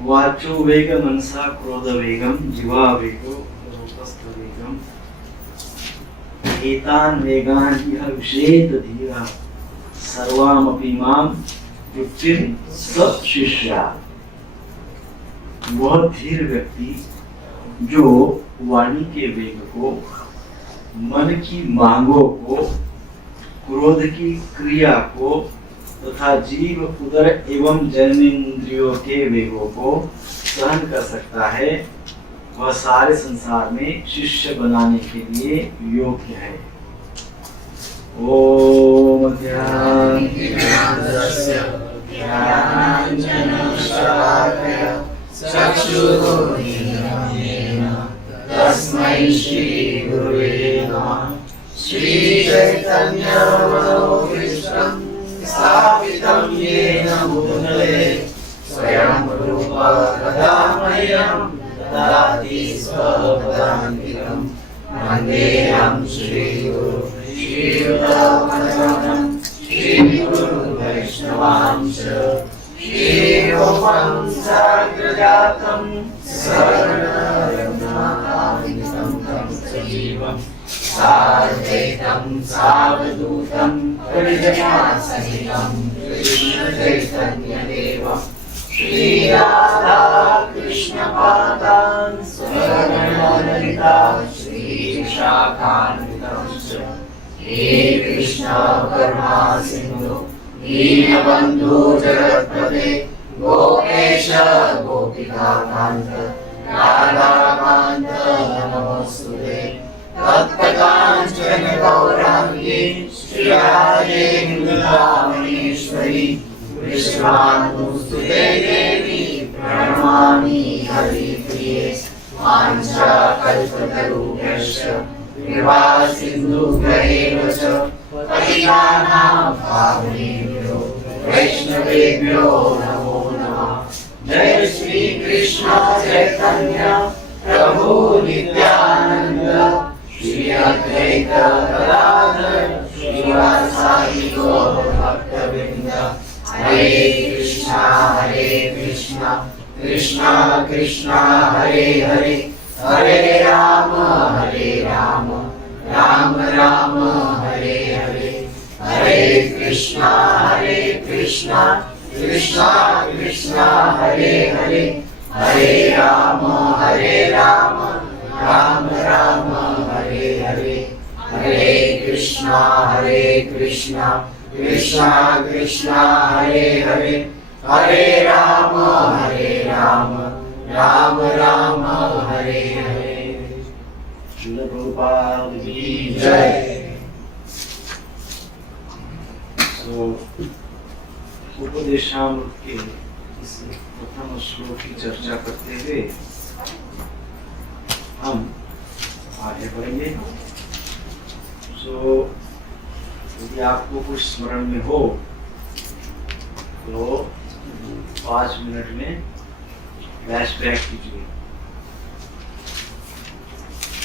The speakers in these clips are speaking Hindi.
वाचो वेग मनसा क्रोध वेगम जीवा वेगो रूपस्थ वेगम एतान वेगान यह विषेद धीरा सर्वामपि मां युक्तिं सब शिष्या। वह धीर व्यक्ति जो वाणी के वेग को, मन की मांगों को, क्रोध की क्रिया को तथा जीव उदर एवं जन्मेंद्रियों के वेगों को सहन कर सकता है, वह सारे संसार में शिष्य बनाने के लिए योग्य है। ओम तस्मै श्री गुरुवे नमः। श्री चैतन्य मनोभीष्टं स्थापितं येन भूतले स्वयं रूप कदा मह्यं ददाति स्वपदान्तिकं। वन्देऽहं श्रीगुरु श्रीयुतपदकमलं श्रीगुरुवैष्णवांश श्रीरूपं साग्रजातं शरणं तं सजीवं साद्वैतं सावधूतं परिजनसहितं कृष्णचैतन्यदेवं श्रीराधा कृष्णपादान् स्वगणललिता श्रीशाखान्वितंश्च। हे कृष्ण करुणा सिन्धु दीनबन्धु जगत्पते गोपेश गोपिकान्त राधाकान्त नमोस्तुते। तप्तकाञ्चन गौराङ्गी श्रीराधे वृन्दावनेश्वरी विश्वानुस्तुते देवी प्रणमामि हरिप्रिये। वाञ्छाकल्पतरुभ्यश्च कृपा सिन्धुभ्यैव च पतितानां पावनेभ्यो वैष्णवेभ्यो नमो नमः। जय श्री कृष्ण चैतन्य प्रभु नित्यानंद श्री अद्वैत गदाधर श्रीवासादि गौर भक्तवृंद। हरे कृष्णा कृष्णा कृष्णा हरे हरे, हरे राम राम राम हरे हरे। हरे कृष्णा कृष्णा कृष्णा हरे हरे, हरे राम राम राम हरे हरे। हरे कृष्णा कृष्णा कृष्णा हरे हरे, हरे राम राम राम हरे हरे। श्रील प्रभुपाद की जय। तो उपदेशामृत के इस प्रथम श्लोक की चर्चा करते हुए हम आगे बढ़ेंगे। सो यदि आपको कुछ स्मरण में हो तो 5 मिनट में फ्लैशबैक कीजिए,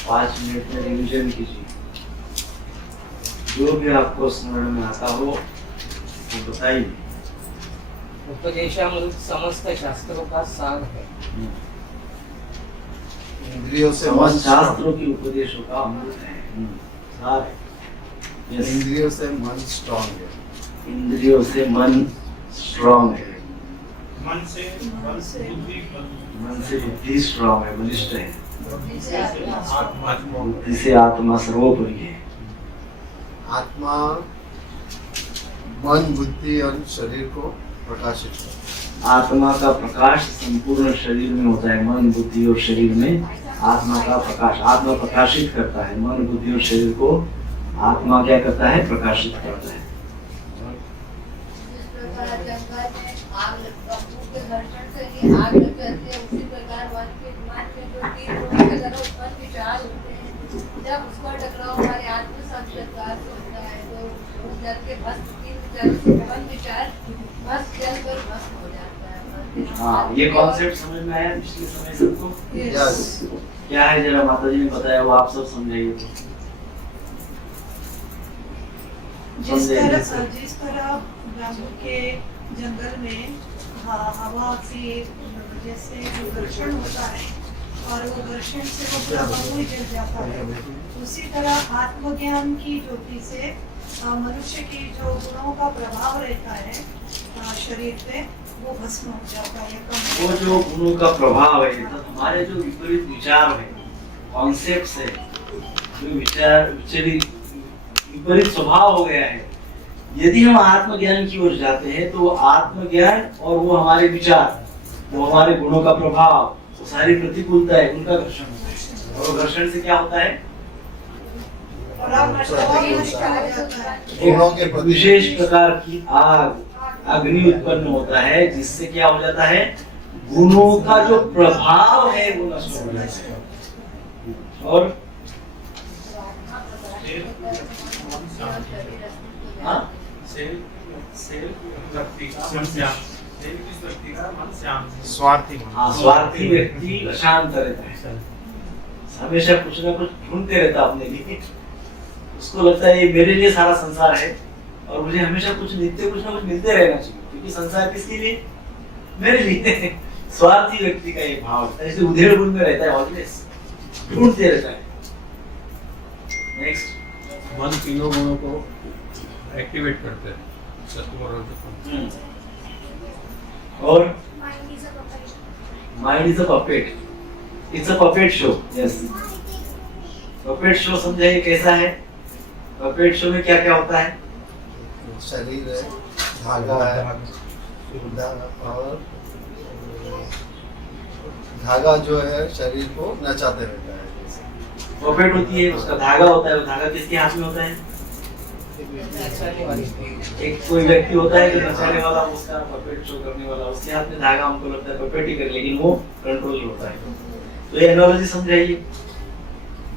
5 मिनट में रिवीजन कीजिए। जो भी आपको स्मरण में आता हो तो बताइए। उपदेशामृत समस्त शास्त्रों का सार है। इंद्रियों से समस्त शास्त्रों की उपदेशों का अमृत है, सार है। इंद्रियों से मन स्ट्रांग है, इंद्रियों से मन स्ट्रांग है, मन से बुद्धि स्ट्रांग है, बलिष्ठ है। बुद्धि से आत्मा सर्वोपरि है। आत्मा मन बुद्धि और शरीर को प्रकाशित करता आत्मा का प्रकाश संपूर्ण शरीर में होता है। मन बुद्धि और शरीर में आत्मा का प्रकाश, आत्मा प्रकाशित करता है। मन बुद्धि और शरीर को आत्मा क्या करता है? प्रकाशित करता है। आग लग जाती है, उसी प्रकार मन के मन में जो तीन उत्पन्न विचार होते हैं, जब उसका टकराव हमारे आत्म संस्कार से होता है तो जल के भस्म तीन विचार बस जल पर भस्म हो जाता है। हाँ, ये कॉन्सेप्ट समझ में आया पिछले समय सबको? यस। क्या है जरा माता जी ने बताया वो आप सब समझाइए। तो जिस तरह ब्रह्म के जंगल में हवा की वजह से जो घर्षण होता है और वो घर्षण से वो पूरा बबूल जल जाता है, उसी तरह आत्मज्ञान की ज्योति से मनुष्य की जो गुणों का प्रभाव रहता है शरीर पे, वो भस्म हो जाता है, कम वो जो गुणों का प्रभाव है, तो हमारे जो विपरीत विचार है, कॉन्सेप्ट है, जो विपरीत स्वभाव हो गया है, यदि हम आत्मज्ञान की ओर जाते हैं तो आत्मज्ञान और वो हमारे विचार, वो हमारे गुणों का प्रभाव, वो सारी प्रतिकूलता है, उनका घर्षण होता है। और घर्षण से क्या होता है? गुणों के प्रति विशेष प्रकार की आग, अग्नि उत्पन्न होता है, जिससे क्या हो जाता है? गुणों का जो प्रभाव है वो नष्ट हो जाता है। और हाँ? स्वार्थी हाँ, स्वार्थी व्यक्ति अशांत रहता है, हमेशा कुछ ना कुछ ढूंढते रहता है अपने लिए। उसको लगता है ये मेरे लिए सारा संसार है और मुझे हमेशा कुछ ना कुछ मिलते रहना चाहिए, क्योंकि संसार किसके लिए? मेरे लिए। स्वार्थी व्यक्ति का ये भाव ऐसे उधेड़ बुन में रहता है, ऑलवेज ढूंढते रहता है। नेक्स्ट, मन तीनों गुणों को एक्टिवेट करते हैं, सत्व और रजोगुण। और mind is a puppet, it's a puppet show. Yes, puppet show समझाइए कैसा है? पपेट शो में क्या क्या होता है? शरीर है, धागा है, और धागा जो है शरीर को नचाते रहता है। पपेट होती है, उसका धागा होता है, वो धागा किसके हाथ में होता है? नचाने वाली। एक कोई व्यक्ति होता है जो नचाने वाला, उसका पपेट शो करने वाला, उसके हाथ में धागा, हमको लगता है पपेट ही कर, लेकिन वो कंट्रोल होता है। तो ये एनालॉजी समझाइए।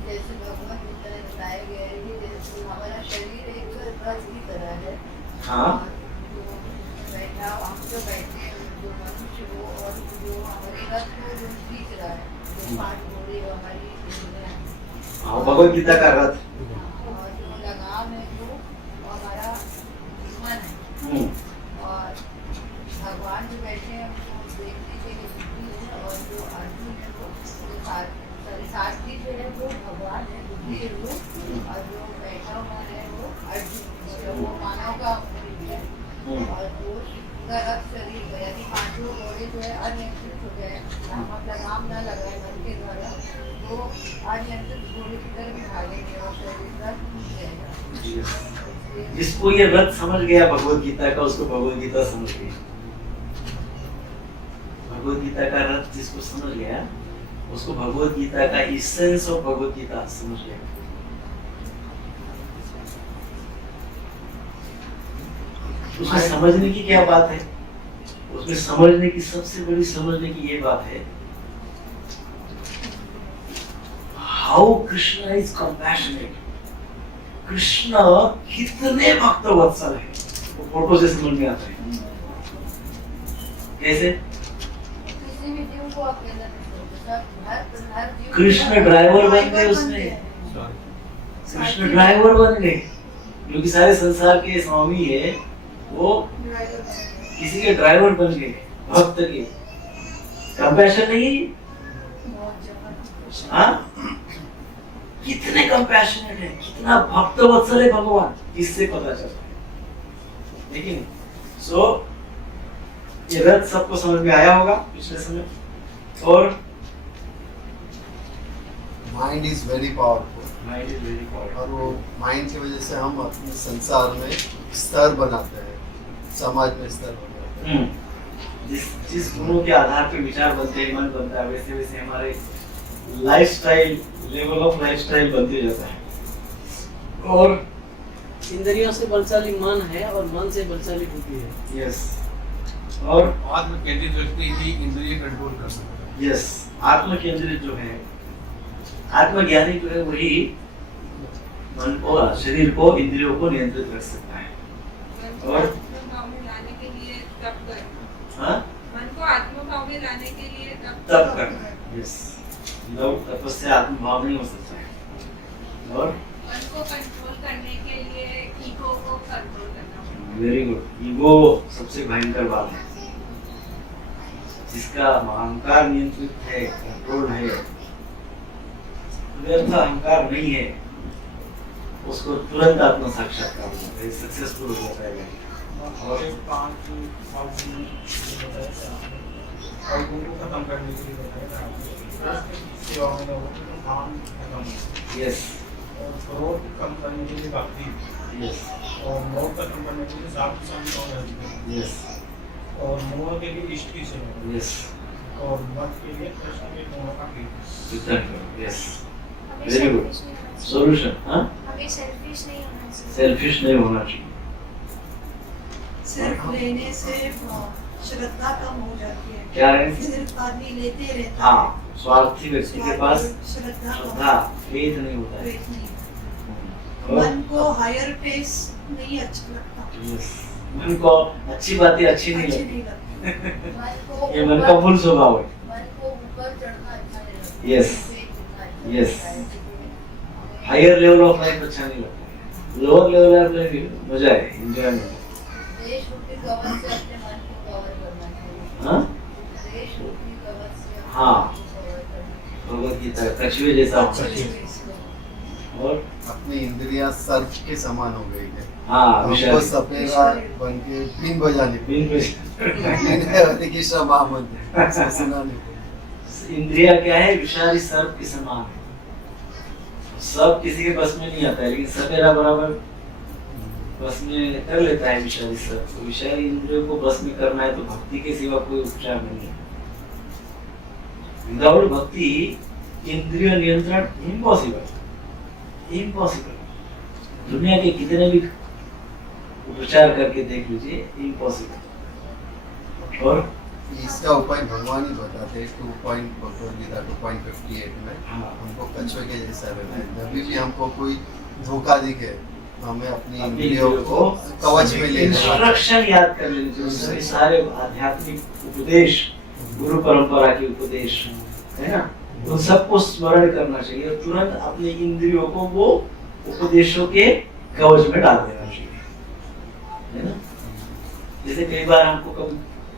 जैसे भगवत गीता में बताया गया है कि जैसे हमारा शरीर एक रथ की तरह है। हाँ। जो बैठा, हम जो बैठे हैं, जो मनुष्य हो और जो हमारे रथ को जो खींच रहा है, जो पांच घोड़े हमारी दुनिया है। हाँ, भगवत गीता का रथ। और जो लगाम है जो हमारा मन है। और भगवान जो बैठे हैं उनको देखने के लिए बुद्धि है, और जो अर्जुन है वो सारथी जो है वो भगवान है, बुद्धि है वो, और जो बैठा हुआ है वो अर्जुन है, वो मानव का है। और जो पूरा रथ शरीर, यदि पांचों घोड़े जो है अनियंत्रित हो गए, हम अपना लगाम न लगाए मन के द्वारा, तो अनियंत्रित घोड़े की तरफ भागेंगे और शरीर रथ टूट जाएगा। जिसको ये रथ समझ गया भगवत गीता का, उसको भगवत गीता समझ गई। भगवत गीता का रथ जिसको समझ गया, उसको भगवत गीता का इसेंस ऑफ भगवत गीता समझ गया। उसमें समझने की क्या बात है? उसमें समझने की सबसे बड़ी समझने की ये बात है, how Krishna is compassionate. Krishna कितने भक्त वत्सल है, वो फोटो से समझ में आता है। कैसे? किसी भी जीव को आप कहना हर जीव कृष्ण ड्राइवर बन गए उसमें, कृष्ण ड्राइवर बन गए, जो कि सारे संसार के स्वामी है, वो किसी के ड्राइवर बन गए, भक्त के। कंपैशन नहीं? हाँ, कितने कंपैशनेट है, कितना भक्त वत्सल है भगवान, इससे पता चलता है। लेकिन ये रथ सबको समझ में आया होगा पिछले समय। और mind is very powerful, mind is very powerful, और वो माइंड की वजह से हम अपने संसार में स्तर बनाते हैं, समाज में स्तर बनाते हैं। जिस गुणों के आधार पे विचार बनते हैं, मन बनता है, वैसे वैसे हमारे लाइफस्टाइल, लेवल ऑफ लाइफस्टाइल बनते जाता है। और इंद्रियों से बलशाली मन है और मन से बलशाली बुद्धि है। यस, और आत्म केंद्रित व्यक्ति ही इंद्रिय कंट्रोल कर सकता है। यस, आत्म केंद्रित जो है, आत्मज्ञानी जो है, वही मन को, शरीर को, इंद्रियों को नियंत्रित कर सकता है। और आत्मभाव में लाने के लिए तप करना। हाँ, मन को आत्मभाव में लाने के लिए तप करना है। यस, लव तपस्या आत्मभाव नहीं हो सकता है। और मन को कंट्रोल करने के लिए ईगो को कंट्रोल करना। वेरी गुड, ईगो सबसे भयंकर बात है। जिसका अहंकार नियंत्रित है, कंट्रोल है, व्यर्थ अहंकार नहीं है, उसको तुरंत आत्म साक्षात्कार होता है, सक्सेसफुल हो जाता है। और एक 5 अवगुण बताया था आपने। अवगुण को खत्म करने के लिए बताया था आपने। सेवा में लोगों को काम खत्म हो। यस और क्रोध कम करने के लिए भक्ति, यस और मोह खत्म करने के लिए साधु संत और हरिजन, यस और मोह के लिए इष्ट की सेवा, यस और मत के लिए कृष्ण के गुणों का कीर्तन। रिटर्न करो। यस हमें वेरी गुड selfish नहीं होना चाहिए। सॉल्यूशन। हाँ, हमें सेल्फिश नहीं होना चाहिए। सेल्फिश नहीं होना चाहिए। सिर्फ लेने से श्रद्धा कम हो जाती है। क्या है? सिर्फ आदमी लेते रहता हाँ, है। स्वार्थी व्यक्ति के पास श्रद्धा श्रद्धा, फेथ नहीं होता है। faith नहीं। और मन को हायर पेस नहीं अच्छा लगता, यस, मन को अच्छी बातें अच्छी नहीं अच्छी लगती। नहीं लगती। मन को ये मन का मूल स्वभाव है। मन को ऊपर चढ़ना अच्छा नहीं लगता। Yes. नीचे Yes. गिरना अच्छा लगता है। हायर लेवल ऑफ लाइफ अच्छा नहीं लगता, लोअर लेवल ऑफ लाइफ मजा है, एंजॉयमेंट। देश रूपी कवच से अपने मन को कवर करना चाहिए। हाँ, देश रूपी कवच से अपने हाँ। मन को कवर करना चाहिए। भगवत गीता कछुए जैसा होना अच्छी चाहिए। पेस। और अपनी इंद्रियां सर्फ के समान हो गई है। हाँ, हमको विशाल सपेरा बन के बीन बजानी पड़ी। बीन पे बीन होने की क्षमा मंदिर सुनानी पड़ी। इंद्रिया क्या है? विशाली सर्प के समान है। सब किसी के बस में नहीं आता है, लेकिन सपेरा बराबर बस में कर लेता है विशाली सर्प। तो विशाली इंद्रियों को बस में करना है तो भक्ति के सिवा कोई उपचार नहीं है। विदाउट भक्ति इंद्रिय नियंत्रण इम्पॉसिबल, इम्पॉसिबल। दुनिया के कितने भी उपचार करके देख लीजिए, इम्पॉसिबल। और इसका उपाय भगवान ही बताते हैं। 2 भगवद गीता 2.58 में हाँ, हमको कछुए के जैसा रहना है। जब भी हमको कोई धोखा दिखे हमें अपनी अपनी इंद्रियों को कवच में ले लेना इंस्ट्रक्शन याद कर लीजिए, उसमें सारे आध्यात्मिक उपदेश, गुरु परंपरा के उपदेश है ना, उन सबको स्मरण करना चाहिए और तुरंत अपने इंद्रियों को वो उपदेशों के कवच में डाल देना चाहिए, है ना। जैसे कई बार हमको कब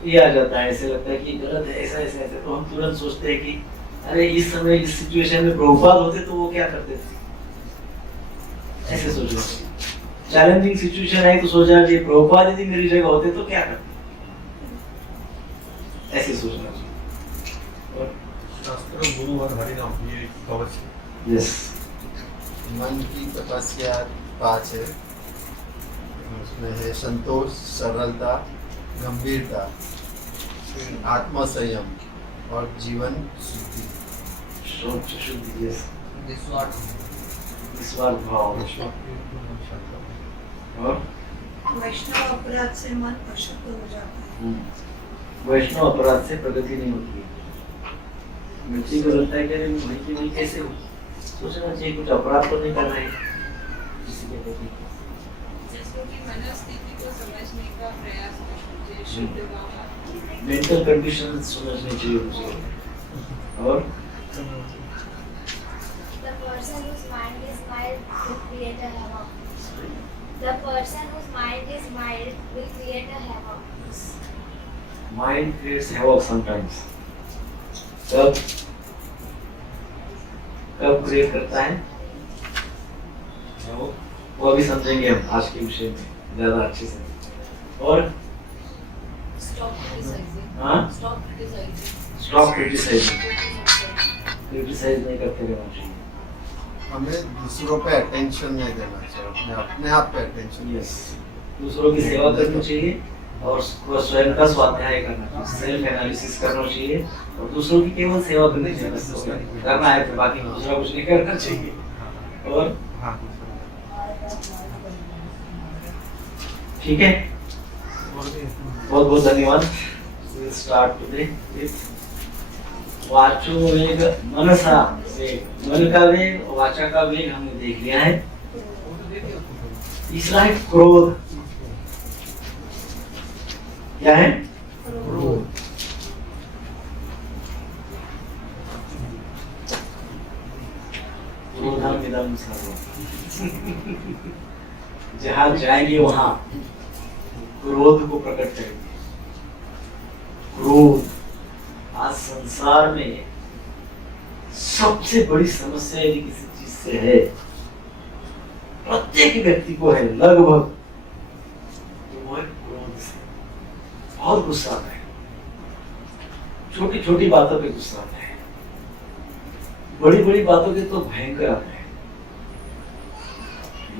ये आ जाता है, ऐसे लगता है कि गलत है, ऐसा ऐसा ऐसा, तो हम तुरंत सोचते हैं कि अरे इस समय इस सिचुएशन में प्रभुपाद होते तो वो क्या करते थे, ऐसे सोचना चाहिए। चैलेंजिंग सिचुएशन है तो सोचना चाहिए प्रभुपाद यदि मेरी जगह होते तो क्या करते, ऐसे सोचना चाहिए। और शास्त्र, गुरु और हरिनाम ये कवच है। यस, मन की तपस्या 5 है। उसमें है संतोष, सरलता, गंभीरता, आत्म संयम और जीवन शुद्धि। सोच शुद्धि, यस, निस्वार्थ निस्वार्थ भाव। और वैष्णव अपराध से मन अशुद्ध हो जाता है। वैष्णव अपराध से प्रगति नहीं होती है। व्यक्ति को लगता है कि अरे मैं वही की वही कैसे हूँ, सोचना चाहिए कुछ अपराध तो नहीं करना है किसी के प्रति। जिसको कि मनस्थिति को समझने का प्रयास करना चाहिए, शुद्ध भाव। मेंटल कंडीशन समझनी चाहिए मुझे। और The person whose mind is mild will create a havoc. The person whose mind is mild will create a havoc. Mind creates havoc sometimes. कब कब क्रिएट करता है वो अभी समझेंगे हम आज के विषय में ज्यादा अच्छे से। और स्टॉप क्रिटिसाइजिंग, हाँ, stop criticising, stop criticising, criticise नहीं करते रहना चाहिए। हमें दूसरों पे अटेंशन नहीं देना चाहिए, अपने आप पे अटेंशन। यस, दूसरों की सेवा करनी चाहिए और स्वयं का स्वाध्याय करना चाहिए, सेल्फ एनालिसिस करना चाहिए और दूसरों की केवल सेवा करनी चाहिए। करना है तो बाकी दूसरा कुछ नहीं करना चाहिए। और हाँ, ठीक है, बहुत बहुत धन्यवाद। We'll start today with वाचो वेग मनसा वेग। मन का वेग, वाचा का वेग हमने देख लिया है। तीसरा है क्रोध। क्या है? क्रोधामिदं सर्वम्। जहां जाएंगे वहां क्रोध को प्रकट करेंगे। क्रोध आज संसार में सबसे बड़ी समस्या यदि किसी चीज से है, प्रत्येक व्यक्ति को है लगभग, तो वो है क्रोध से। बहुत गुस्सा आता है, छोटी छोटी बातों पे गुस्सा आता है, बड़ी बड़ी बातों के तो भयंकर आता है,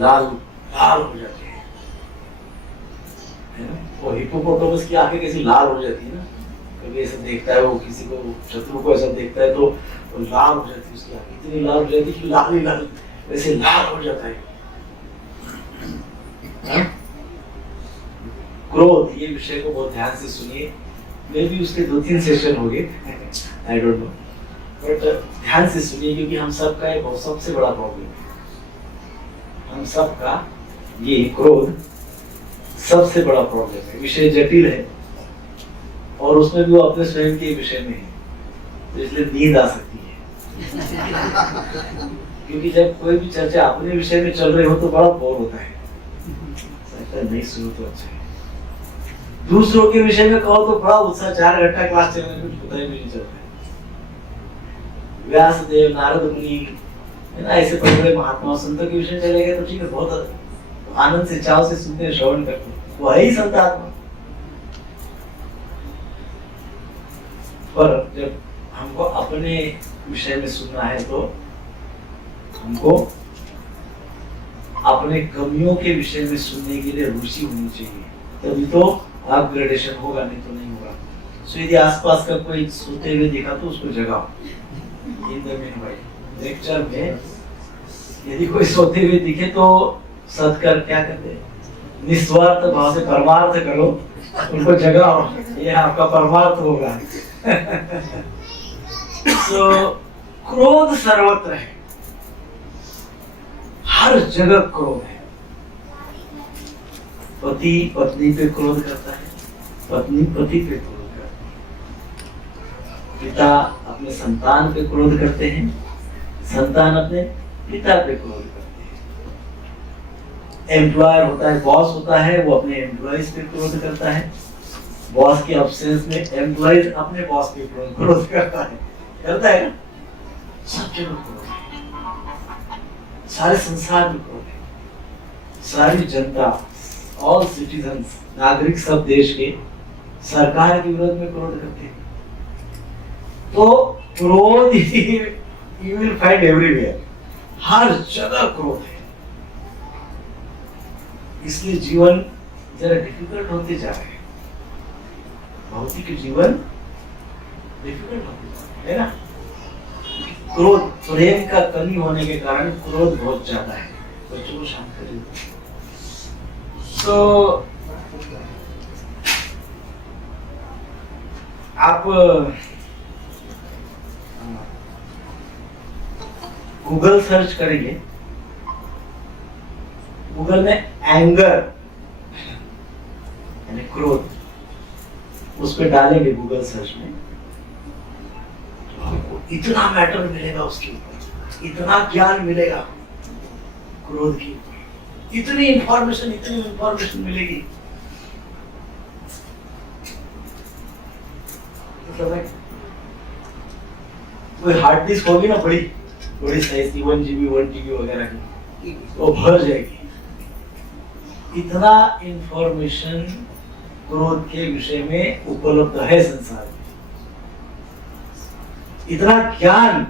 लाल लाल हो जाते हैं, है ना? वो हिप्पोपोटामस की आंखें कैसी लाल हो जाती है ना, कभी ऐसा देखता है वो किसी को, शत्रु को ऐसा देखता है तो वो लाल हो जाती है, उसकी आंखें इतनी लाल हो जाती है कि लाल ही लाल वैसे लाल हो जाता है। क्रोध, ये विषय को बहुत ध्यान से सुनिए, मे भी उसके 2-3 सेशन हो गए, आई डोंट नो, बट ध्यान से सुनिए क्योंकि हम सबका एक सबसे बड़ा प्रॉब्लम है। हम सबका ये क्रोध सबसे बड़ा प्रॉब्लम है, विषय जटिल है और उसमें भी वो अपने स्वयं के विषय में है, तो इसलिए नींद आ सकती है क्योंकि जब कोई भी चर्चा अपने विषय में चल रही हो तो बड़ा बोर होता है, नहीं सुनो तो अच्छा है। दूसरों के विषय में कहो तो बड़ा उत्साह, 4 घंटा क्लास चलने में कुछ पता ही नहीं चलता है। व्यासदेव, नारद मुनि, है ना, ऐसे बड़े बड़े महात्मा संतों के विषय चलेगा तो ठीक है, बहुत आनंद से चाव से सुनते हैं, श्रवण करते हैं, वो है ही संत आत्मा। पर जब हमको अपने विषय में सुनना है तो हमको अपने कमियों के विषय में सुनने के लिए रुचि होनी चाहिए, तभी तो अपग्रेडेशन होगा, नहीं तो नहीं होगा। सो यदि आसपास का कोई सोते हुए दिखा तो उसको जगाओ। इन द मीनवाइल लेक्चर में यदि कोई सोते हुए दिखे तो सत्कर क्या करते हैं, निस्वार्थ भाव से परमार्थ करो, उनको जगाओ, ये आपका परमार्थ होगा। सो क्रोध सर्वत्र है, हर जगह क्रोध है। पति पत्नी पे क्रोध करता है, पत्नी पति पे क्रोध करती है, पिता अपने संतान पे क्रोध करते हैं, संतान अपने पिता पे क्रोध करते हैं। एम्प्लॉयर होता है, बॉस होता है, वो अपने एम्प्लॉइज पे क्रोध करता है, बॉस के अब्सेंस में एम्प्लॉइज अपने बॉस पे क्रोध करता है ना? सब जगह क्रोध है, सारे संसार में क्रोध है, सारी जनता, ऑल सिटीजन्स, नागरिक सब देश के सरकार के विरोध में क्रोध करते हैं। तो क्रोध यू विल फाइंड एवरीवेयर, हर जगह क्रोध है। इसलिए जीवन जरा डिफिकल्ट होते जा रहे हैं, भौतिक जीवन डिफिकल्ट होते जा रहा है ना। क्रोध, प्रेम का कमी होने के कारण क्रोध बहुत ज्यादा है। बच्चों को शांत करिए। तो आप गूगल सर्च करेंगे, गूगल में एंगर यानी क्रोध, उस पर डालेंगे गूगल सर्च में, तो आपको इतना मैटर मिलेगा, उसके ऊपर इतना ज्ञान मिलेगा, क्रोध की इतनी इंफॉर्मेशन मिलेगी। कोई हार्ड डिस्क होगी ना बड़ी साइज की, 1 GB 1 GB वगैरह की, वो भर जाएगी। इतना इंफॉर्मेशन क्रोध के विषय में उपलब्ध है संसार में, इतना ज्ञान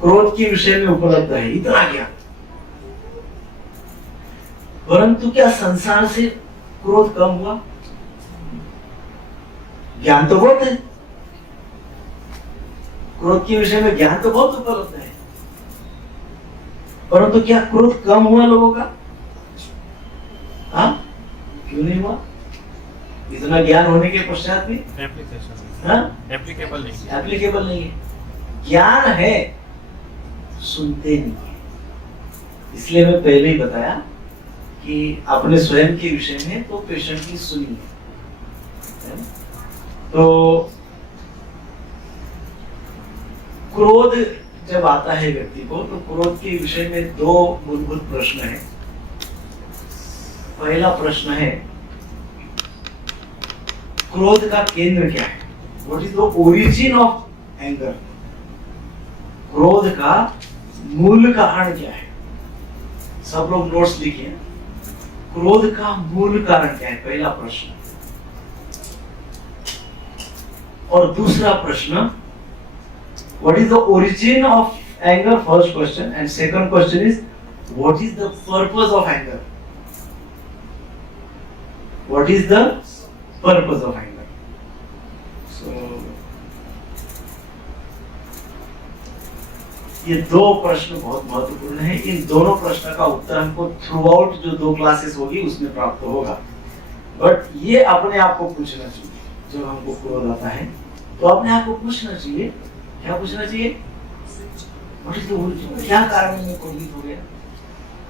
क्रोध के विषय में उपलब्ध है, इतना ज्ञान। परंतु क्या संसार से क्रोध कम हुआ? ज्ञान तो बहुत है, क्रोध के विषय में ज्ञान तो बहुत उपलब्ध है, परंतु क्या क्रोध कम हुआ लोगों का? हाँ, क्यों नहीं हुआ? इतना ज्ञान होने के पश्चात भी एप्लीकेबल नहीं है। ज्ञान है, सुनते नहीं है। इसलिए मैं पहले ही बताया कि अपने स्वयं के विषय में तो पेशेंटली सुनिए। तो क्रोध जब आता है व्यक्ति को, तो क्रोध के विषय में 2 मूलभूत प्रश्न हैं। पहला प्रश्न है, क्रोध का केंद्र क्या है? What is the origin of anger, क्रोध का मूल कारण क्या है। सब लोग नोट्स लिखिए, क्रोध का मूल कारण क्या है, पहला प्रश्न। और दूसरा प्रश्न, what is the origin of anger, first question, and second question is what is the purpose of anger, what is the purpose of anger. So ये दो प्रश्न बहुत महत्वपूर्ण है। इन दोनों प्रश्न का उत्तर हमको थ्रू आउट जो 2 क्लासेस होगी उसमें प्राप्त होगा, बट ये अपने आप को पूछना चाहिए। जब हमको क्रोध आता है तो अपने आप को पूछना चाहिए, क्या पूछना चाहिए, व्हाट इज द ओरिजिन, क्या कारण में क्रोधित हो गया,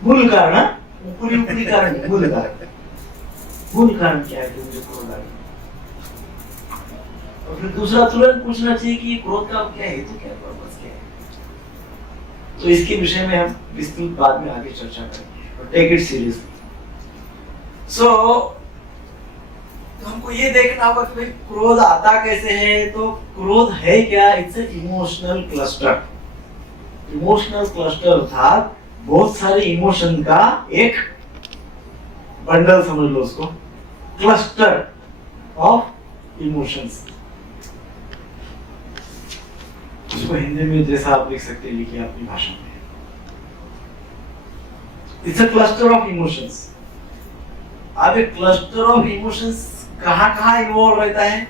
मूल कारण, ऊपरी ऊपरी कारण, मूल कारण, मूल कारण क्या है कि मुझे क्रोध आ गया। और फिर दूसरा तुरंत पूछना चाहिए कि क्रोध का क्या हेतु, क्या पर्पस क्या है। तो इसके विषय में हम विस्तृत बाद में आगे चर्चा करेंगे। Take it seriously. सो हमको ये देखना होगा कि भाई क्रोध आता कैसे है। तो क्रोध है क्या, it's emotional cluster. Emotional cluster अर्थात बहुत सारे इमोशन का एक बंडल समझ लो उसको, क्लस्टर ऑफ इमोशंस। इसको हिंदी में जैसा आप लिख सकते हैं, लिखिए अपनी भाषा में। It's a cluster of emotions. अब एक क्लस्टर ऑफ इमोशंस कहां कहां इन्वॉल्व रहता है,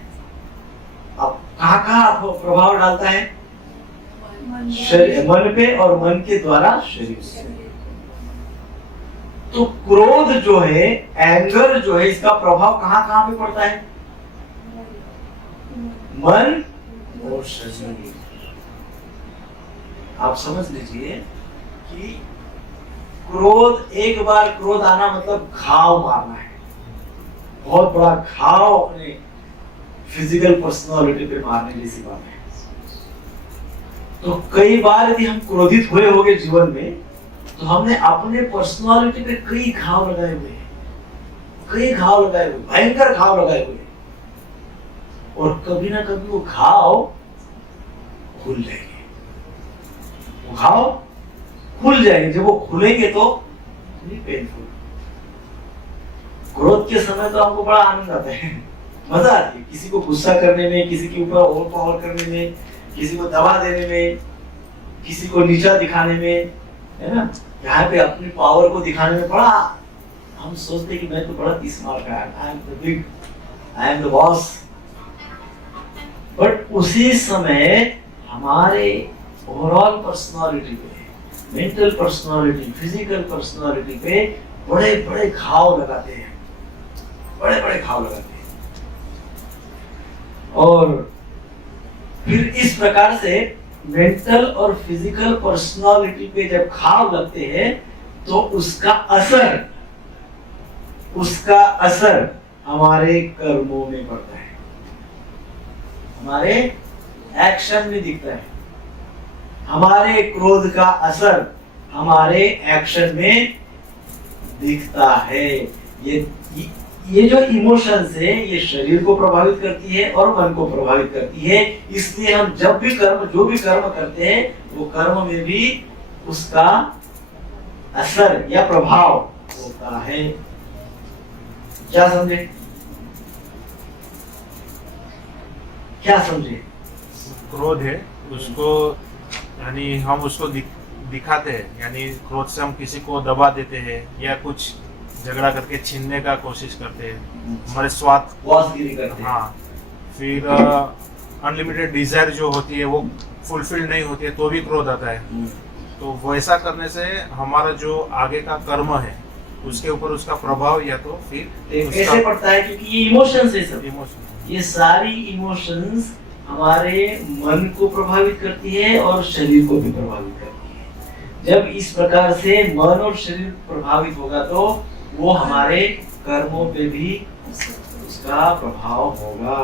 अब कहां कहां प्रभाव डालता है, मन पे, और मन के द्वारा शरीर से। तो क्रोध जो है, एंगर जो है, इसका प्रभाव कहां कहां पे पड़ता है, मन और शरीर। आप समझ लीजिए कि क्रोध, एक बार क्रोध आना मतलब घाव मारना है, बहुत बड़ा घाव अपने फिजिकल पर्सनालिटी पे मारने जैसी बात है। तो कई बार यदि हम क्रोधित हुए होंगे जीवन में, तो हमने अपने पर्सनालिटी पे कई घाव लगाए हुए हैं, कई घाव लगाए हुए, भयंकर घाव लगाए हुए, और कभी ना कभी वो घाव खुल जाएंगे, वो घाव खुल जाएंगे। जब वो खुलेंगे तो पेनफुल। क्रोध के समय तो हमको बड़ा आनंद आता है, मजा आती है, किसी को गुस्सा करने में, किसी के ऊपर ओवर पावर करने में, किसी को दबा देने में, किसी को नीचा दिखाने में, है ना। यहाँ पे अपनी पावर को दिखाने में बड़ा हम सोचते कि मैं तो बड़ा स्मार्ट है, I am the big, I am the boss. But उसी समय हमारे ओवरऑल पर्सनालिटी पे, मेंटल पर्सनालिटी, फिजिकल पर्सनालिटी पे बड़े बड़े घाव लगाते हैं, बड़े बड़े घाव लगाते हैं। और फिर इस प्रकार से मेंटल और फिजिकल पर्सनालिटी पे जब घाव लगते हैं तो उसका असर हमारे कर्मों में पड़ता है, हमारे एक्शन में दिखता है। हमारे क्रोध का असर हमारे एक्शन में दिखता है। ये जो इमोशंस है, ये शरीर को प्रभावित करती है और मन को प्रभावित करती है। इसलिए हम जब भी जो भी कर्म करते हैं, वो कर्म में भी उसका असर या प्रभाव होता है। क्या समझे, क्या समझे? क्रोध है उसको, यानी हम उसको दिखाते हैं, यानी क्रोध से हम किसी को दबा देते हैं या कुछ झगड़ा करके छीनने का कोशिश करते हैं, हमारे स्वार्थ करते हैं। हाँ, फिर अनलिमिटेड डिजायर जो होती है वो फुलफिल नहीं होती है तो भी क्रोध आता है। तो वैसा करने से हमारा जो आगे का कर्म है उसके ऊपर उसका प्रभाव या तो फिर कैसे पड़ता है, क्योंकि ये इमोशंस है, सब इमोशन, ये सारी इमोशंस हमारे मन को प्रभावित करती है और शरीर को भी प्रभावित करती है। जब इस प्रकार से मन और शरीर प्रभावित होगा तो वो हमारे कर्मों पे भी उसका प्रभाव होगा,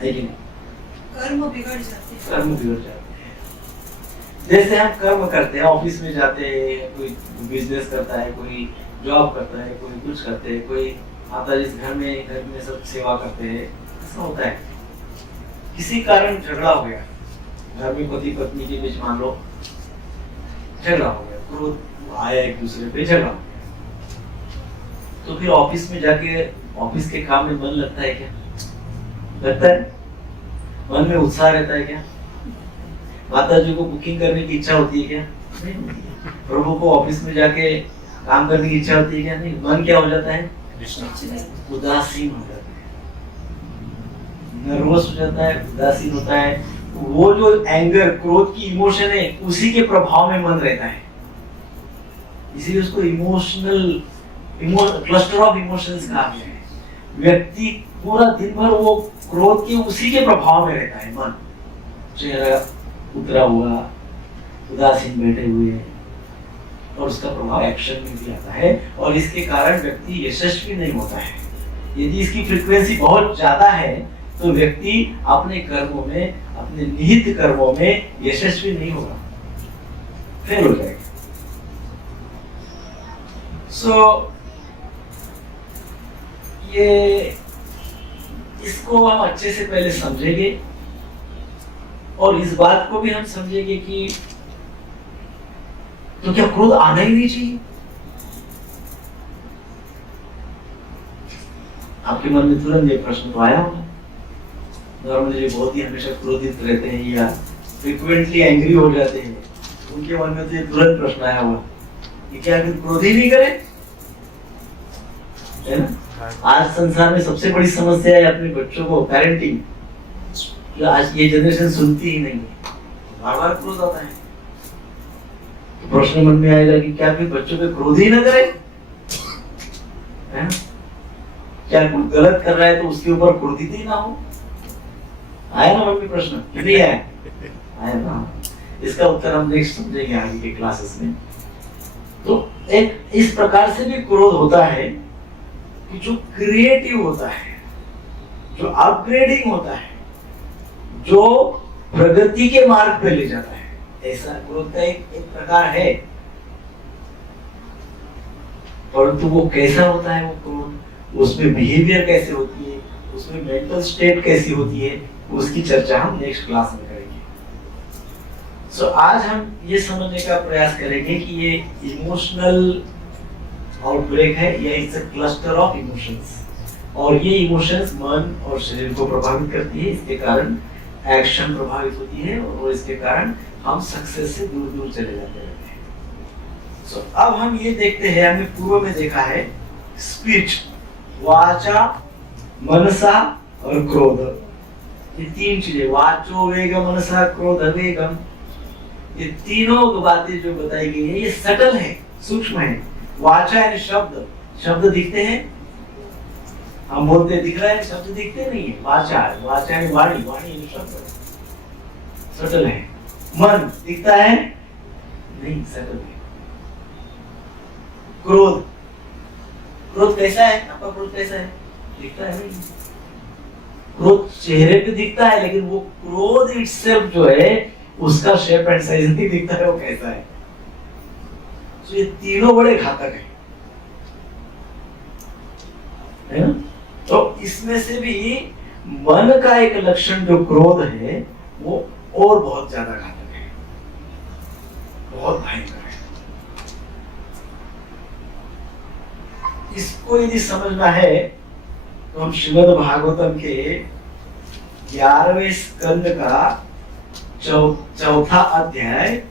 है कि नहीं? कर्म बिगड़ जाते हैं। कर्म बिगड़ जाते हैं। जैसे हम कर्म करते हैं, ऑफिस में जाते हैं, कोई बिजनेस करता है, कोई जॉब करता है, कोई कुछ करते हैं, कोई माता जी घर में सब सेवा करते हैं, ऐसा होता है। किसी कारण झगड़ा हो गया, घर में पति पत्नी के बीच मान लो झगड़ा हो गया, क्रोध आया एक दूसरे पे, झगड़ा हो गया, तो फिर ऑफिस में जाके ऑफिस के काम में मन लगता है क्या? लगता है? मन में उत्साह रहता है क्या? माता जी को बुकिंग करने की इच्छा होती है क्या? नहीं होती है। प्रभु को ऑफिस में जाके काम करने की इच्छा होती है क्या? नहीं। मन क्या हो जाता है? उदासीन हो जाता है, नर्वस हो जाता है, उदासीन होता है। वो जो एंगर, क्रोध की इमोशन है, उसी के प्रभाव में मन रहता है, इसीलिए उसको इमोशनल क्लस्टर ऑफ इमोशंस कहा गया है। व्यक्ति पूरा दिन भर वो क्रोध के उसी के प्रभाव में रहता है, मन, चेहरा उतरा हुआ, उदासीन बैठे हुए, और उसका प्रभाव एक्शन में भी आता है, और इसके कारण व्यक्ति यशस्वी नहीं होता है। यदि इसकी फ्रीक्वेंसी बहुत ज्यादा है तो व्यक्ति अपने कर्मों में, अपने निहित कर्मों में यशस्वी नहीं होगा, फेल हो जाएगा। ये इसको हम अच्छे से पहले समझेंगे, और इस बात को भी हम समझेंगे कि तो क्या क्रोध आना ही नहीं चाहिए? आपके मन में तुरंत ये प्रश्न तो आया होगा। नॉर्मली जो बहुत ही हमेशा क्रोधित रहते हैं या फ्रीक्वेंटली एंग्री हो जाते हैं, उनके मन में तो ये तुरंत प्रश्न आया होगा कि क्या फिर क्रोध ही नहीं करे? है ना? आज संसार में सबसे बड़ी समस्या है अपने बच्चों को पेरेंटिंग, जो आज ये जनरेशन सुनती ही नहीं है, बार बार क्रोध आता है। तो प्रश्न मन में आएगा कि क्या फिर बच्चों पे क्रोध ही ना करे? है ना? क्या कुछ गलत कर रहा है तो उसके ऊपर क्रोधित ही ना हो? आया ना मन में प्रश्न? नहीं आया? आया ना? इसका उत्तर हम नेक्स्ट समझेंगे आगे के क्लासेस में। तो एक इस प्रकार से भी क्रोध होता है कि जो क्रिएटिव होता है, जो अपग्रेडिंग होता है, जो प्रगति के मार्ग पे ले जाता है, ऐसा क्रोध का एक प्रकार है। परंतु वो कैसा होता है वो क्रोध, उसमें बिहेवियर कैसे होती है, उसमें मेंटल स्टेट कैसी होती है, उसकी चर्चा हम नेक्स्ट क्लास में करेंगे। आज हम ये समझने का प्रयास करेंगे कि ये इमोशनल आउटब्रेक है या it's a cluster of emotions, और ये इमोशंस मन और शरीर को प्रभावित करती है। इसके कारण एक्शन प्रभावित होती है, और इसके कारण हम सक्सेस से दूर दूर चले जाते रहते हैं। अब हम ये देखते हैं, हमने पूर्व में देखा है स्पीच, वाचा, मनसा और क्रोध, ये तीन चीजें, वाचो वेग मनसा क्रोध वेगम, ये तीनों बातें जो बताई गई है ये सटल है, सूक्ष्म है। वाचा यानी शब्द, शब्द दिखते हैं, हम बोलते दिख रहा है, शब्द दिखते नहीं है। वाचा, वाचा यानी वाणी, वाणी यानी शब्द, सटल है। मन दिखता है नहीं, सटल है। क्रोध, क्रोध कैसा है? आपका क्रोध कैसा है? दिखता है नहीं। क्रोध चेहरे पे दिखता है, लेकिन वो क्रोध इटसेल्फ जो है उसका शेप एंड साइज नहीं दिखता है वो कैसा है। तो ये तीनों बड़े घातक है ना? तो इसमें से भी मन का एक लक्षण जो क्रोध है वो और बहुत ज्यादा घातक है, बहुत भयंकर है। इसको यदि समझना है तो हम श्रीमद् भागवतम के 11वें स्कंद का चौथा अध्याय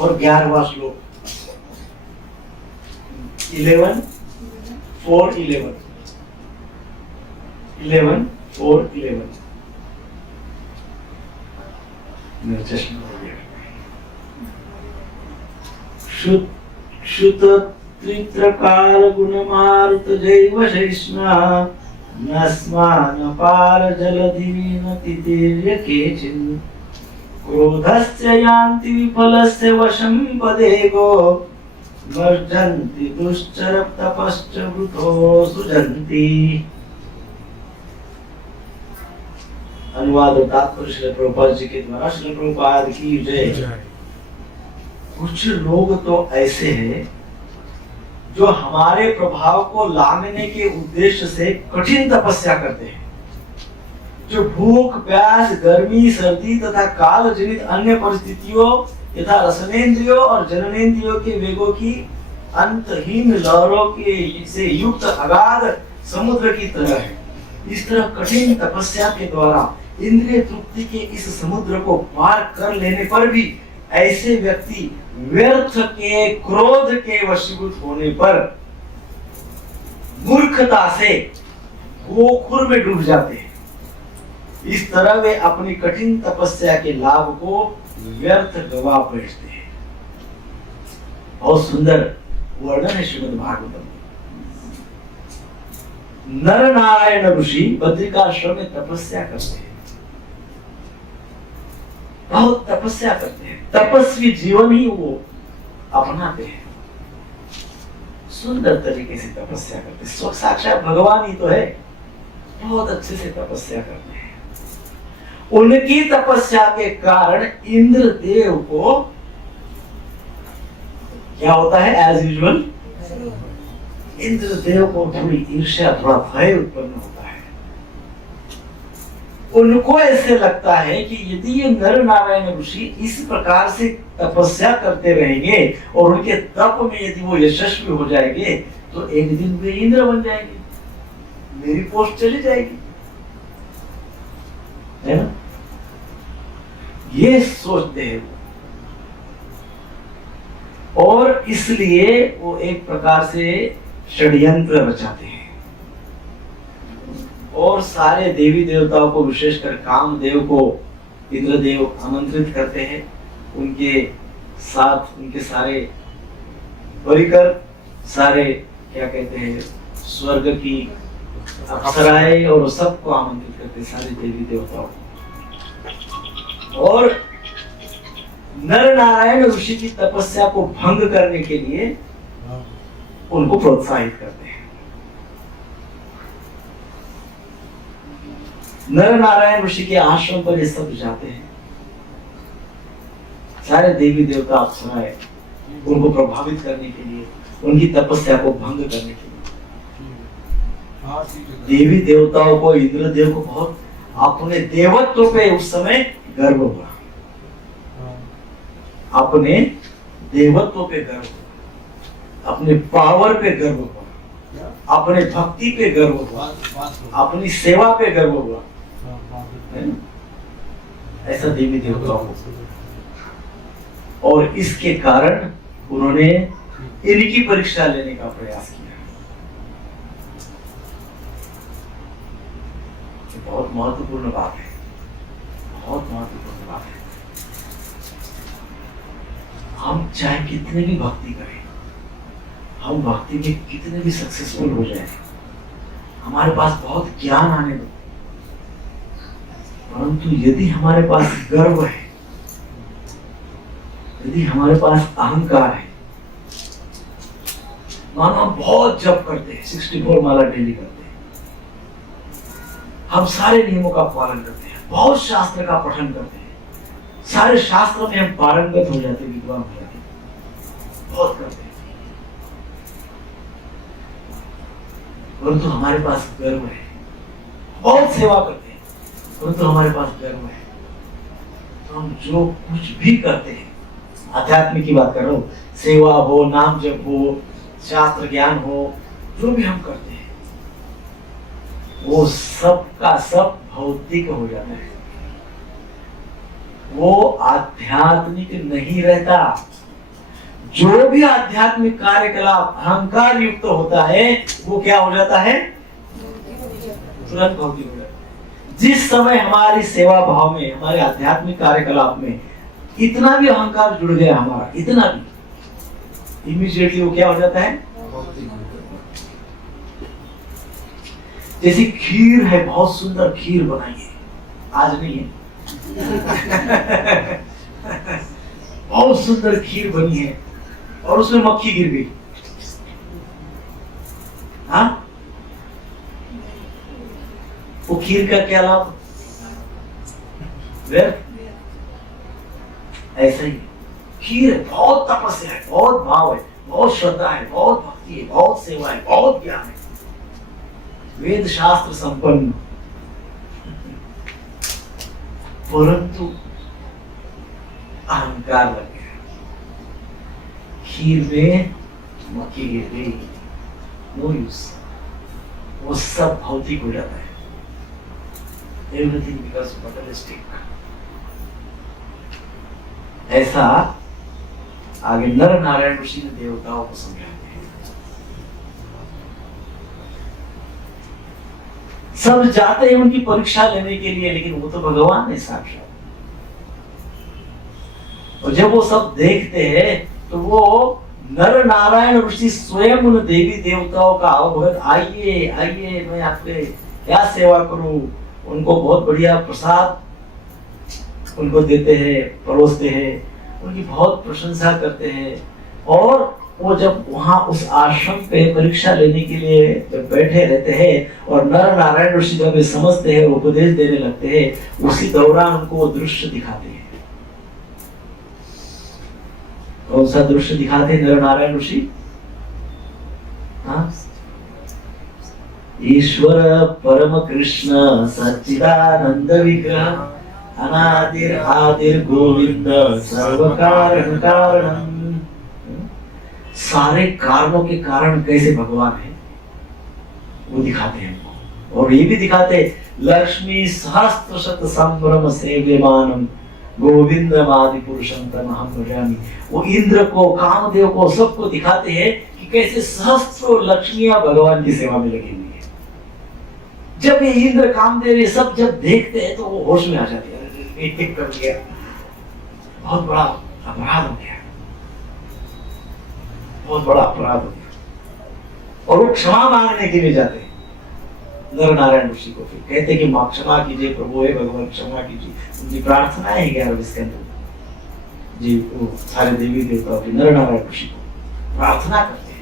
और 11वां श्लोक 11:4-11 श्रुत त्रित्रकार गुणमारुत जैव शैष्णा नस्मान पार जलधिन तितिर्य केचिन् क्रोधस्य यान्ति विफलस्य वशं पदेगो वर्जन्ति दुश्चर तपश्च वृथो सुजन्ति। अनुवाद और तात्पर्य श्रील प्रभुपाद जी के द्वारा। श्रील प्रभुपाद की जय। कुछ लोग तो ऐसे हैं जो हमारे प्रभाव को लांघने के उद्देश्य से कठिन तपस्या करते हैं, जो भूख, प्यास, गर्मी, सर्दी तथा काल जनित अन्य परिस्थितियों तथा रसनेन्द्रियों और जननेन्द्रियों के वेगों की अंतहीन लहरों के से युक्त अगाध समुद्र की तरह है। इस तरह कठिन तपस्या के द्वारा इंद्रिय तृप्ति के इस समुद्र को पार कर लेने पर भी ऐसे व्यक्ति व्यर्थ के क्रोध के वशीभूत होने पर मूर्खता से गोखुर में डूब जाते हैं। इस तरह वे अपनी कठिन तपस्या के लाभ को व्यर्थ गवा बैठते हैं। बहुत सुंदर वर्णन है श्रीमद् भागवतम में। नर नारायण ऋषि बद्रिकाश्रम में तपस्या करते हैं, बहुत तपस्या करते हैं, तपस्वी जीवन ही वो अपनाते हैं, सुंदर तरीके से तपस्या करते हैं। साक्षात भगवान ही तो है, बहुत अच्छे से तपस्या करते हैं। उनकी तपस्या के कारण इंद्रदेव को क्या होता है? एज यूजुअल इंद्रदेव को थोड़ी ईर्ष्या, थोड़ा भय उत्पन्न होता है। उनको ऐसे लगता है कि यदि ये नर नारायण ऋषि इस प्रकार से तपस्या करते रहेंगे और उनके तप में यदि वो यशस्वी हो जाएंगे तो एक दिन वे इंद्र बन जाएंगे, मेरी पोस्ट चली जाएगी, है ना? ये सोचते हैं और इसलिए वो एक प्रकार से षड्यंत्र रचाते हैं और सारे देवी देवताओं को, विशेषकर कामदेव को इंद्रदेव आमंत्रित करते हैं। उनके साथ उनके सारे परिकर, सारे क्या कहते हैं, स्वर्ग की अप्सराएं और सबको आमंत्रित करते हैं, सारे देवी देवताओं। और नर नारायण ऋषि की तपस्या को भंग करने के लिए उनको प्रोत्साहित करते हैं। नर नारायण ऋषि के आश्रम पर ये सब जाते हैं, सारे देवी देवता अप्सराएं, उनको प्रभावित करने के लिए, उनकी तपस्या को भंग करने के लिए। देवी देवताओं को, इंद्रदेव को बहुत अपने देवत्व पे उस समय गर्व हुआ, अपने देवत्व पे गर्व हुआ, अपने पावर पे गर्व हुआ, अपने भक्ति पे गर्व हुआ, अपनी सेवा पे गर्व हुआ, ऐसा देवी देवताओं को। और इसके कारण उन्होंने इनकी परीक्षा लेने का प्रयास किया। बहुत महत्वपूर्ण बात है, बहुत महत्वपूर्ण बात है। हम चाहे कितने भी भक्ति करें, हम भक्ति में कितने भी सक्सेसफुल हो जाए, हमारे पास बहुत ज्ञान आने दो, परंतु यदि हमारे पास गर्व है, यदि हमारे पास अहंकार है, मानो हम बहुत जप करते हैं, 64 माला डेली करते हैं, हम सारे नियमों का पालन करते हैं, बहुत शास्त्र का पठन करते हैं, सारे शास्त्रों में हम पारंगत हो जाते हैं, विद्वान हो जाते हैं, बहुत करते हैं, परंतु हमारे पास गर्व है, बहुत सेवा करते हैं, परंतु हमारे पास गर्व है, तो हम जो कुछ भी करते हैं, आध्यात्म की बात कर रहा हूँ, सेवा हो, नाम जप हो, शास्त्र ज्ञान हो, जो भी हम करते हैं वो सब का सब भौतिक हो जाता है, वो आध्यात्मिक नहीं रहता। जो भी आध्यात्मिक कार्यकलाप अहंकार युक्त होता है वो क्या हो जाता है? तुरंत भौतिक हो जाता है। जिस समय हमारी सेवा भाव में, हमारे आध्यात्मिक कार्यकलाप में इतना भी अहंकार जुड़ गया हमारा, इतना भी, इमीडिएटली वो क्या हो जाता है? जैसे खीर है, बहुत सुंदर खीर बनाई है, आज नहीं है बहुत सुंदर खीर बनी है और उसमें मक्खी गिर गई, हाँ, वो खीर का क्या लाभ? ऐसा ही खीर है, बहुत तपस्या है, बहुत भाव है, बहुत श्रद्धा है, बहुत भक्ति है, बहुत सेवा है, बहुत ज्ञान है, वेद शास्त्र संपन्न, परंतु अहंकार लग गया, खीर में मक्खी गिर गई, नो यूज, वो सब भौतिक हो जाता है। Everything because materialistic. ऐसा आगे नर नारायण ऋषि ने देवताओं को समझाते हैं। सब जाते हैं उनकी परीक्षा लेने के लिए, लेकिन वो तो भगवान है साक्षात। और जब वो सब देखते हैं तो वो नर नारायण ऋषि स्वयं उन देवी देवताओं का आह्वान, आइए आइए मैं आपके क्या सेवा करूं। उनको बहुत बढ़िया प्रसाद उनको देते हैं, परोसते हैं, उनकी बहुत प्रशंसा करते हैं। और वो जब वहां उस आश्रम पे परीक्षा लेने के लिए जब बैठे रहते हैं और नर नारायण ऋषि जब समझते हैं, उपदेश देने लगते हैं, उसी दौरान उनको वो दृश्य दिखाते हैं। कौन सा दृश्य दिखाते हैं नर नारायण ऋषि? हाँ, ईश्वर परम कृष्ण सच्चिदानंद विग्रह अनादिर आदिर गोविंद सर्व कारण कारणम। सारे कारणों के कारण कैसे भगवान है वो दिखाते हैं हमको। और ये भी दिखाते लक्ष्मी सहस्त्र शत संभ्रम सेव्यमानम गोविंदम आदि पुरुषम तमहं भजामि। वो इंद्र को, कामदेव को, सबको दिखाते हैं कि कैसे सहस्त्रों लक्ष्मियां भगवान की सेवा में लगी हुई है। जब ये इंद्र कामदेव ये सब जब देखते हैं तो वो होश में आ जाते हैं, एक कर दिया, बहुत बड़ा अपराध हो गया, बहुत बड़ा अपराध हो गया। और वो क्षमा मांगने के लिए जाते हैं नर नारायण ऋषि को। फिर कहते हैं कि मां क्षमा कीजिए प्रभु, हे भगवान क्षमा कीजिए। उनकी प्रार्थना है 11 इसके अंदर जी, वो सारे देवी देवताओं के नर नारायण ऋषि को प्रार्थना करते हैं।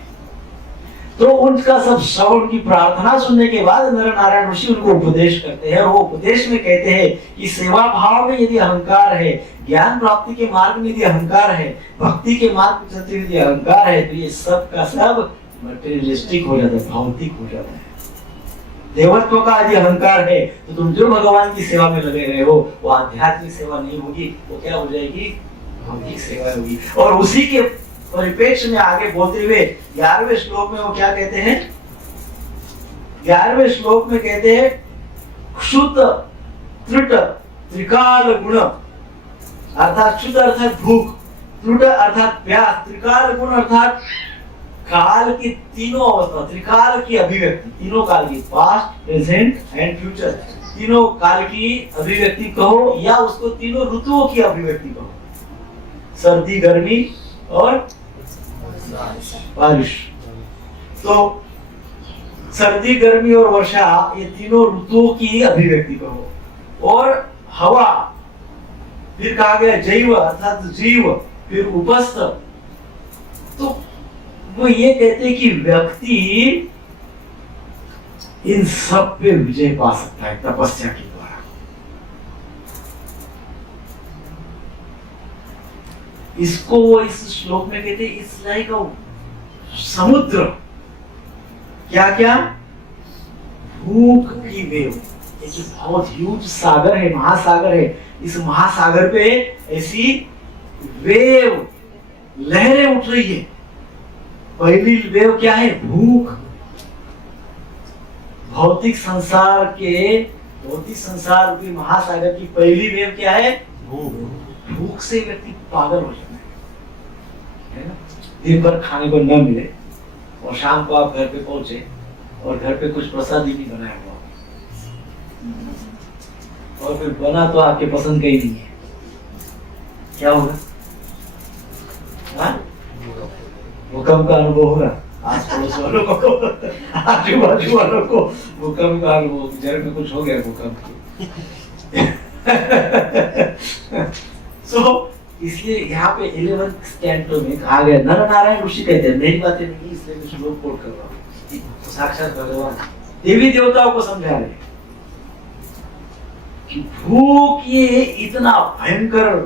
तो उनका सब श्रवण की प्रार्थना सुनने के बाद नर नारायण ऋषि उनको उपदेश करते हैं। और वो उपदेश में कहते हैं कि सेवा भाव में यदि अहंकार है, ज्ञान प्राप्ति के मार्ग में यदि अहंकार है, भक्ति के मार्ग में चलते हुए यदि अहंकार है, तो ये सब का सब मटेरियलिस्टिक हो जाता है, भौतिक हो जाता है। देवत्व का यदि अहंकार है तो तुम जो भगवान की सेवा में लगे रहे हो वो आध्यात्मिक सेवा नहीं होगी, वो क्या हो जाएगी? भौतिक सेवा होगी। और उसी के परिप्रेक्ष्य में आगे बोलते हुए 11वें श्लोक में वो क्या कहते हैं? 11वें श्लोक में कहते हैं क्षुत त्रुट त्रिकाल गुण, अर्थात क्षुत अर्थात भूख, त्रुट अर्थात प्यास, त्रिकाल गुण अर्थात काल की तीनों अवस्था, त्रिकाल की अभिव्यक्ति, तीनों काल की, पास्ट प्रेजेंट एंड फ्यूचर, तीनों काल की अभिव्यक्ति कहो या उसको तीनों ऋतुओं की अभिव्यक्ति कहो, सर्दी गर्मी और बारिश। तो सर्दी गर्मी और वर्षा ये तीनों ऋतुओं की अभिव्यक्ति कहो। और हवा, फिर कहा गया जैव अर्थात जीव, फिर उपस्थ। तो वो ये कहते हैं कि व्यक्ति इन सब पे विजय पा सकता है तपस्या के द्वारा। इसको वो इस श्लोक में कहते हैं इट्स लाइक अ समुद्र। क्या क्या? भूख की वेव, एक बहुत ह्यूज सागर है, महासागर है। इस महासागर पे ऐसी वेव, लहरें उठ रही है। पहली वेव क्या है? भूख। भौतिक संसार रूपी महासागर की पहली वेव क्या है? भूख। भूख से व्यक्ति पागल हो जाता है ना? दिन भर खाने को न मिले और शाम को आप घर पे पहुंचे और घर पे कुछ प्रसाद ही नहीं बनाया हुआ, और फिर बना तो आपके पसंद का ही नहीं है, क्या होगा? भूकंप का अनुभव होगा। आस पड़ोस वालों को, आजू बाजू वालों को भूकंप का अनुभव, घर में कुछ हो गया भूकंप। इसलिए यहाँ पे 11th स्कैंटो में कहा गया, नर नारायण ऋषि कहते हैं, मेरी बातें नहीं इसलिए मैं श्लोक कोट कर रहा हूँ, साक्षात भगवान देवी देवताओं को समझा रहे हैं कि भूख ये इतना भयंकर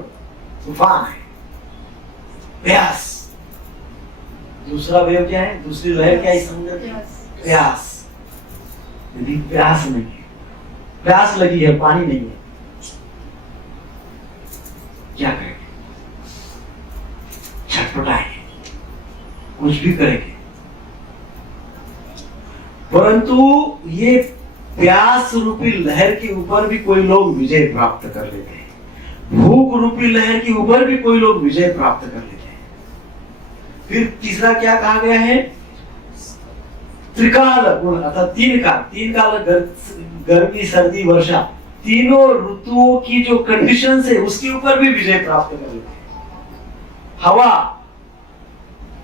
तूफान है। प्यास, दूसरा वेव क्या है? दूसरी लहर क्या है समुद्र की? प्यास। यदि प्यास नहीं है, प्यास लगी है, पानी नहीं है, क्या करेंगे? छटपटाएंगे, कुछ भी करेंगे। परंतु ये प्यास रूपी लहर के ऊपर भी कोई लोग विजय प्राप्त कर लेते हैं, भूख रूपी लहर के ऊपर भी कोई लोग विजय प्राप्त कर लेते हैं। फिर तीसरा क्या कहा गया है? त्रिकाल गुण, अर्थात तीन काल गर्मी सर्दी वर्षा, तीनों ऋतुओं की जो कंडीशन है उसके ऊपर भी विजय प्राप्त कर लेते हैं। हवा,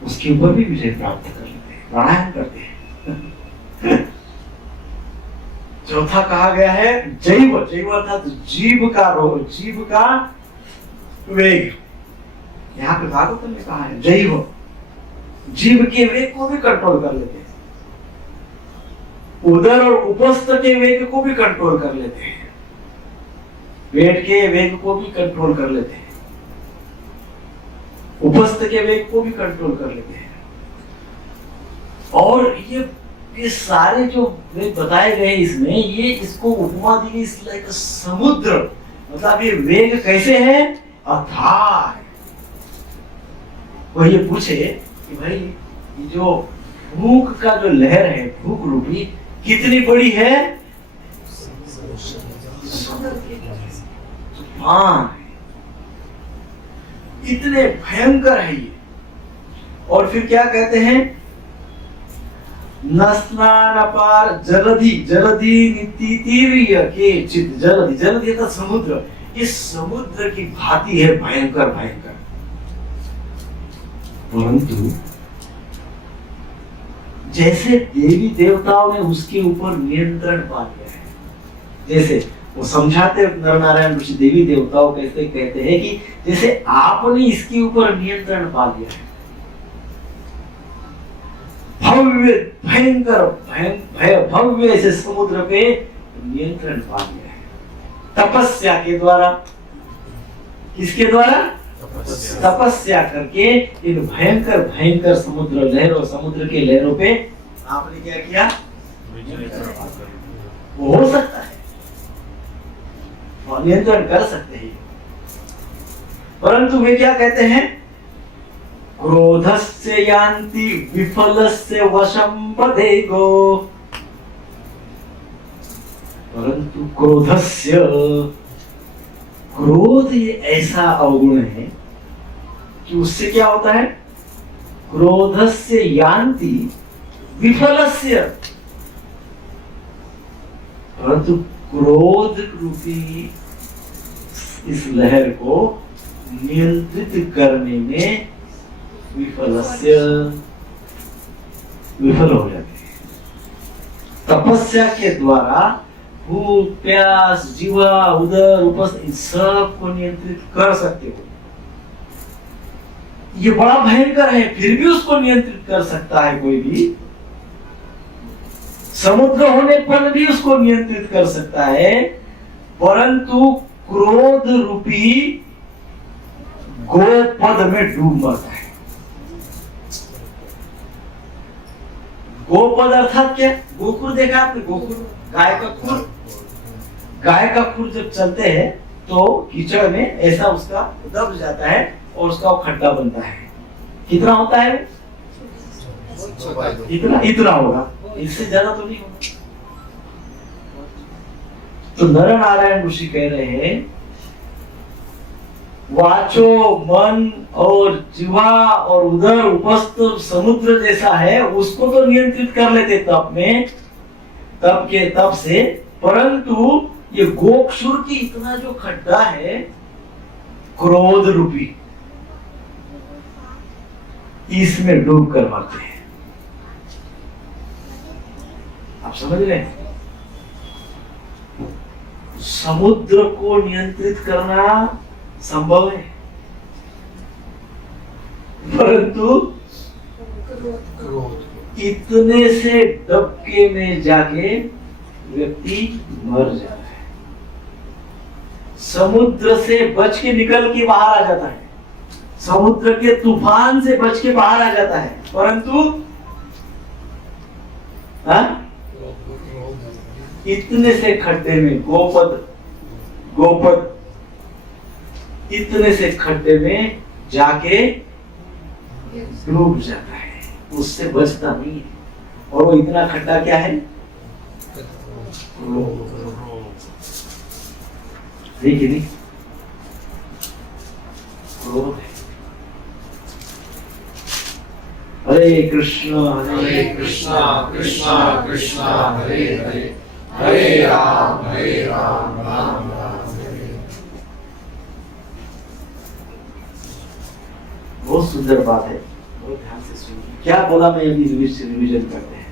उसके ऊपर भी विजय प्राप्त कर लेते हैं, प्राणायाम करते हैं। चौथा कहा गया है जैव अर्थात जीव का वेग। यहाँ पे भागवत में कहा है जैव, जीव के वेग को भी कंट्रोल कर लेते हैं, उदर और उपस्थ के वेग को भी कंट्रोल कर लेते हैं, पेट के वेग को भी कंट्रोल कर लेते हैं, उपस्थ के वेग को भी कंट्रोल कर लेते हैं। और ये सारे जो वेग बताए गए इसमें, ये इसको उपमा दी गई लाइक समुद्र, मतलब ये वेग कैसे है? अथाह है। वो ये पूछे कि भाई ये जो भूख का जो लहर है, भूख रूपी, कितनी बड़ी है? तूफान, इतने भयंकर है ये। और फिर क्या कहते हैं? नस्नान अपार जलधि नितीतीर्य के चित, जलधि था समुद्र, इस समुद्र की भांति है भयंकर। परंतु जैसे देवी देवताओं ने उसके ऊपर नियंत्रण पा लिया है, जैसे वो समझाते नर नारायण ऋषि देवी देवताओं कैसे कहते हैं कि जैसे आपने इसके ऊपर नियंत्रण पा लिया है, भव्य ऐसे समुद्र पे नियंत्रण पा लिया है तपस्या के द्वारा। किसके द्वारा? तपस्या करके इन भयंकर समुद्र लहरों, समुद्र के लहरों पे आपने क्या किया? वो हो सकता है और नियंत्रण कर सकते हैं। परंतु वे क्या कहते हैं? क्रोधस्य यान्ति विफलस्य वशं पदेगो। परंतु क्रोध ये ऐसा अवगुण है कि उससे क्या होता है? क्रोधस्य यान्ति विफलस्य, परंतु क्रोध रूपी इस लहर को नियंत्रित करने में विफल हो जाते हैं। तपस्या के द्वारा भूख, प्यास, जीवा, उदर, उपस्थ, इन सब को नियंत्रित कर सकते हो। ये बड़ा भयंकर है, फिर भी उसको नियंत्रित कर सकता है कोई भी। समुद्र होने पर भी उसको नियंत्रित कर सकता है, परंतु क्रोध रूपी गोपद में डूब मरता है। गोपद अर्थात क्या? गोखुर देखा आपने? गोखुर, गाय का खुर। गाय का खुर जब चलते हैं तो कीचड़ में ऐसा उसका दब जाता है और उसका वो खड्डा बनता है। कितना होता है? इतना होगा, इससे ज्यादा तो नहीं होगा। तो नर नारायण ऋषि कह रहे हैं वाचो, मन और जीवा और उदर उपस्थ समुद्र जैसा है, उसको तो नियंत्रित कर लेते तप में, तप से, परंतु ये गोक्षुर की इतना जो खड्डा है क्रोध रूपी, इसमें डूब कर मरते हैं। आप समझ रहे हैं? समुद्र को नियंत्रित करना संभव है, परंतु इतने से डबके में जाके व्यक्ति मर जाता है। समुद्र से बच के निकल के बाहर आ जाता है, समुद्र के तूफान से बच के बाहर आ जाता है, परंतु इतने से खड्डे में गोपद इतने से खड्डे में जाके डूब जाता है, उससे बचता नहीं है। और वो इतना खड्डा क्या है? क्रोध। है कि नहीं? क्रोध है। हरे कृष्णा कृष्णा कृष्णा कृष्णा हरे हरे, हरे राम राम राम हरे। बहुत सुंदर बात है, बहुत ध्यान से सुनिए। क्या बोला मैं अभी रिविजन करते हैं।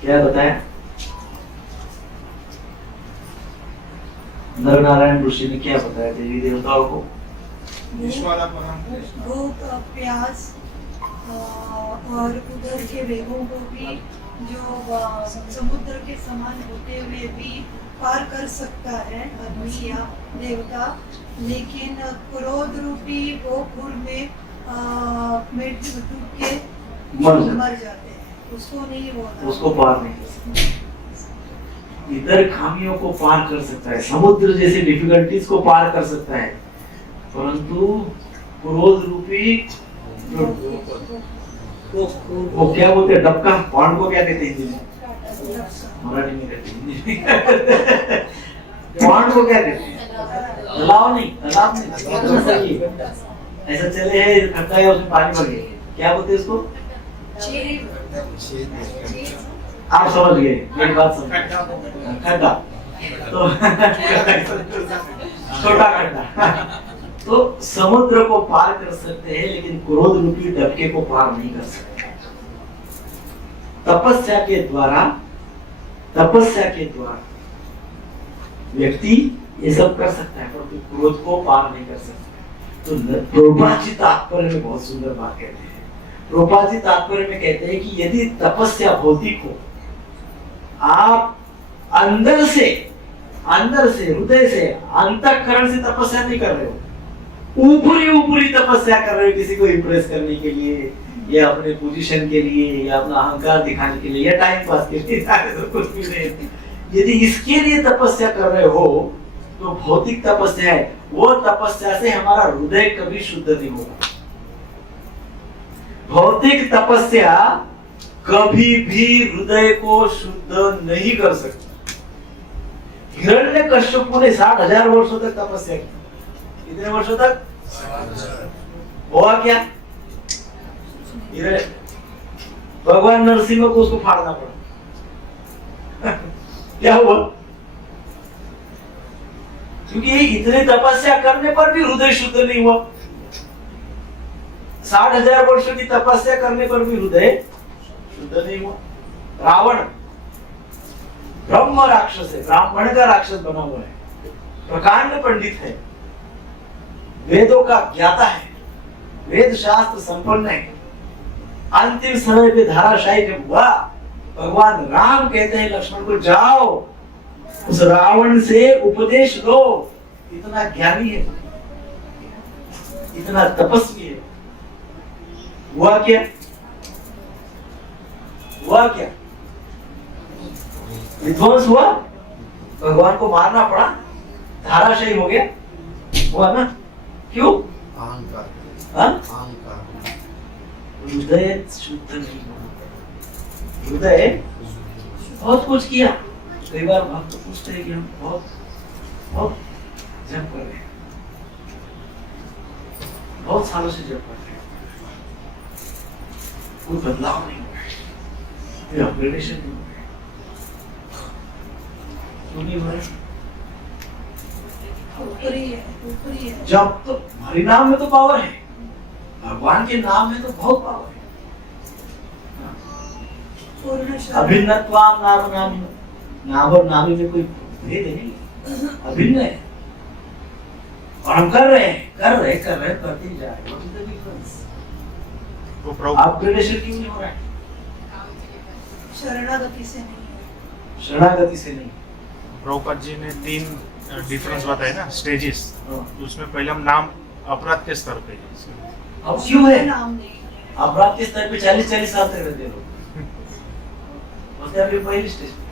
क्या बताया? नर नारायण ऋषि ने क्या बताया देवी देवताओं को? ईश्वर परम भूख, प्यास और उधर के वेगों को भी जो समुद्र के समान होते हुए भी पार कर सकता है आदमी या देवता, लेकिन क्रोध रूपी वो खुर में डूब के मर जाते हैं, उसको नहीं होता, उसको पार नहीं कर सकता। इधर खामियों को पार कर सकता है, समुद्र जैसे डिफिकल्टीज को पार कर सकता है, परंतु क्रोध रूपी वो क्या बोलते हैं, डबका पॉन्ड को क्या कहते हैं हिंदी में? मराठी में कहते हैं, हिंदी में पॉन्ड को क्या कहते हैं? तालाब नहीं, तालाब नहीं, ऐसा चले है खड्डा है उसमें पानी भर गया, क्या बोलते हैं उसको? आप समझ गए एक बात, समझ खड्डा तो छोटा खड्डा। तो समुद्र को पार कर सकते हैं, लेकिन क्रोध रूपी डबके को पार नहीं कर सकते। तपस्या के द्वारा व्यक्ति ये सब कर सकता है, परंतु क्रोध को पार नहीं कर सकता। तो प्रभुपाद जी तात्पर्य में बहुत सुंदर बात कहते हैं। प्रभुपाद जी तात्पर्य में कहते हैं कि यदि तपस्या भौतिक हो, आप अंदर से हृदय से अंतःकरण से तपस्या नहीं कर रहे हो, ऊपरी तपस्या कर रहे हो किसी को इम्प्रेस करने के लिए, या अपने पोजीशन के लिए, या अपना अहंकार दिखाने के लिए, या टाइम पास के लिए, तो कुछ भी नहीं। यदि इसके लिए तपस्या कर रहे हो तो भौतिक तपस्या है, वो तपस्या से हमारा हृदय कभी शुद्ध नहीं होगा। भौतिक तपस्या कभी भी हृदय को शुद्ध नहीं कर सकती। हिरण्यकश्यप ने 60,000 वर्षों तक तपस्या की। कितने वर्षों तक? हुआ क्या? भगवान नरसिंह को उसको फाड़ना पड़ा। क्या हुआ? क्योंकि इतने तपस्या करने पर भी हृदय शुद्ध नहीं हुआ। 60,000 वर्षों की तपस्या करने पर भी हृदय शुद्ध नहीं हुआ। रावण ब्रह्म राक्षस है, ब्राह्मण का राक्षस बना हुआ है, प्रकांड पंडित है, वेदों का ज्ञाता है, वेद शास्त्र संपन्न है। अंतिम समय पे धराशायी जब हुआ, भगवान राम कहते हैं लक्ष्मण को, जाओ उस रावण से उपदेश लो, इतना ज्ञानी है, इतना तपस्वी है। हुआ क्या? विध्वंस हुआ, भगवान को मारना पड़ा, धाराशायी हो गया, हुआ ना? क्यों? अहंकार। हृदय शुद्ध नहीं हुआ। हृदय बहुत कुछ किया। कई बार भक्त पूछते हैं कि हम बहुत जप कर रहे हैं, बहुत सालों से जप कर रहे हैं, कोई बदलाव नहीं हुआ है, कोई अपग्रेडेशन नहीं हुआ है। क्यों नहीं हुआ है? ऊपरी है। जब तो हरिनाम में तो पावर है, भगवान के नाम में तो बहुत पावर है। अभिन्नत्वाम नाम नामी, नाम और नामी में कोई भेद नहीं, अभिन्न है। और हम कर रहे हैं करते ही जा रहे हैं। तो अपग्रेडेशन क्यों नहीं हो रहा है? शरणागति से नहीं। प्रभुपाद जी ने 3 डिफरेंस बताए ना, स्टेजेस। उसमें पहले हम नाम अपराध के स्तर पे, अब क्यों है? नाम नहीं। अपराध के स्तर पे 40-40 साल तक रहते लोग। अभी पहली स्टेज पे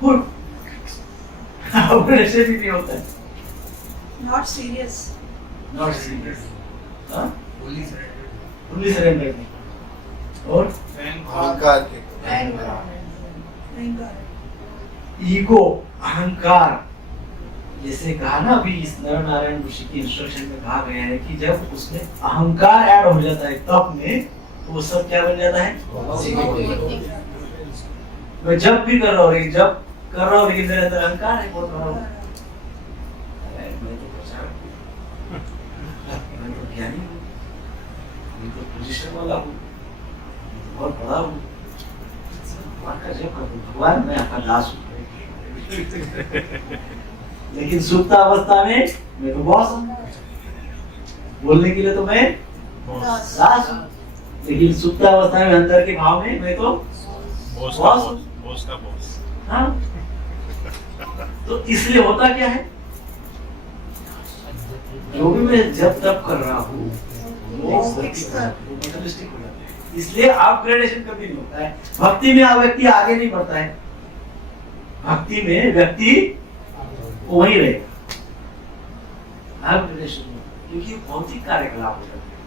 गुड अपग्रेडेशन भी नहीं होता है। Not serious. Not serious, fully surrender नहीं, और अहंकार के Anger. ईगो, अहंकार, जैसे कहा ना अभी इस नर नारायण ऋषि की इंस्ट्रक्शन में कहा गया है कि जब उसमें अहंकार ऐड हो जाता है तब में तो वो सब क्या बन जाता है? मैं जब भी कर रहा हूँ लेकिन मेरे अंदर अहंकार है बहुत बड़ा। मैं तो प्रचारक हूँ, मैं तो ज्ञानी हूँ, मैं तो पोजीशन वाला हूँ, बहुत बड़ा हूँ, भगवान का जप करता हूँ, भगवान मैं आपका दास हूँ। लेकिन सुप्त अवस्था में मैं तो बॉस हूँ, बोलने के लिए तो मैं दास हूँ, लेकिन सुप्त अवस्था में अंदर के भाव में मैं तो बॉस बॉस हूँ। का बॉस। हाँ, तो इसलिए होता क्या है, जो भी मैं जब तब कर रहा हूँ वो materialistic हो जाता है, इसलिए अपग्रेडेशन कभी नहीं होता है। भक्ति में व्यक्ति आगे नहीं बढ़ता है, भक्ति में व्यक्ति वहीं रहेगा, अपग्रेडेशन क्योंकि भौतिक कार्यकलाप हो जाते हैं।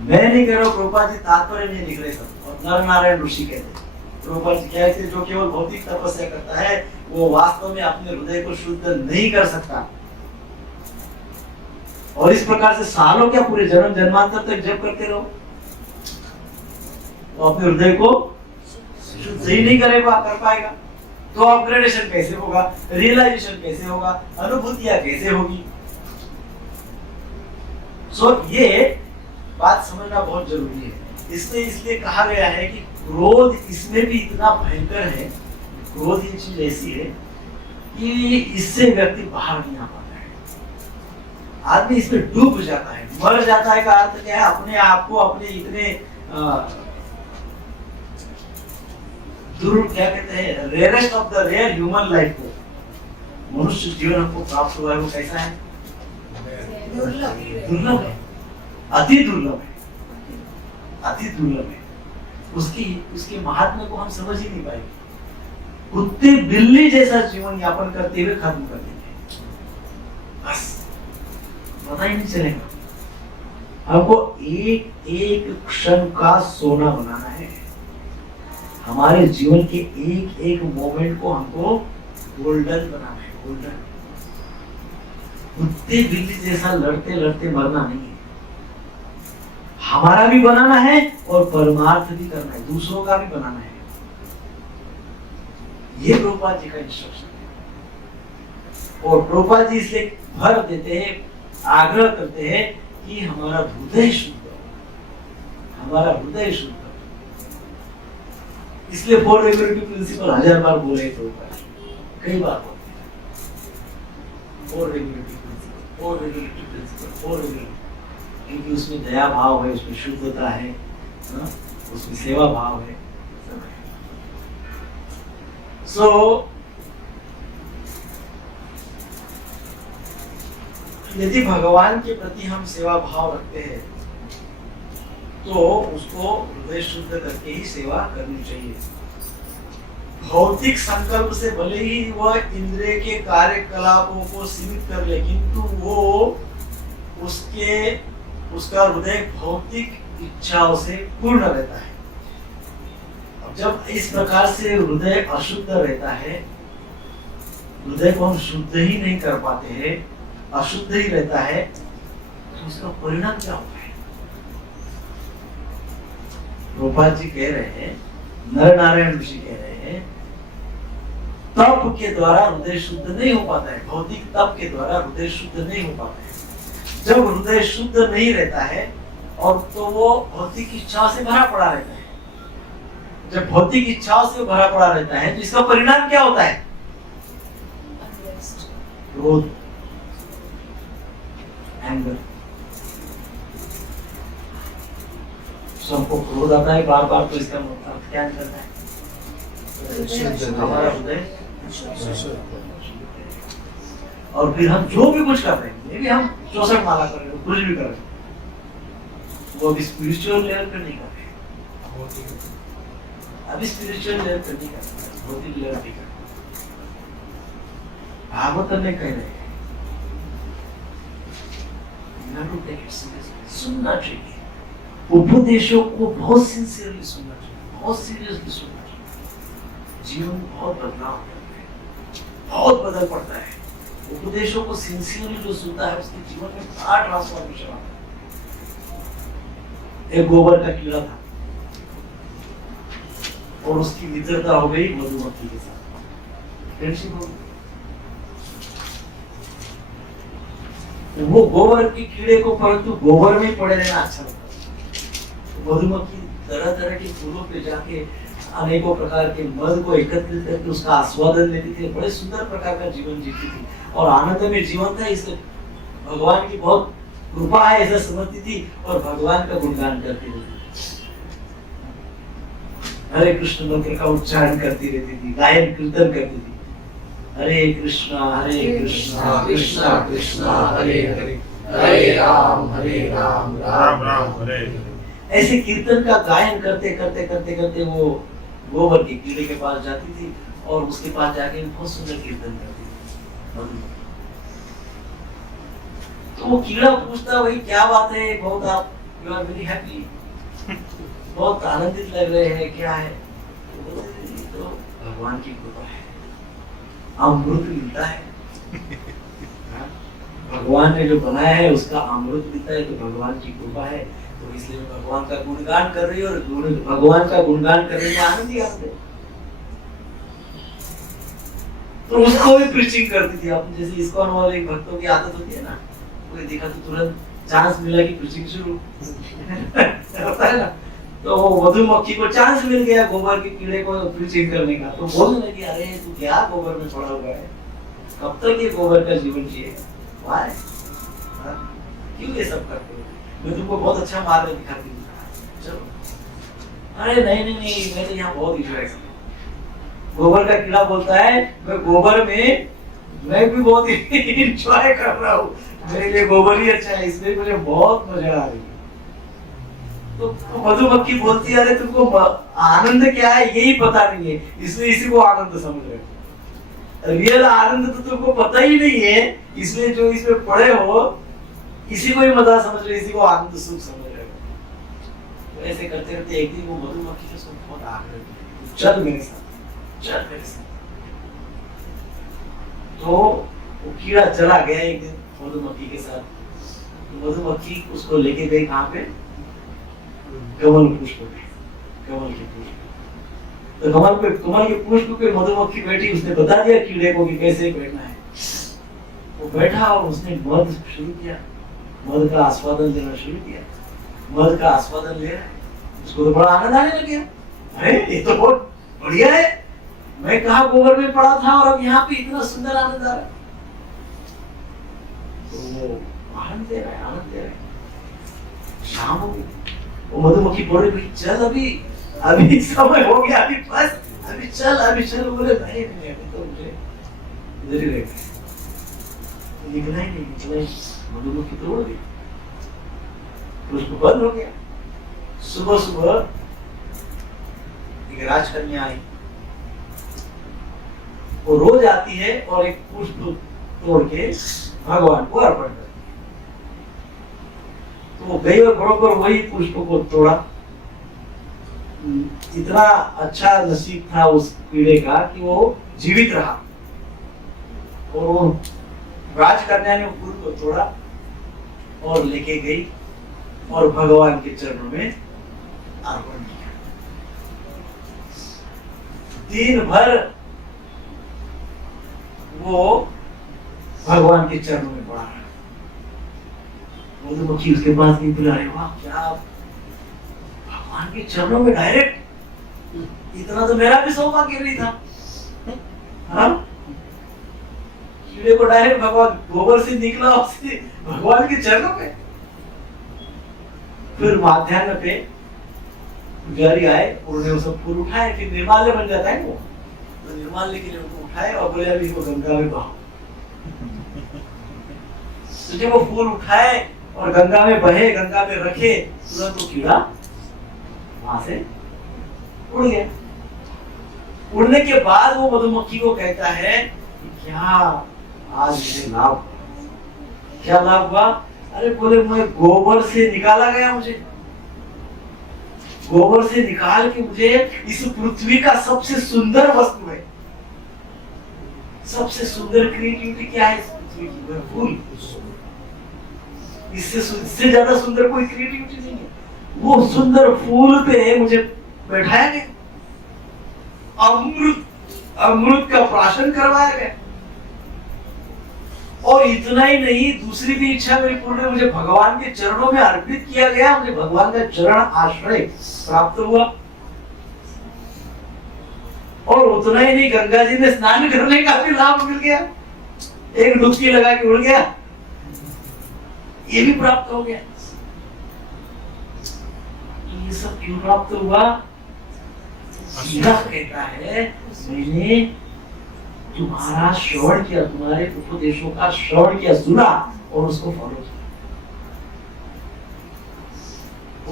मैं नहीं कह रहा हूँ, प्रभुपाद जी तात्पर्य नहीं लिख रहे सब, और नर नारायण ऋषि कहते हैं प्रभुपाद जी क्या है, जो केवल भौतिक तपस्या करता है वो वास्तव में अपने हृदय को शुद्ध नहीं कर सकता। और इस प्रकार से सालों क्या पूरे जन्म जन्मांतर तक जप करते रहो तो अपने हृदय को शुद्ध ही नहीं कर पाएगा, तो अपग्रेडेशन कैसे होगा, रियलाइजेशन कैसे होगा, अनुभूतियां कैसे होगी। सो ये बात समझना बहुत जरूरी है। इसलिए कहा गया है कि क्रोध इसमें भी इतना भयंकर है, क्रोध ये चीज ऐसी है कि इससे व्यक्ति बाहर नहीं आ पाता है, आदमी इसमें डूब जाता है, मर जाता है। का अर्थ क्या है, अपने आप को अपने इतने क्या कहते हैं, rarest of the rare human life को, मनुष्य जीवन हमको प्राप्त हुआ है, वो कैसा है, दुर्लभ है, अति दुर्लभ है, अति दुर्लभ है। उसके महात्म्य को हम समझ ही नहीं पाएंगे, कुत्ते बिल्ली जैसा जीवन यापन करते हुए खत्म कर देंगे, बस पता ही नहीं चलेगा। हमको एक एक क्षण का सोना बनाना है, हमारे जीवन के एक एक मोमेंट को हमको गोल्डन बनाना है, गोल्डन। कुत्ते बिल्ली जैसा लड़ते लड़ते मरना नहीं है, हमारा भी बनाना है और परमार्थ भी करना है, दूसरों का भी बनाना है। ये प्रभुपाद जी का इंस्ट्रक्शन है, और प्रभुपाद जी इसलिए भर देते हैं, आग्रह करते हैं कि हमारा हृदय शुद्ध हो, हमारा हृदय शुद्ध हो। इसलिए 4 रेगुलेटरी प्रिंसिपल 1000 बार बोले प्रभुपाद जी, कई बार बोले 4 regulatory principle, 4 regulatory principle, 4 regulatory, क्योंकि उसमें दया भाव है, उसमें शुद्धता है, उसमें सेवा भाव है। सो यदि भगवान के प्रति हम सेवा भाव रखते हैं तो उसको हृदय शुद्ध करके ही सेवा करनी चाहिए। भौतिक संकल्प से भले ही वह इंद्रिय के कार्यकलापों को सीमित कर ले, किंतु वो उसका हृदय भौतिक इच्छाओं से पूर्ण रहता है। जब इस प्रकार से हृदय अशुद्ध रहता है, हृदय को हम शुद्ध ही नहीं कर पाते हैं, अशुद्ध ही रहता है, तो उसका परिणाम क्या होता है? प्रभुपाद जी कह रहे हैं, नर नारायण ऋषि कह रहे हैं, तप के द्वारा हृदय शुद्ध नहीं हो पाता है, भौतिक तप के द्वारा हृदय शुद्ध नहीं हो पाता है। जब हृदय शुद्ध नहीं रहता है और तो वो भौतिक इच्छाओं से भरा पड़ा रहता है, जब भौतिक इच्छाओं से भरा पड़ा रहता है तो इसका परिणाम क्या होता है? क्रोध, एंगर। सबको क्रोध आता है बार बार, तो इसका मतलब क्या करना है? हमारा हृदय, और फिर हम जो भी कुछ कर रहे हैं, भी हम 64 माला कर रहे हैं, कुछ भी कर रहे हैं, वो अभी स्पिरिचुअल लेवल पे नहीं कर रहे, अभी स्पिरिचुअल लेवल पे नहीं कर रहे, भौतिक लेवल पे कर रहे। भागवत में कह रहे हैं सुनना चाहिए, उपदेशों को बहुत सिंसियरली सुनना चाहिए, बहुत सीरियसली सुनना चाहिए। जीवन में बहुत बदलाव होता है, बहुत बदल पड़ता है। उपदेशों को सिंसियरली जो सुनता है उसके जीवन में बड़ा ट्रांसफॉर्मेशन आता है। एक गोबर का कीड़ा था और उसकी मित्रता हो गई मधुमक्खी के साथ, फ्रेंडशिप हो गई। वो गोबर के कीड़े को परंतु गोबर में पड़े रहना अच्छा लगता है। मधुमक्खी तरह तरह के फूलों पे जाके अनेकों प्रकार के मध को एकत्रित करके उसका आस्वादन लेती थी, बड़े सुंदर प्रकार का जीवन जीती थी और आनंद में जीवन था। इसलिए भगवान की बहुत कृपा है ऐसा समझती थी और भगवान का गुणगान करती रहती थी, हरे कृष्ण मंत्र का उच्चारण करती रहती थी, गायन कीर्तन करती थी, हरे कृष्णा कृष्णा कृष्णा हरे हरे, हरे राम राम राम हरे हरे। ऐसे कीर्तन का गायन करते करते करते करते वो गोबर के कीड़े के पास जाती थी और उसके पास जाके बहुत सुंदर कीर्तन करती थी। तो वो कीड़ा पूछता, भाई क्या बात है, बहुत आप यू आर वेरी हैप्पी, बहुत आनंदित लग रहे हैं, क्या है? तो भगवान की कृपा है, अमृत मिलता है। भगवान ने जो बनाया है उसका अमृत मिलता है, तो भगवान की कृपा है। तो इसलिए भगवान का गुणगान कर रही है और भगवान का गुणगान करने में आनंद ही आते। तो उसको भी प्रीचिंग करती थी। आप जैसे इस्कॉन वाले भक्तों की आदत होती है ना, कोई देखा तो तुरंत चांस मिला कि प्रीचिंग शुरू होता है ना। तो मधुमक्खी को चांस मिल गया गोबर के कीड़े को प्रीचिंग करने का, तो बोलने लगी, अरे तू क्या गोबर में पड़ा हुआ है, कब तक ये गोबर का जीवन जिएगा, क्यों ये सब करते हो, मैं तुमको बहुत अच्छा मार्ग दिखाती हूँ, चलो। अरे नहीं मैं तो यहाँ बहुत इंजॉय करता हूँ। गोबर का कीड़ा बोलता है, मैं गोबर में मैं भी बहुत इंजॉय कर रहा हूँ, मेरे लिए गोबर ही अच्छा है, इसमें मुझे बहुत मजा आ रही है। तो मधुमक्खी बोलती है, अरे तुमको आनंद क्या है यही पता नहीं है, इसलिए इसी को आनंद समझ रहे हो। रियल आनंद तो तुमको पता ही नहीं है, इसलिए जो इसमें पड़े हो इसी को ही मजा समझ रहे, इसी को आनंद सुख समझ रहे हो। तो ऐसे करते करते एक दिन वो मधुमक्खी से उसको बहुत आग्रह, चल मेरे साथ, चल मेरे साथ। तो वो कीड़ा चला गया एक दिन मधुमक्खी के साथ। तो मधुमक्खी उसको लेके गई कहाँ पे, कमल पुष्प पे, कमल के पुष्प। तो कमल के पुष्प पे मधुमक्खी बैठी, उसने बता दिया कीड़े को कि कैसे बैठना है। वो बैठा और उसने मध शुरू किया, मध का आस्वादन लेना शुरू किया। मध का आस्वादन ले रहा है, उसको तो बड़ा आनंद आने लग गया। अरे ये तो बहुत बढ़िया है, मैं कहाँ गोबर में पड़ा था और अब यहाँ पे इतना सुंदर आनंद आ रहा है। तो वो आनंद दे रहा है, आनंद दे रहा है। शाम हो गई, वो मधुमक्खी बोल रही, चल अभी समय हो गया, अभी बस अभी चल। बोले नहीं अभी तो मुझे इधर ही रहना है। निकला ही नहीं, मधुमक्खी तोड़ दी, पुष्प बंद हो गया। सुबह एक राजकन्या आई, वो रोज आती है और एक पुष्प तोड़ के भगवान को अर्पण करती है। तो वो गई और बरोबर वही पुष्प को तोड़ा। इतना अच्छा नसीब था उस कीड़े का कि वो जीवित रहा और वो राजकन्या ने फूल को तोड़ा और लेके गई और भगवान के चरणों में अर्पण किया। दिन भर वो भगवान के चरणों में पड़ा रहा। मधुमक्खी उसके पास नहीं बुला रहे, वाह क्या भगवान के चरणों में डायरेक्ट, इतना तो मेरा भी सौभाग्य नहीं था। हाँ, कीड़े को डायरेक्ट भगवान गोबर से निकला उससे भगवान के चरणों में। फिर माध्याह्न पे पुजारी आए, उन्होंने वो सब फूल उठाए, फिर निर्माल्य बन जाता है वो, तो निर्माल्य के लिए उनको उठाए और बोले अभी इसको गंगा में बहाओ। तो जब वो फूल उठाए और गंगा में बहे, गंगा में रखे, तुरंत वो कीड़ा वहां से उड़ गया। उड़ने के बाद वो मधुमक्खी को कहता है कि क्या आज मुझे लाभ, क्या लाभ हुआ, अरे बोले मैं गोबर से निकाला गया, मुझे गोबर से निकाल के मुझे इस पृथ्वी का सबसे सुंदर वस्तु है, सबसे सुंदर क्रिएटिविटी क्या है इस पृथ्वी की? वह फूल। इससे ज्यादा सुंदर कोई क्रिएटिविटी नहीं है। वो सुंदर फूल पे मुझे बैठाया गया, अमृत का प्राशन करवाया गया, और इतना ही नहीं, दूसरी भी इच्छा मेरी पूर्ण, मुझे भगवान के चरणों में अर्पित किया गया, मुझे भगवान का चरण आश्रय प्राप्त हुआ। और उतना ही नहीं, गंगा जी में स्नान करने का भी लाभ मिल गया, एक डुबकी लगा के उड़ गया, ये भी प्राप्त हो गया। ये सब क्यों प्राप्त हुआ? सीधा कहता है मैंने तुम्हारा श्रवण किया, तुम्हारे उपदेशों का श्रवण किया, सुना और उसको फॉलो किया।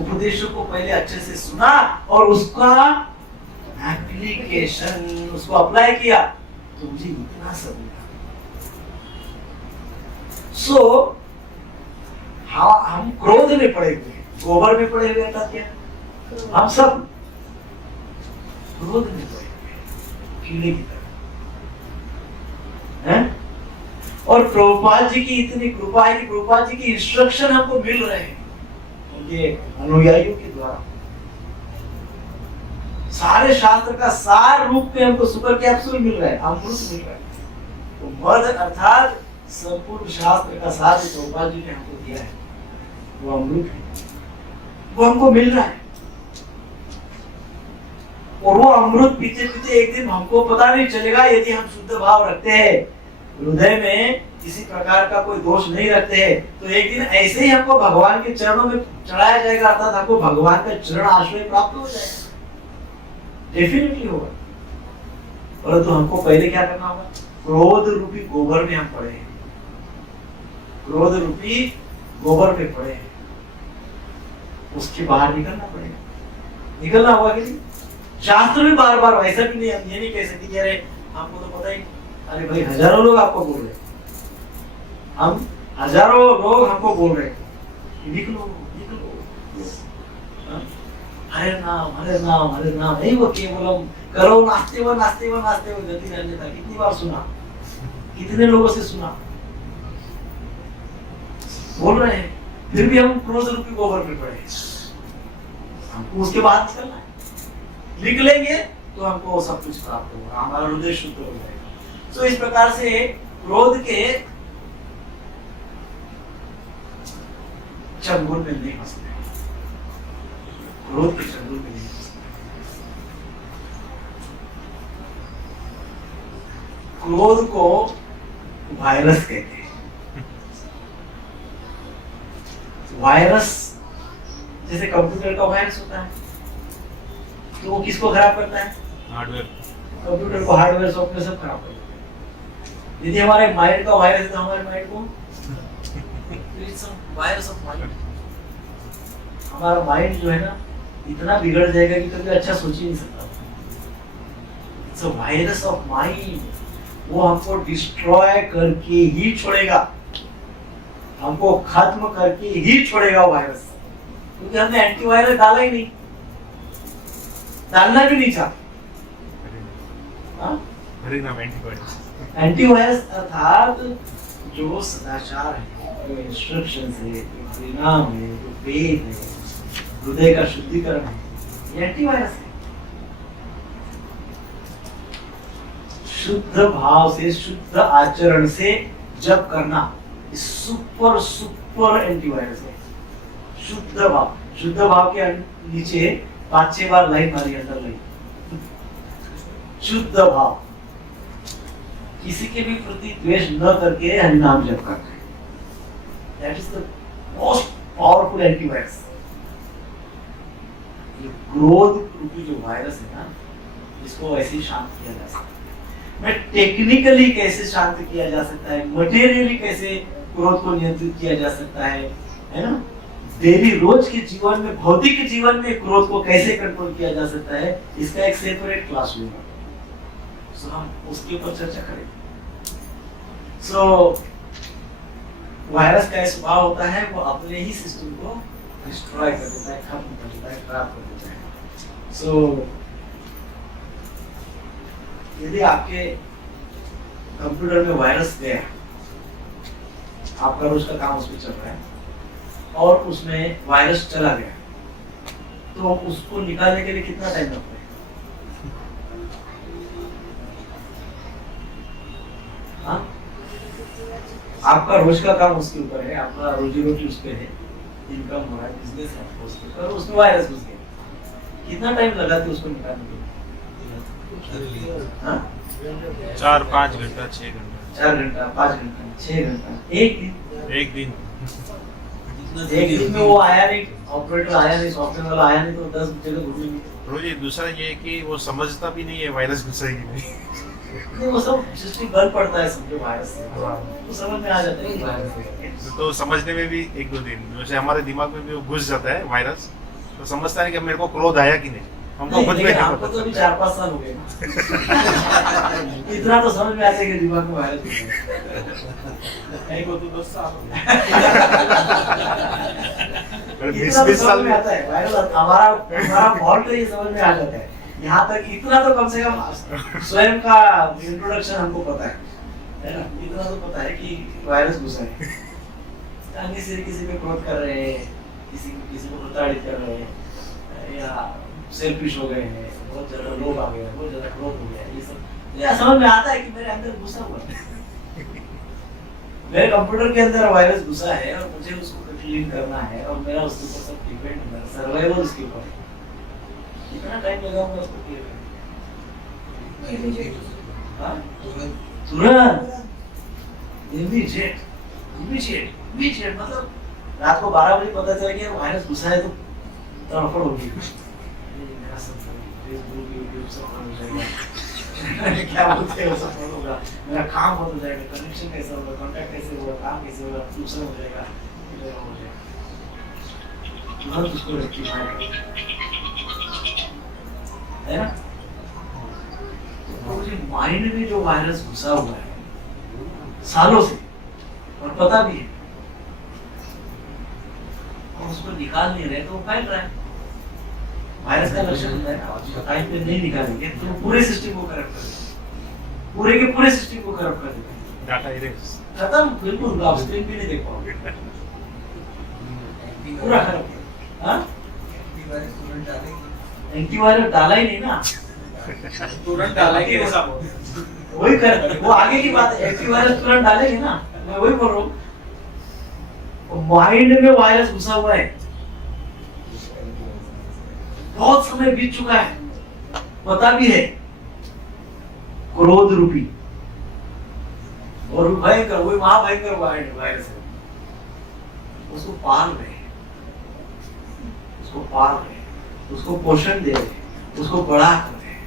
उपदेशों को पहले अच्छे से सुना और उसका एप्लीकेशन, उसको अप्लाई किया, तो मुझे इतना सब मिला। सो हम क्रोध में पड़े हुए, गोबर में पड़े हुए था क्या? हम सब क्रोध में पड़े हुए, कीड़े की तरह हैं? और प्रभुपाद जी की इतनी कृपा है कि प्रभुपाद जी की इंस्ट्रक्शन हमको मिल रहे हैं उनके अनुयायियों के द्वारा। सारे शास्त्र का सार रूप में हमको सुपर कैप्सूल मिल रहा है, अमृत मिल रहा है। तो मद अर्थात संपूर्ण शास्त्र का सार प्रभुपाद जी ने हमको दिया है, वो अमृत है, वो हमको मिल रहा है। और वो अमृत पीते पीते एक दिन हमको पता नहीं चलेगा, यदि हम शुद्ध भाव रखते हैं, हृदय में किसी प्रकार का कोई दोष नहीं रखते हैं, तो एक दिन ऐसे ही हमको भगवान के चरणों में चढ़ाया जाएगा, अर्थात हमको भगवान का चरण आश्रय प्राप्त हो जाएगा, डेफिनेटली होगा। परंतु हमको पहले क्या करना होगा? क्रोध रूपी गोबर में हम पड़े हैं, क्रोध रूपी गोबर में पड़े हैं, उसके बाहर निकलना पड़ेगा, निकलना होगा कि नहीं? शास्त्र में बार बार वैसा भी नहीं, ये नहीं कह सकते कि अरे हमको तो पता ही, अरे भाई हजारों लोग आपको बोल रहे, हम हजारों लोग हमको बोल रहे निकलो निकलो, हरे नाम हरे नाम हरे नाम, नहीं वो केवलम करो नास्ते वो गति रहने था। कितनी बार सुना, कितने लोगों से सुना, बोल रहे हैं, फिर भी हम क्रोध रूपी गोबर पे पड़े। हमको उसके बाद निकलना है, निकलेंगे तो हमको सब कुछ प्राप्त होगा, हमारा हृदय शुद्ध हो जाएगा। तो इस प्रकार से क्रोध के चंगुल में नहीं फंसते, क्रोध के चंगुल में नहीं फंसते। क्रोध को वायरस कहते हैं। वायरस जैसे कंप्यूटर का वायरस होता है, तो वो किसको खराब करता है? हार्डवेयर, कंप्यूटर को, हार्डवेयर, सॉफ्टवेयर सब खराब करता है। यदि हमारे माइंड का वायरस है तो हमारे माइंड को वायरस ऑफ माइंड, हमारा माइंड जो है ना इतना बिगड़ जाएगा कि कभी अच्छा सोच ही नहीं सकता। It's a virus of mind, वो हमको डिस्ट्रॉय करके ही छोड़ेगा, हमको खत्म करके ही छोड़ेगा वायरस, क्योंकि हमने एंटीवायरस डाला ही नहीं, डालना भी नहीं चाहते। एंटीवायरस अर्थात जो सदाचार है, जो इंस्ट्रक्शंस है, जो परिणाम है, जो वेद है, हृदय का शुद्धिकरण है, ये एंटीवायरस है। शुद्ध भाव से, शुद्ध आचरण से जप करना सुपर एंटीवायरस है। शुद्ध भाव के नीचे 5-6 बार लाइन मारी, अंडरलाइन। शुद्ध भाव, किसी के भी प्रति द्वेष न करके हरिनाम जप करना है, that is the most powerful antivirus. ये क्रोध रूपी जो वायरस है ना, इसको ऐसे ही शांत किया जा सकता है। मैं टेक्निकली कैसे शांत किया जा सकता है, मटेरियली कैसे क्रोध को नियंत्रित किया जा सकता है ना, डेली रोज के जीवन में, भौतिक जीवन में क्रोध को कैसे कंट्रोल किया जा सकता है, इसका एक सेपरेट क्लास होगा, सो हम उसके ऊपर चर्चा करेंगे। सो वायरस का स्वभाव होता है वो अपने ही सिस्टम को डिस्ट्रॉय कर देता है, खत्म कर देता है, खराब कर देता है। सो यदि आपके कंप्यूटर में वायरस गया, आपका रोज का काम उसमें चल रहा है और उसमें वायरस चला गया, तो उसको निकालने के लिए कितना टाइम लगता है? हाँ? आपका रोज का काम उसके ऊपर है, आपका रोजी रोटी उस पर है, इनकम हो रहा है, बिजनेस है आपका उसके ऊपर, उसमें वायरस घुस गया, कितना टाइम लगा था उसको निकालने के लिए? हाँ? 4-5 घंटा 6 घंटा 4 घंटा 5 घंटा 6 घंटा, एक दिन में वो आया नहीं, ऑपरेटर आया नहीं, सॉफ्टवेयर वाला आया नहीं, तो 10 जगह घूमेंगे। रोजी दूसरा ये है कि वो समझता भी नहीं है वायरस घुसेगी नहीं। नहीं, वो सब सिस्टम बल पड़ता है समझो वायरस से, तो समझ में आ जाता है कि वायरस है। तो समझने में भी 1-2 दिन, जैसे हमारे दिमाग में भी वो घुस जाता है वायरस, तो समझता है कि मेरे को क्रोध आया कि नहीं, हमको नहीं, खुद में लेकिन नहीं आपको पता तो अभी चलता है। 4-5 साल हो गए इतना तो समझ में आता है कि दिमाग में वायरस है। एक को तो 10 साल हो गए। अगर इतना तो 20 समझ साल में आता है वायरस, हमारा फॉल्ट तो ये समझ में आ जाता है। यहाँ तक इतना तो कम से कम स्वयं का इंट्रोडक्शन हमको पता है ना, इतना तो पता है कि वायरस घुसा है। अन्य से किसी पे क्रोध कर रहे हैं, किसी को प्रताड़ित कर रहे हैं, या सेल्फिश हो गए हैं, बहुत ज्यादा लोभ आ गया, बहुत ज्यादा क्रोध हो गया, ये सब ये समझ में आता है कि मेरे अंदर घुसा हुआ है। मेरे कंप्यूटर के अंदर वायरस घुसा है और मुझे उसको क्लीन करना है और मेरा उसके ऊपर सब डिपेंड है, सर्वाइवल उसके ऊपर है। कितना टाइम लगाऊंगा उसको क्लियर करने? हाँ? तुरंत इमीडिएट मतलब रात को 12 बजे पता चला कि वायरस घुसा है तो तड़फड़ होगी, मेरा सब फेसबुक यूट्यूब सब बंद हो जाएगा। क्या बोलते हैं वो सब बंद होगा, मेरा काम बंद हो जाएगा, कनेक्शन कैसे होगा, कांटेक्ट कैसे होगा, काम कैसे होगा, दूसरा हो जाएगा, हो जाएगा। तुरंत उसको रेक्टिफाई करो, है ना? तो मुझे माइंड में जो वायरस घुसा हुआ है सालों से और पता भी है, और उसको निकाल नहीं रहे तो वो फैल रहा है। वायरस का लक्षण होता है ना, टाइम पे नहीं निकालेंगे तो पूरे सिस्टम को करप्ट कर देगा, पूरे के पूरे सिस्टम को करप्ट कर देगा, डाटा इरेज खत्म, बिल्कुल आप स्क्रीन भी नहीं देख पाओगे, पूरा खत्म। हाँ? एंटीवायरस डाला ही नहीं ना, तुरंत डाला कि ऐसा बोल। वही कर, वो आगे की बात है, एंटीवायरस तुरंत डालेंगे ना, मैं वही बोल रहा हूँ। माइंड में वायरस घुसा हुआ है, बहुत समय बीत चुका है, पता भी है, क्रोध रूपी और भयंकर, वही महाभयंकर वायरस है, उसको पाल रहे हैं, उसको पोषण दे रहे हैं, उसको बड़ा कर रहे हैं।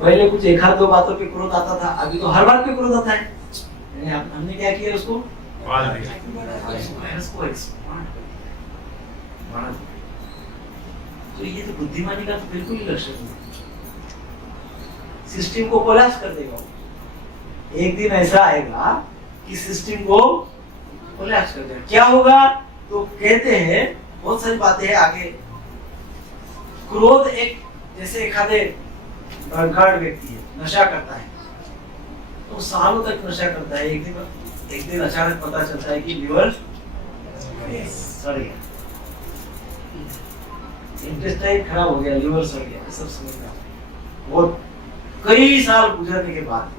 पहले कुछ 1-2 बातों पे क्रोध आता था, अभी तो हर बात पे क्रोध आता है। हमने क्या किया, उसको पाल दिया। वायरस को एक्सपांड बढ़ा दिया। तो ये तो बुद्धिमानी का तो बिल्कुल ही लक्षण नहीं, सिस्टम को कोलैप्स कर देगा। एक दिन ऐसा आएगा कि सिस्टम को कोलैप्स कर देगा। क्या होगा? तो कहते हैं, बहुत सारी बातें हैं आगे। क्रोध एक, जैसे एक आधे ड्रंकार्ड व्यक्ति है, नशा करता है, तो सालों तक नशा करता है, एक दिन अचानक पता चलता है कि लिवर सड़ गया, इंटेस्टाइन खराब हो गया, लिवर सड़ गया, सब समझना। वो कई साल गुजरने के बाद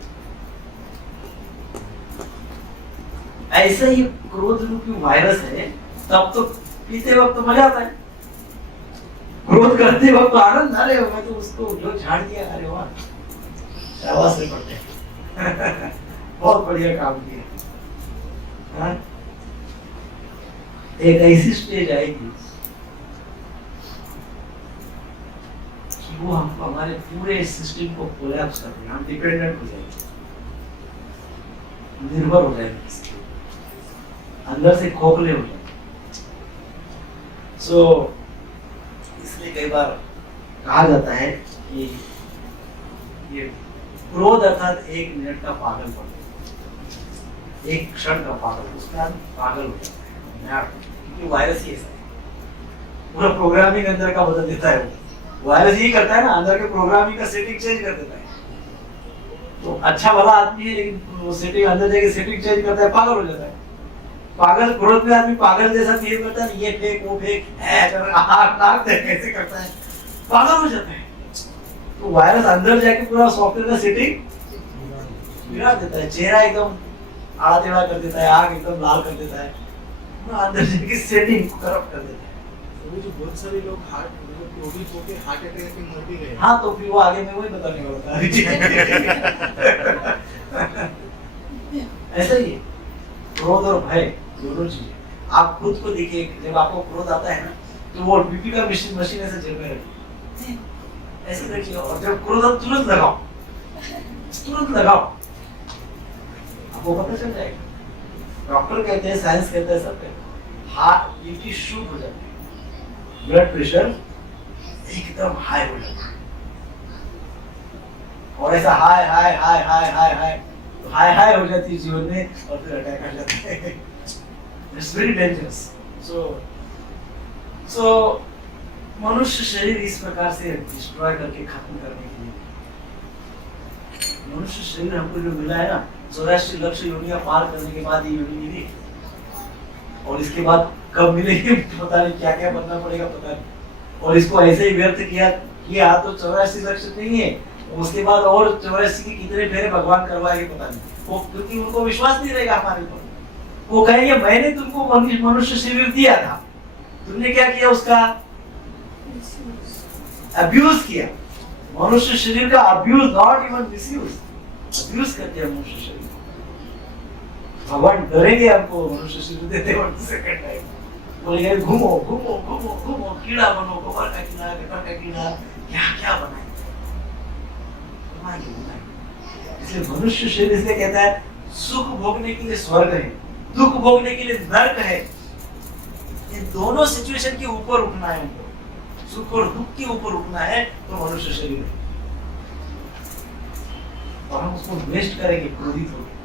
ऐसा ही क्रोध रूपी वायरस है। तब तो पीते वक्त तो मजा आता है, क्रोध करते वक्त तो आनंद, अरे मैं तो उसको जो झाड़ दिया, अरे वाह, शाबाश से पड़ते हैं बहुत बढ़िया काम किया। हाँ? एक ऐसी स्टेज आएगी कि वो हम हमारे पूरे सिस्टम को कोलैप्स कर देंगे, हम डिपेंडेंट हो जाएंगे, निर्भर हो जाएंगे, अंदर से खोखले हो जाएंगे। सो इसलिए कई बार कहा जाता है कि ये क्रोध अर्थात 1 मिनट का पागलपन, एक क्षण का पागल, उसमें आदमी पागल हो जाता है, क्योंकि वायरस ही ऐसा है, पूरा प्रोग्रामिंग अंदर का बदल देता है। वो वायरस यही करता है ना, अंदर के प्रोग्रामिंग का सेटिंग चेंज कर देता है। तो अच्छा भला आदमी है, लेकिन वो सेटिंग अंदर जाके सेटिंग चेंज करता है, पागल हो जाता है। पागल क्रोध में आदमी पागल जैसा बिहेव करता है, ये फेंक वो फेंक नाक देख कैसे करता है, पागल हो जाता है। तो वायरस अंदर जाके पूरा सॉफ्टवेयर का सेटिंग बिगाड़ देता है, चेहरा एकदम आड़ा टेढ़ा कर देता है, आग एकदम लाल कर देता है, पूरा अंदर जाके सेटिंग करप्ट कर देता है। अभी जो बहुत सारे लोग क्रोधित होकर हार्ट अटैक से मर भी गए। हाँ, तो फिर वो आगे मैं वही बताने वाला था। ऐसा ही है, क्रोध और भय दोनों चीजें। आप खुद को देखिए, जब आपको क्रोध आता है ना, तो वो बीपी का मशीन ऐसे जेब में रखिए, ऐसे रखिए, और जब क्रोध आता तुरंत लगाओ, तुरंत लगाओ, आपको पता चल जाएगा। डॉक्टर कहते हैं, साइंस कहता है, सब कहते हैं, हार्ट बीपी शूट हो जाती है, ब्लड प्रेशर एकदम हाई हो जाता है, और ऐसा high high high high high high तो हाई हाई हो जाती है जीवन में, और फिर अटैक आ जाता है। It's very dangerous. सो मनुष्य शरीर इस प्रकार से डिस्ट्रॉय करके खत्म करने के लिए, मनुष्य शरीर हमको जो मिला है ना, 84 लक्ष योनियां पार करने के बाद ये योनि मिली, और इसके बाद कब मिलेगी पता नहीं, क्या क्या बनना पड़ेगा पता नहीं, और इसको ऐसे ही व्यर्थ किया तो 84 लक्ष नहीं है, उसके बाद और 84 की कितने फेरे भगवान करवाएंगे पता नहीं, वो क्योंकि उनको विश्वास नहीं रहेगा हमारे ऊपर। वो कहेंगे मैंने तुमको मनुष्य शरीर दिया था, तुमने क्या किया, उसका अब्यूज किया। मनुष्य शरीर का abuse, not even misuse, abuse करते हैं मनुष्य शरीर। भगवान डरेंगे हमको मनुष्य शरीर देते वक्त सेकंड टाइम, बोलेंगे घूमो घूमो घूमो घूमो, कीड़ा बनो, गोबर का कीड़ा, गटर का कीड़ा, क्या क्या बनाए। इसलिए मनुष्य शरीर इसलिए कहता है सुख भोगने के लिए स्वर्ग है, दुख भोगने के लिए नरक है। इन दोनों सिचुएशन के ऊपर उठना है हमको, सुख और दुख के ऊपर उठना है, तो मनुष्य शरीर है। और हम उसको वेस्ट करेंगे क्रोधित होकर।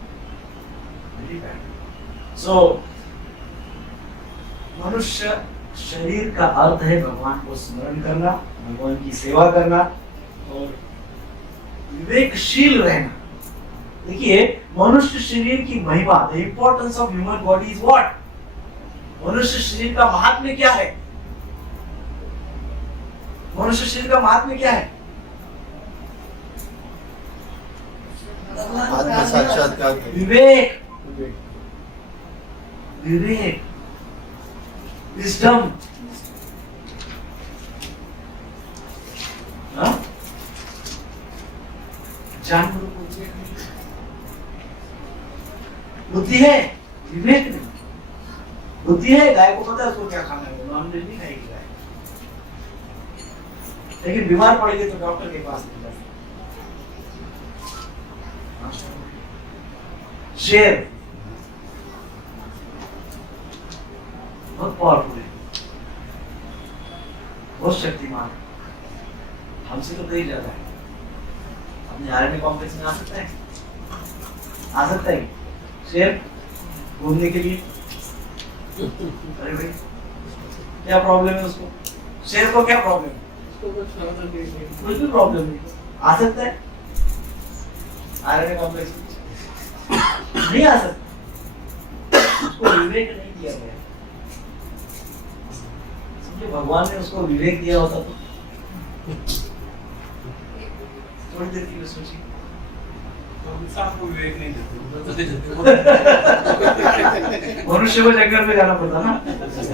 सो मनुष्य शरीर का अर्थ है भगवान को स्मरण करना, भगवान की सेवा करना और विवेकशील रहना। देखिए मनुष्य शरीर की महिमा, the importance of human body is what? मनुष्य शरीर का महात्म्य क्या है? मनुष्य शरीर का महात्म्य क्या है? आत्म साक्षात्कार, विवेक, विवेक, विजडम, जानवरों को बुद्धि है, विवेक नहीं। बुद्धि है, गाय को पता है उसको क्या खाना है, नॉनवेज नहीं खाएगी गाय, लेकिन बीमार पड़ेगी तो डॉक्टर के पास नहीं जाएगी। शेर बहुत पावरफुल है, बहुत शक्तिमान है, हमसे तो कहीं ज्यादा है। अपने आरएनए कॉम्प्लेक्स में आ सकता है, आ सकता है शेर घूमने के लिए? अरे भाई क्या प्रॉब्लम है उसको? शेर को क्या प्रॉब्लम है? कोई भी प्रॉब्लम नहीं, आ सकता है आरएनए कॉम्प्लेक्स में? नहीं आ सकता, उसको विवेक नहीं दिया गया। समझे, भगवान ने उसको विवेक दिया होता तो थोड़ी देर के लिए सोचिए, आपको विवेक नहीं देते। मनुष्य को जंगल में जाना पड़ता ना,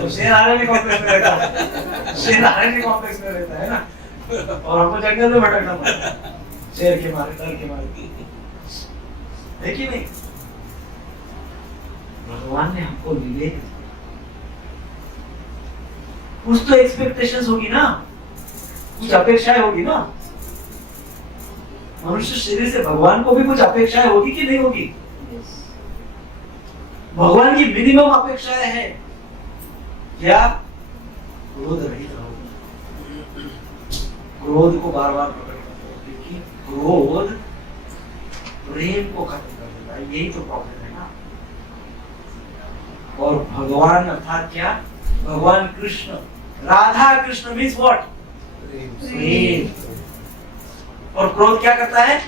तो शेर आरएनए कॉम्प्लेक्स में रहता है, शेर आरएनए कॉम्प्लेक्स में रहता है ना, और हमको जंगल में भटकना पड़ता शेर के मारे, डर के मारे, है कि नहीं? भगवान ने हमको विवेक दिया, कुछ तो एक्सपेक्टेशंस होगी ना, कुछ अपेक्षाएं होगी ना। मनुष्य शरीर से भगवान को भी कुछ अपेक्षाएं होगी कि नहीं होगी? भगवान की मिनिमम अपेक्षाएं है क्या? क्रोध रहित रहो, क्रोध को बार बार प्रकट करो, क्योंकि क्रोध प्रेम को खत्म कर देता है। यही तो प्रॉब्लम है ना, भगवान अर्थात क्या? भगवान कृष्ण। Radha Krishna means what? प्रेम। और क्रोध क्या करता है?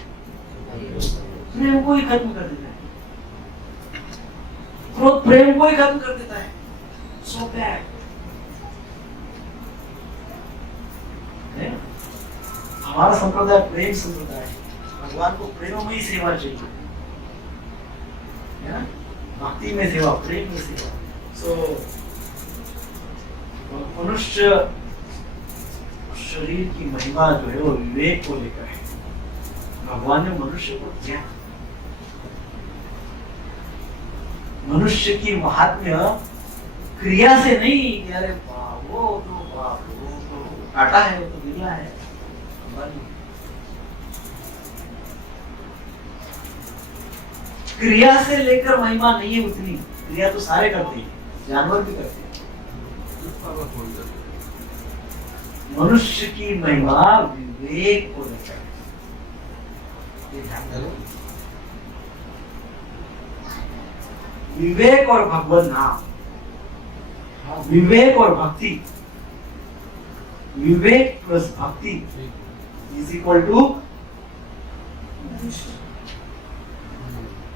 प्रेम को ही खत्म कर देता है। क्रोध प्रेम को ही खत्म कर देता है। So bad. हमारा संप्रदाय प्रेम संप्रदाय है। भगवान को प्रेम में ही सेवा चाहिए, है ना? भक्ति में सेवा, प्रेम में सेवा। सो मनुष्य शरीर की महिमा जो है वो विवेक को लेकर है। भगवान ने मनुष्य को दिया। मनुष्य की महात्म्य क्रिया से नहीं, अरे वो तो काटा है, वो तो गिरला है। क्रिया से लेकर महिमा नहीं है उतनी। क्रिया तो सारे करते हैं, जानवर भी करते हैं। मनुष्य की महिमा विवेक को लेकर है। ये ध्यान करो। विवेक और भगवत नाम, विवेक और भक्ति, विवेक प्लस भक्ति इज इक्वल टू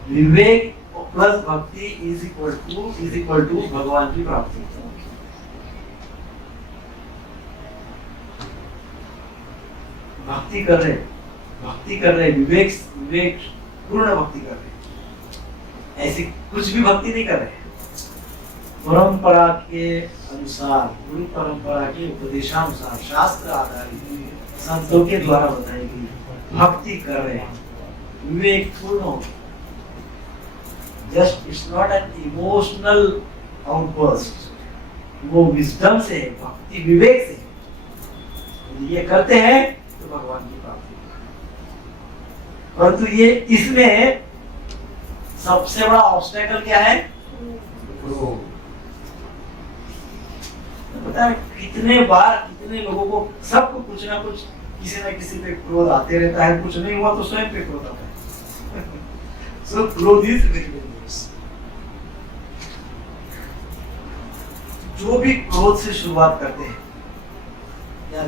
विवेक प्लस भक्ति इज इक्वल टू भगवान की प्राप्ति। भक्ति कर रहे विवेक पूर्ण भक्ति कर रहे, ऐसी कुछ भी भक्ति नहीं कर रहे। परंपरा के अनुसार, गुरु परंपरा के उपदेशानुसार, शास्त्र आधारित संतों के द्वारा बताई गई भक्ति कर रहे हैं। विवेक पूर्ण हो। Just it's not an emotional outburst, वो विजडम से है, भक्ति विवेक से है। ये करते हैं तो भगवान की प्राप्ति। परंतु ये इसमें सबसे बड़ा ऑब्स्टेकल क्या है? क्रोध। पता है कितने बार कितने लोगों को, सबको कुछ ना कुछ किसी ना किसी पे क्रोध आते रहता है। कुछ नहीं हुआ तो स्वयं पे क्रोध आता है। सो क्रोध इज वेरी डेंजरस। जो भी क्रोध से शुरुआत करते हैं या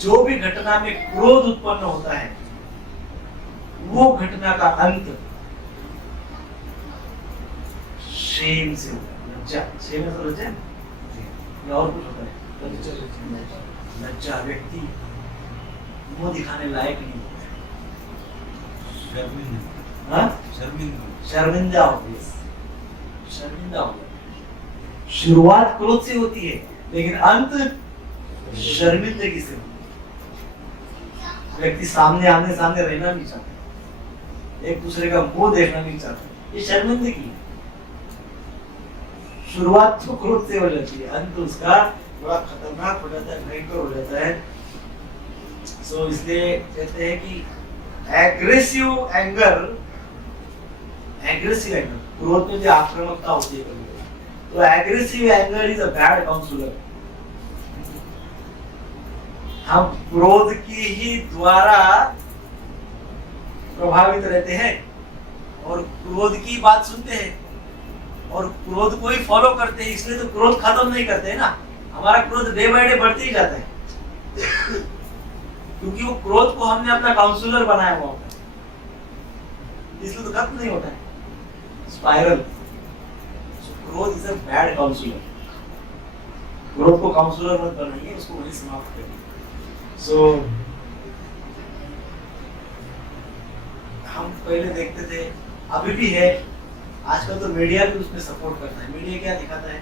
जो भी घटना में क्रोध उत्पन्न होता है, वो घटना का अंत शेम से होता है। लज्जा, शेम है तो लज्जा या और कुछ होता है? लज्जा। व्यक्ति मुंह दिखाने लायक नहीं होता है, शर्मिंदा हो गया, शर्मिंदा हो गया। शुरुआत क्रोध से होती है लेकिन अंत शर्मिंदगी से होती है। व्यक्ति सामने रहना नहीं चाहता, एक दूसरे का मुंह देखना नहीं चाहता, ये शर्मिंदगी है। शुरुआत तो क्रोध से हो जाती है, अंत उसका बड़ा खतरनाक हो जाता है, भयंकर हो जाता है। सो इसलिए कहते हैं कि एग्रेसिव एंगर, क्रोध में जो आक्रामकता होती है तो aggressive anger is a bad counsellor. हम क्रोध की ही द्वारा प्रभावित रहते हैं और क्रोध की बात सुनते हैं और क्रोध को ही फॉलो करते हैं। इसलिए तो क्रोध खत्म नहीं करते हैं ना। हमारा क्रोध डे बाय डे बढ़ते ही जाता है क्योंकि वो क्रोध को हमने अपना काउंसलर बनाया हुआ होता है, इसलिए तो खत्म नहीं होता है। स्पाइरल। क्रोध इज अ बैड काउंसलर। क्रोध को काउंसलर मत बनाइए, उसको वहीं समाप्त करिए। सो हम पहले देखते थे, अभी भी है, आजकल तो मीडिया भी उसमें सपोर्ट करता है। मीडिया क्या दिखाता है?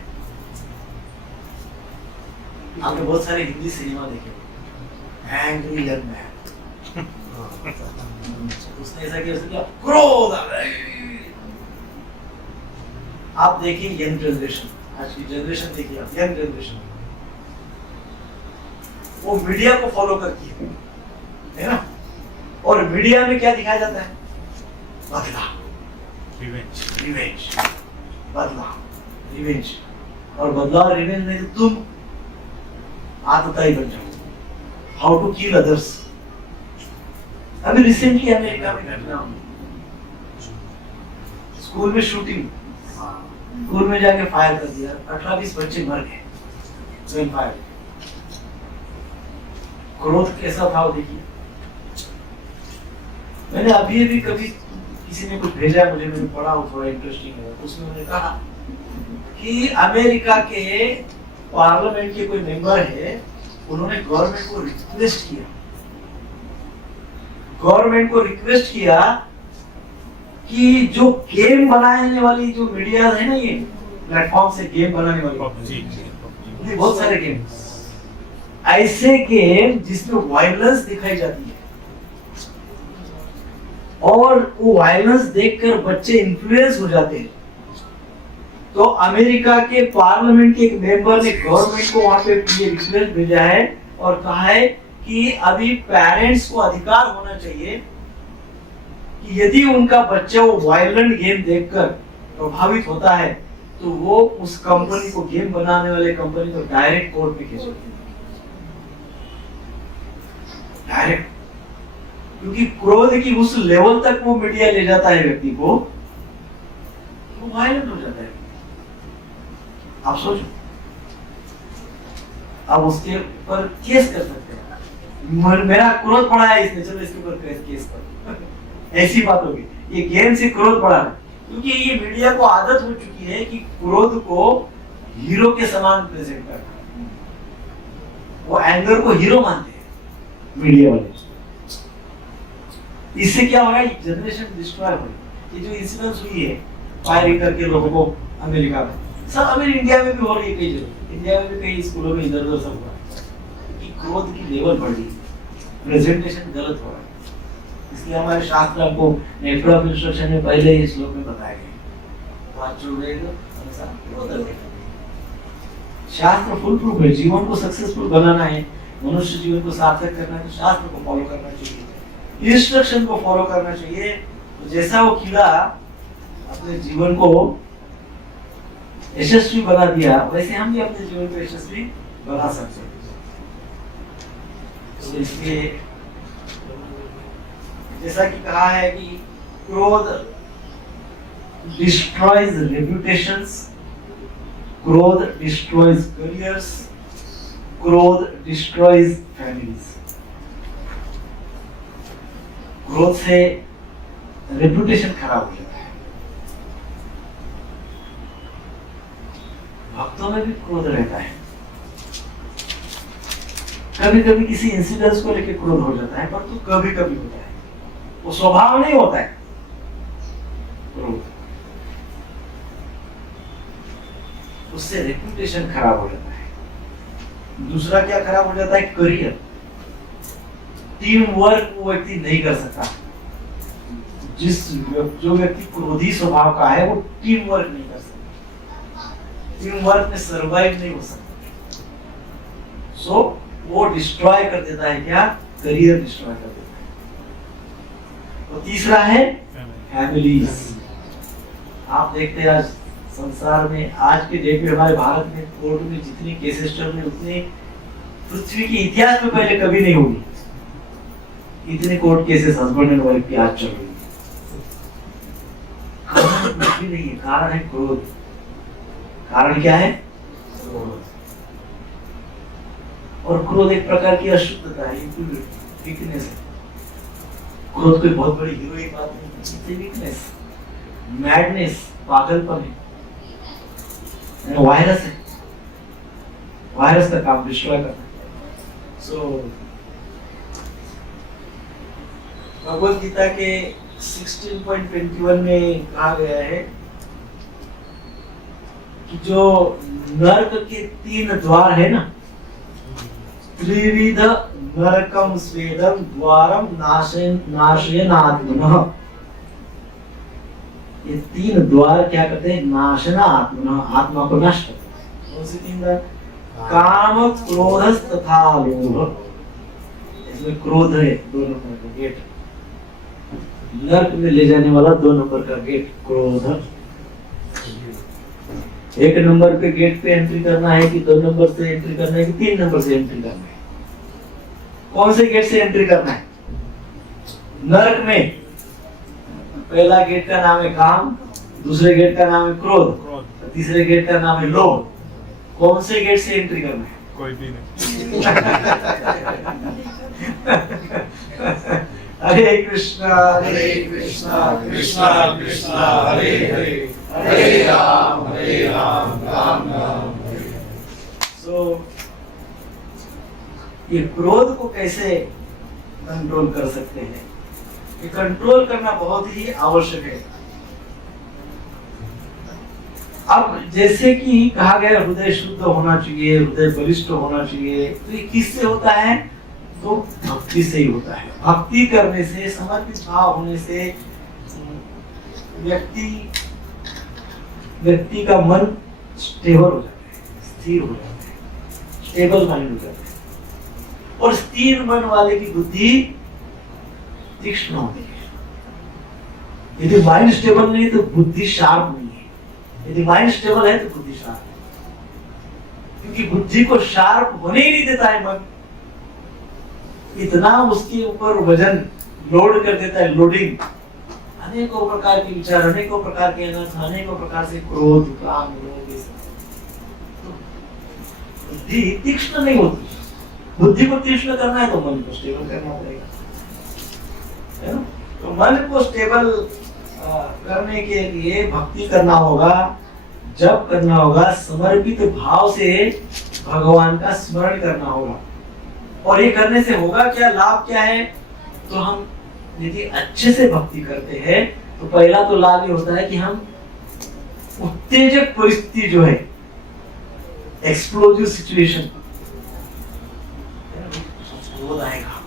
आपने बहुत सारे हिंदी सिनेमा देखे, एंग्री यंग मैन, उसने ऐसा किया, क्रोध आ गया। आप देखिए यंग जनरेशन, आज की जनरेशन देखिए आप, यंग जनरेशन वो मीडिया को फॉलो करती है ना। और मीडिया में क्या दिखाया जाता है? बदला, रिवेंज, बदला, रिवेंज। और बदला और रिवेंज नहीं तो तुम आतताई बन जाओ। How to kill others. अभी रिसेंटली अमेरिका में घटना हुई, स्कूल में शूटिंग, स्कूल में जाके फायर कर दिया, 18-20 बच्चे मर गए स्वयं फायर। क्रोध कैसा था वो देखिए। मैंने अभी कभी किसी ने कुछ भेजा मुझे, मैंने पढ़ा, वो थोड़ा इंटरेस्टिंग है। उसमें मैंने कहा कि अमेरिका के पार्लियामेंट के कोई मेंबर है, उन्होंने गवर्नमेंट को रिक्वेस्ट किया कि जो गेम बनाने वाली जो मीडिया है ना, ये प्लेटफॉर्म से गेम बनाने वाली, बहुत सारे गेम, ऐसे गेम जिसमें वायलेंस दिखाई जाती है और वो वायलेंस देखकर बच्चे इन्फ्लुएंस हो जाते हैं, तो अमेरिका के पार्लियामेंट के एक मेंबर ने गवर्नमेंट को वहां पे ये रिक्वेस्ट भेजा है और कहा है कि अभी पेरेंट्स को अधिकार होना चाहिए कि यदि उनका बच्चा वो वायलेंट गेम देखकर प्रभावित होता है तो वो उस कंपनी को, गेम बनाने वाले कंपनी को डायरेक्ट कोर्ट में केस डायरेक्ट, क्योंकि क्रोध की उस लेवल तक वो मीडिया ले जाता है व्यक्ति को, वो वायलेंट हो जाता है। आप सोचो, अब उसके ऊपर केस कर सकते हैं, मेरा क्रोध बढ़ा है इसने, चलो इसके ऊपर केस कर ऐसी बात होगी। ये गेम से क्रोध बढ़ा है, क्योंकि ये मीडिया को आदत हो चुकी है कि क्रोध को हीरो के समान प्रेजेंट करना, वो एंगर को हीरो मानते हैं मीडिया वाले। इससे क्या हो रहा है, जनरेशन डिस्ट्रॉय हो रही है। ये जो इंसिडेंस हुई है फायरिंग करके लोगों को अमेरिका में, सब अमेरिका इंडिया में भी हो रही है, कई जगह इंडिया में भी कई स्कूलों में इधर उधर सब हुआ है कि क्रोध की लेवल बढ़ रही है, प्रेजेंटेशन गलत हो रहा है। इसलिए हमारे शास्त्र हमको नेचर ऑफ इंस्ट्रक्शन में पहले ही श्लोक में बताया गया, शास्त्र फुल प्रूफ है। जीवन को सक्सेसफुल बनाना है, मनुष्य जीवन को सार्थक करना है तो शास्त्र को फॉलो करना चाहिए, इंस्ट्रक्शन को फॉलो करना चाहिए। तो जैसा वो कीड़ा अपने जीवन को यशस्वी बना दिया, वैसे हम भी अपने जीवन को यशस्वी बना सकते हैं। तो इसलिए जैसा कि कहा है कि क्रोध डिस्ट्रॉयज रेप्यूटेशंस, क्रोध डिस्ट्रॉयज करियर्स, क्रोध डिस्ट्रॉयज फैमिलीज। क्रोध से रेप्यूटेशन खराब हो जाता है। भक्तों में भी क्रोध रहता है, कभी कभी किसी इंसिडेंस को लेकर क्रोध हो जाता है, पर तो कभी कभी होता है, वो स्वभाव नहीं होता है क्रोध। उससे रेप्यूटेशन खराब हो जाता है। दूसरा क्या खराब हो जाता है, करियर, टीम वर्क वो व्यक्ति नहीं कर सकता। जो व्यक्ति क्रोधी स्वभाव का है वो टीम वर्क नहीं कर सकता, टीम वर्क में सर्वाइव नहीं हो सकता। सो वो डिस्ट्रॉय कर देता है, क्या, करियर डिस्ट्रॉय कर देता है। और तीसरा है फैमिलीज। आप देखते हैं आज संसार में, आज के डेट में हमारे भारत में कोर्ट में जितनी केसेस चल रही उतनी पृथ्वी के इतिहास में पहले कभी नहीं हुई। इतने court cases husband and wife की आज चल रही है। कारण कुछ भी नहीं है, कारण है क्रोध। कारण क्या है, क्रोध। और क्रोध एक प्रकार की अशुद्धता है, वीकनेस है। क्रोध कोई बहुत बड़ी हीरोइक बात नहीं, वीकनेस, मैडनेस, पागलपन है, वायरस है। वायरस का काम डिस्ट्रॉय करना है। सो भगवद गीता के 16.21 में कहा गया है कि जो नरक के 3 द्वार है ना, त्रिविध नरकम स्वेदम द्वारम नाशयनात्मनः, ये 3 द्वार क्या करते हैं, नाशना आत्मनः, आत्मा को नष्ट करते हैं। कौन से 3 द्वार, काम क्रोध तथा लोभ। इसमें क्रोध है 2 नंबर का गेट, नरक में ले जाने वाला 2 नंबर का गेट क्रोध। 1 नंबर पे गेट पे एंट्री करना है कि 2 नंबर से एंट्री करना है कि 3 नंबर से एंट्री करना है, कौन से गेट से एंट्री करना है। नरक में पहला गेट का नाम है काम, दूसरे गेट का नाम है क्रोध। तीसरे गेट का नाम है लोभ। कौन से गेट से एंट्री करना है? कोई भी नहीं। हरे कृष्णा कृष्णा कृष्णा कृष्णा हरे हरे हरे राम राम राम हरे। सो ये क्रोध को कैसे कंट्रोल कर सकते हैं? ये कंट्रोल करना बहुत ही आवश्यक है। अब जैसे कि कहा गया हृदय शुद्ध होना चाहिए, हृदय बलिष्ठ होना चाहिए, तो ये किससे होता है? तो भक्ति से ही होता है। भक्ति करने से, समर्पित भाव होने से व्यक्ति का मन स्टेबल हो जाता है, स्थिर हो जाता है, स्टेबल माइंड हो जाता है। और स्थिर मन वाले की बुद्धि तीक्ष्ण होती है। यदि माइंड स्टेबल नहीं तो बुद्धि शार्प नहीं है। यदि माइंड स्टेबल है तो बुद्धि शार्प है, क्योंकि बुद्धि को शार्प होने ही नहीं देता है मन। इतना उसके ऊपर वजन लोड कर देता है, लोडिंग। अनेकों प्रकार के विचार, अनेकों प्रकार के अनर्थ, अनेकों प्रकार से क्रोध, काम, लोभ, ये सब। बुद्धि तीक्ष्ण नहीं होती। बुद्धि को तीक्ष्ण करना है तो मन को स्टेबल करना पड़ेगा, है ना? तो मन को स्टेबल करने के लिए भक्ति करना होगा, जप करना होगा, समर्पित भाव से भगवान का स्मरण करना होगा। और ये करने से होगा क्या, लाभ क्या है? तो हम यदि अच्छे से भक्ति करते हैं तो पहला तो लाभ ये होता है कि हम उत्तेजक परिस्थिति जो है, एक्सप्लोजिव सिचुएशन, क्रोध आएगा,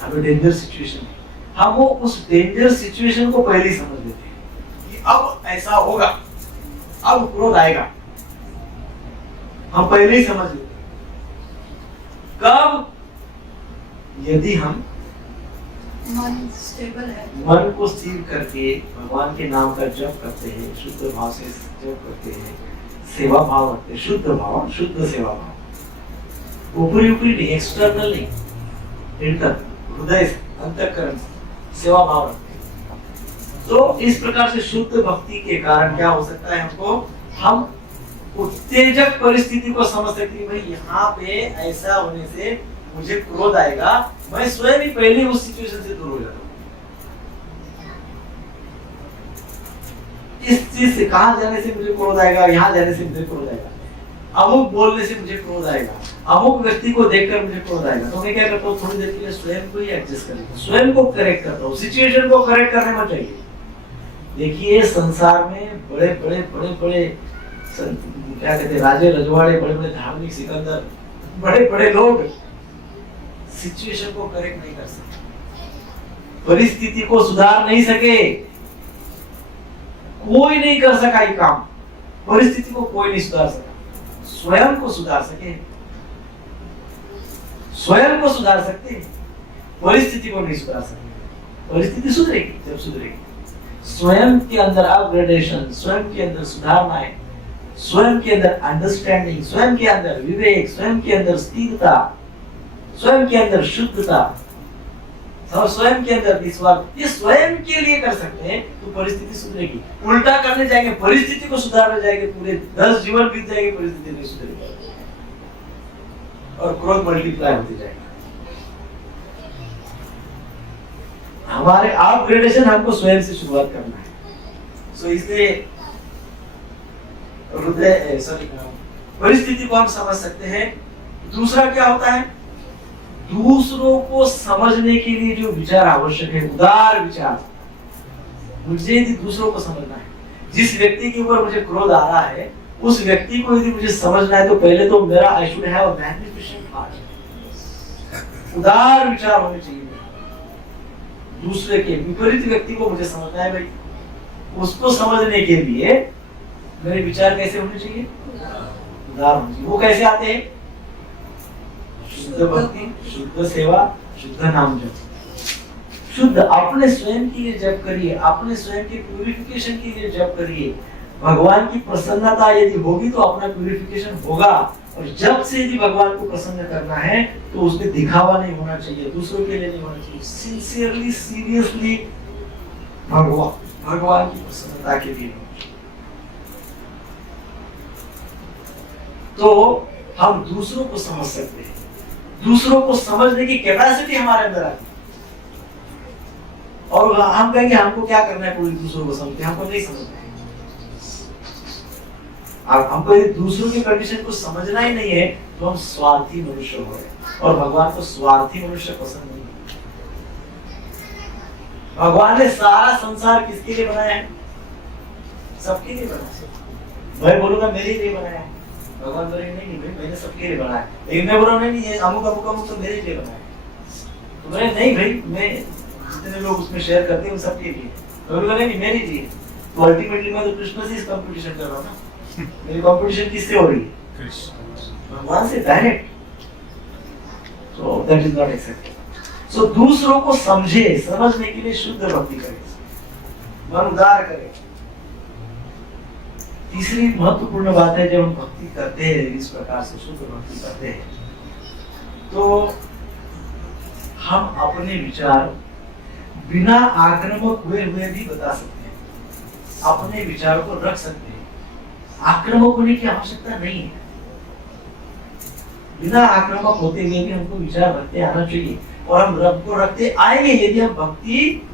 हमें डेंजर सिचुएशन है, हम वो उस डेंजर सिचुएशन को पहले ही समझ लेते हैं कि अब ऐसा होगा, अब क्रोध आएगा, हम पहले ही समझ लेते हैं। कब? यदि हम मन स्टेबल है, मन को स्थिर करके भगवान के नाम का जप करते हैं, शुद्ध भाव से जप करते हैं, सेवा भाव रखते हैं, शुद्ध भाव, शुद्ध सेवा भाव, ऊपरी ऊपरी नहीं, एक्सटर्नल नहीं, इंटर, हृदय से, अंतःकरण से सेवा भाव रखते हैं। तो इस प्रकार से शुद्ध भक्ति के कारण क्या हो सकता है? हमको, हम उत्तेजक परिस्थिति को समझ सकते हैं। भाई यहाँ पे ऐसा होने से मुझे क्रोध आएगा, मैं स्वयं ही पहले उस सिचुएशन से दूर हो जाता हूँ। इस चीज से, कहां जाने से मुझे क्रोध आएगा, यहाँ जाने से मुझे क्रोध आएगा, अमुक बोलने से मुझे क्रोध आएगा, अमुक व्यक्ति को देखकर मुझे क्रोध आएगा, तो मैं क्या करता हूँ? थोड़ी देर के लिए स्वयं को ही एडजस्ट कर लेता हूँ, स्वयं को करेक्ट करता हूँ, सिचुएशन को करेक्ट करने में चाहिए। देखिए संसार में बड़े बड़े बड़े बड़े क्या कहते हैं, राजे रजवाड़े, बड़े बड़े धार्मिक सिकंदर, बड़े बड़े लोग सिचुएशन को करेक्ट नहीं कर सके, परिस्थिति को सुधार नहीं सके, कोई नहीं कर सका ये काम। परिस्थिति को कोई नहीं सुधार सका, स्वयं को सुधार सके, स्वयं को सुधार सकते, परिस्थिति को नहीं सुधार सकते। परिस्थिति सुधरेगी जब सुधरेगी, स्वयं के अंदर अपग्रेडेशन, स्वयं के अंदर सुधारना है, स्वयं के अंदर अंडरस्टैंडिंग, स्वयं के अंदर विवेक, स्वयं के अंदर स्थिरता, स्वयं के अंदर शुद्धता, और स्वयं के अंदर निस्वार्थ, ये स्वयं के लिए कर सकते हैं तो परिस्थिति सुधरेगी। उल्टा करने जाएंगे, परिस्थिति को सुधारने जाएंगे, पूरे 10 जीवन बीत जाएंगे, परिस्थिति नहीं सुधरेगी और क्रोध मल्टीप्लाई होते जाएगा। हमारे अपग्रेडेशन हमको स्वयं से शुरुआत करना है। सो इसलिए हृदय परिस्थिति को हम समझ सकते हैं। दूसरा क्या होता है? दूसरों को समझने के लिए जो विचार आवश्यक है, उदार विचार। मुझे यदि दूसरों को समझना है, जिस व्यक्ति के ऊपर मुझे क्रोध आ रहा है, उस व्यक्ति को यदि मुझे समझना है तो पहले तो मेरा I should have a magnificent heart, उदार विचार होने चाहिए। दूसरे के विपरीत व्यक्ति को मुझे समझना है, भाई उसको समझने के लिए मेरे विचार कैसे होने चाहिए? उदार होने चाहिए। वो कैसे आते हैं? शुद्ध भक्ति, शुद्ध सेवा, शुद्ध नाम जप। शुद्ध अपने स्वयं के लिए जप करिए, अपने स्वयं के प्यूरिफिकेशन के लिए जप करिए। भगवान की प्रसन्नता यदि होगी तो अपना प्यूरिफिकेशन होगा। और जब से यदि भगवान को प्रसन्न करना है तो उसमें दिखावा नहीं होना चाहिए, दूसरों के लिए नहीं होना चाहिए, सिंसियरली, सीरियसली भगवान की प्रसन्नता के लिए। तो हम दूसरों को समझ सकते हैं, दूसरों को समझने की कैपेसिटी हमारे अंदर आती है। और हम कहेंगे हमको क्या करना है पूरी दूसरों को समझते, हमको नहीं समझना है। अब हमको यदि दूसरों की कंडीशन को समझना ही नहीं है तो हम स्वार्थी मनुष्य हो गए, और भगवान को स्वार्थी मनुष्य पसंद नहीं है। भगवान ने सारा संसार किसके लिए बनाया है? सबके लिए बनाया है। मैं बोलूंगा मेरे लिए बनाया है, भगवान बोलेंगे नहीं भाई मैंने सबके लिए बनाया है। लेकिन मैं बोल रहा हूँ नहीं ये अमुक अमुक अमुक तो मेरे लिए बनाया है। तो मैंने नहीं भाई, मैं जितने लोग उसमें शेयर करते हैं वो सबके लिए, मैं बोलूंगा नहीं मेरे लिए। तो अल्टीमेटली मैं तो कृष्ण से इस कंपटीशन कर रहा हूँ ना। मेरी कंपटीशन किससे हो रही है? भगवान से direct. So that is not acceptable. So दूसरों को समझे, समझने के लिए शुद्ध भक्ति करें, मन उदार करें। तीसरी महत्वपूर्ण बात है, जब हम भक्ति करते हैं इस प्रकार से शुद्ध भक्ति करते हैं तो हम अपने विचार बिना आक्रामक हुए भी बता सकते हैं, अपने विचार को रख सकते हैं। आक्रामक होने की आवश्यकता नहीं है, बिना आक्रामक होते हुए भी हमको विचार रखते आना चाहिए, और हम रब को रखते आएंगे यदि हम भक्ति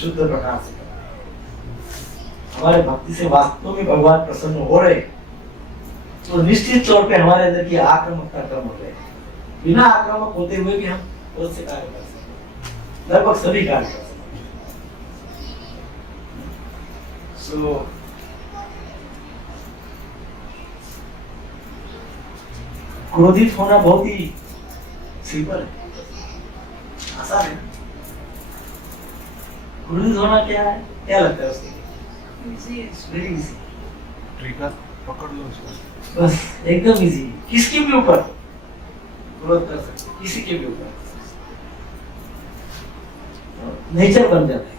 शुद्ध प्रकार से करें। हमारे भक्ति से वास्तव में भगवान प्रसन्न हो रहे तो निश्चित तौर पे हमारे अंदर की आक्रामकता कम हो जाएगी। बिना आक्रामक होते हुए भी हम बहुत से कार्य कर सकते हैं, लगभग सभी कार्य कर सकते हैं। क्रोधित होना बहुत ही सिंपल है, आसान है। क्रोधित होना क्या है, क्या लगता है उसके? वेरी इजी, ट्रिगर पकड़ लो उसको, बस एकदम इजी। किसके भी ऊपर क्रोध कर सकते, किसी के भी ऊपर, नेचर बन जाता है।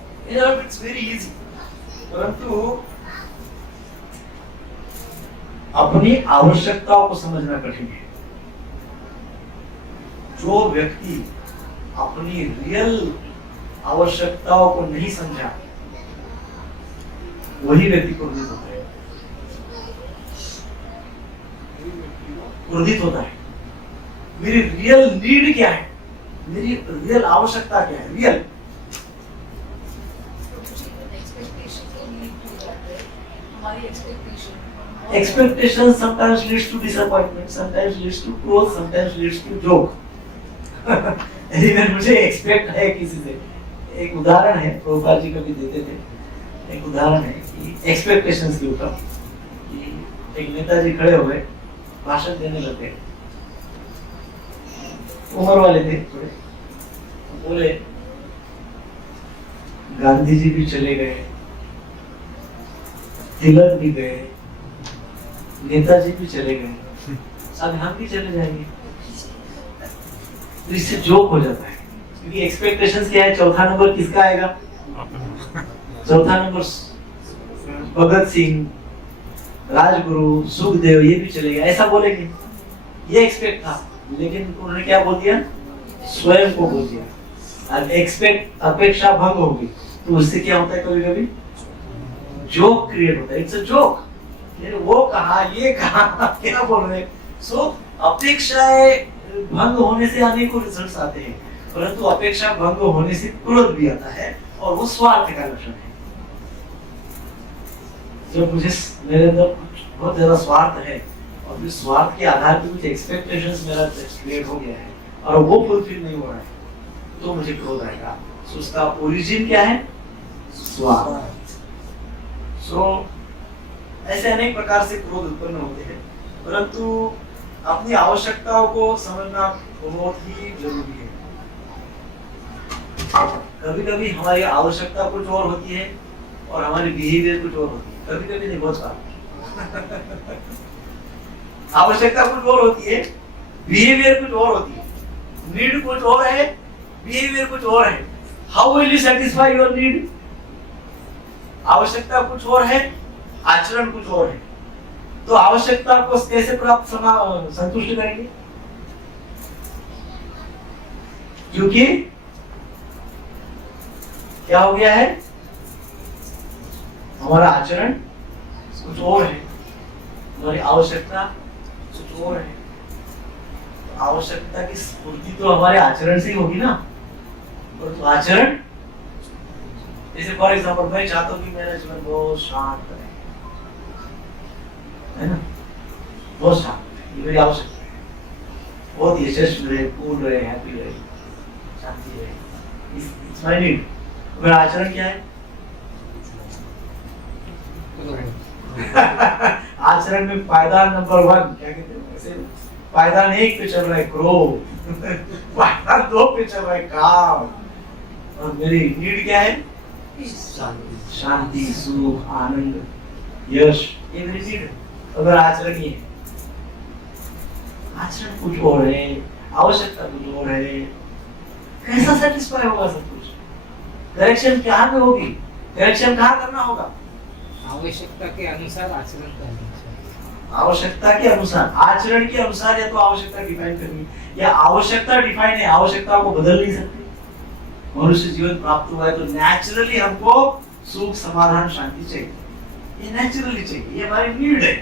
It's very easy. परंतु अपनी आवश्यकताओं को समझना कठिन है। जो व्यक्ति अपनी रियल आवश्यकताओं को नहीं समझा वही व्यक्ति क्रोधित होता है, क्रोधित होता है। मेरी रियल नीड क्या है, मेरी रियल आवश्यकता क्या है, real expectation sometimes leads to disappointment, sometimes leads to growth, sometimes leads to joke. मुझे एक्सपेक्ट है किसी से, एक उदाहरण है प्रभुपाद जी कभी देते थे, एक उदाहरण है कि एक्सपेक्टेशंस के ऊपर कि एक नेताजी खड़े हुए भाषण देने लगे, उम्र वाले थे थोड़े, बोले गांधी जी भी चले गए, तिलक भी गए, नेताजी भी चले गए, अब हम भी चले जाएंगे। तो इससे जोक हो जाता है, क्योंकि एक्सपेक्टेशंस क्या है, चौथा नंबर किसका आएगा? चौथा नंबर भगत सिंह, राजगुरु, सुखदेव ये भी चले गए, ऐसा बोलेंगे। ये एक्सपेक्ट था, लेकिन उन्होंने क्या बोल दिया? स्वयं को बोल दिया। और एक्सपेक्ट अपेक्षा भंग होगी तो उससे क्या होता है, कभी कभी जोक क्रिएट होता है। इट्स अ जोक, वो कहा, ये कहा, क्या बोल रहे। सो अपेक्षाएं भंग होने से अनेकों रिजल्ट्स आते हैं, परंतु अपेक्षा भंग होने से क्रोध भी आता है, और वो स्वार्थ का लक्षण है। जब मुझे मेरे अंदर कुछ बहुत ज्यादा स्वार्थ है और फिर स्वार्थ के आधार पर कुछ एक्सपेक्टेशंस मेरा क्रिएट हो गया है और वो फुलफिल नहीं हो रहा है, तो मुझे क्रोध आएगा। सो उसका ओरिजिन क्या है? स्वार्थ। सो ऐसे अनेक प्रकार से क्रोध उत्पन्न होते हैं, परंतु अपनी आवश्यकताओं को समझना बहुत ही जरूरी है। कभी कभी हमारी आवश्यकता कुछ और होती है और हमारी बिहेवियर कुछ और होती है। कभी कभी नहीं, बहुत बार आवश्यकता कुछ और होती है, बिहेवियर कुछ और होती है। नीड कुछ और है, बिहेवियर कुछ और है। How will you satisfy your need? आवश्यकता कुछ और है, आचरण कुछ और है। तो आवश्यकता को कैसे प्राप्त संतुष्ट करेंगे? क्योंकि क्या हो गया है, हमारा आचरण कुछ और है, हमारी आवश्यकता कुछ और है। आवश्यकता की स्फूर्ति तो हमारे आचरण से ही होगी ना, और तो आचरण, जैसे फॉर एग्जाम्पल मैं चाहता हूँ कि मेरा जीवन बहुत शांत रहे, है ना, बहुत शांत रहे, ये मेरी आवश्यकता है, बहुत यशस्वी रहे, कूल रहे, हैप्पी रहे, शांति रहे, इट्स माय नीड। मेरा आचरण क्या है? आचरण में पायदान नंबर 1 क्या कहते हैं वैसे, पायदान 1 पे चल रहा है क्रोध, पायदान 2 पे चल रहा है काम, और मेरी नीड क्या है? शांति, शांति, सुख, आनंद, यश, ये मेरी नीड है। और मेरा आचरण ये है, आचरण कुछ और है, आवश्यकता कुछ और है, कैसा सेटिस्फाई होगा सब कुछ? करेक्शन कहाँ पे होगी? करेक्शन कहाँ करना होगा? आवश्यकता के अनुसार आचरण करना चाहिए। आवश्यकता के अनुसार, आचरण के अनुसार, या तो आवश्यकता डिफाइन करनी, या आवश्यकता डिफाइन है, आवश्यकता को बदल नहीं सकते। मनुष्य जीवन प्राप्त हुआ है तो नेचुरली हमको सुख, समाधान, शांति चाहिए, ये नेचुरली चाहिए, ये हमारी नीड है,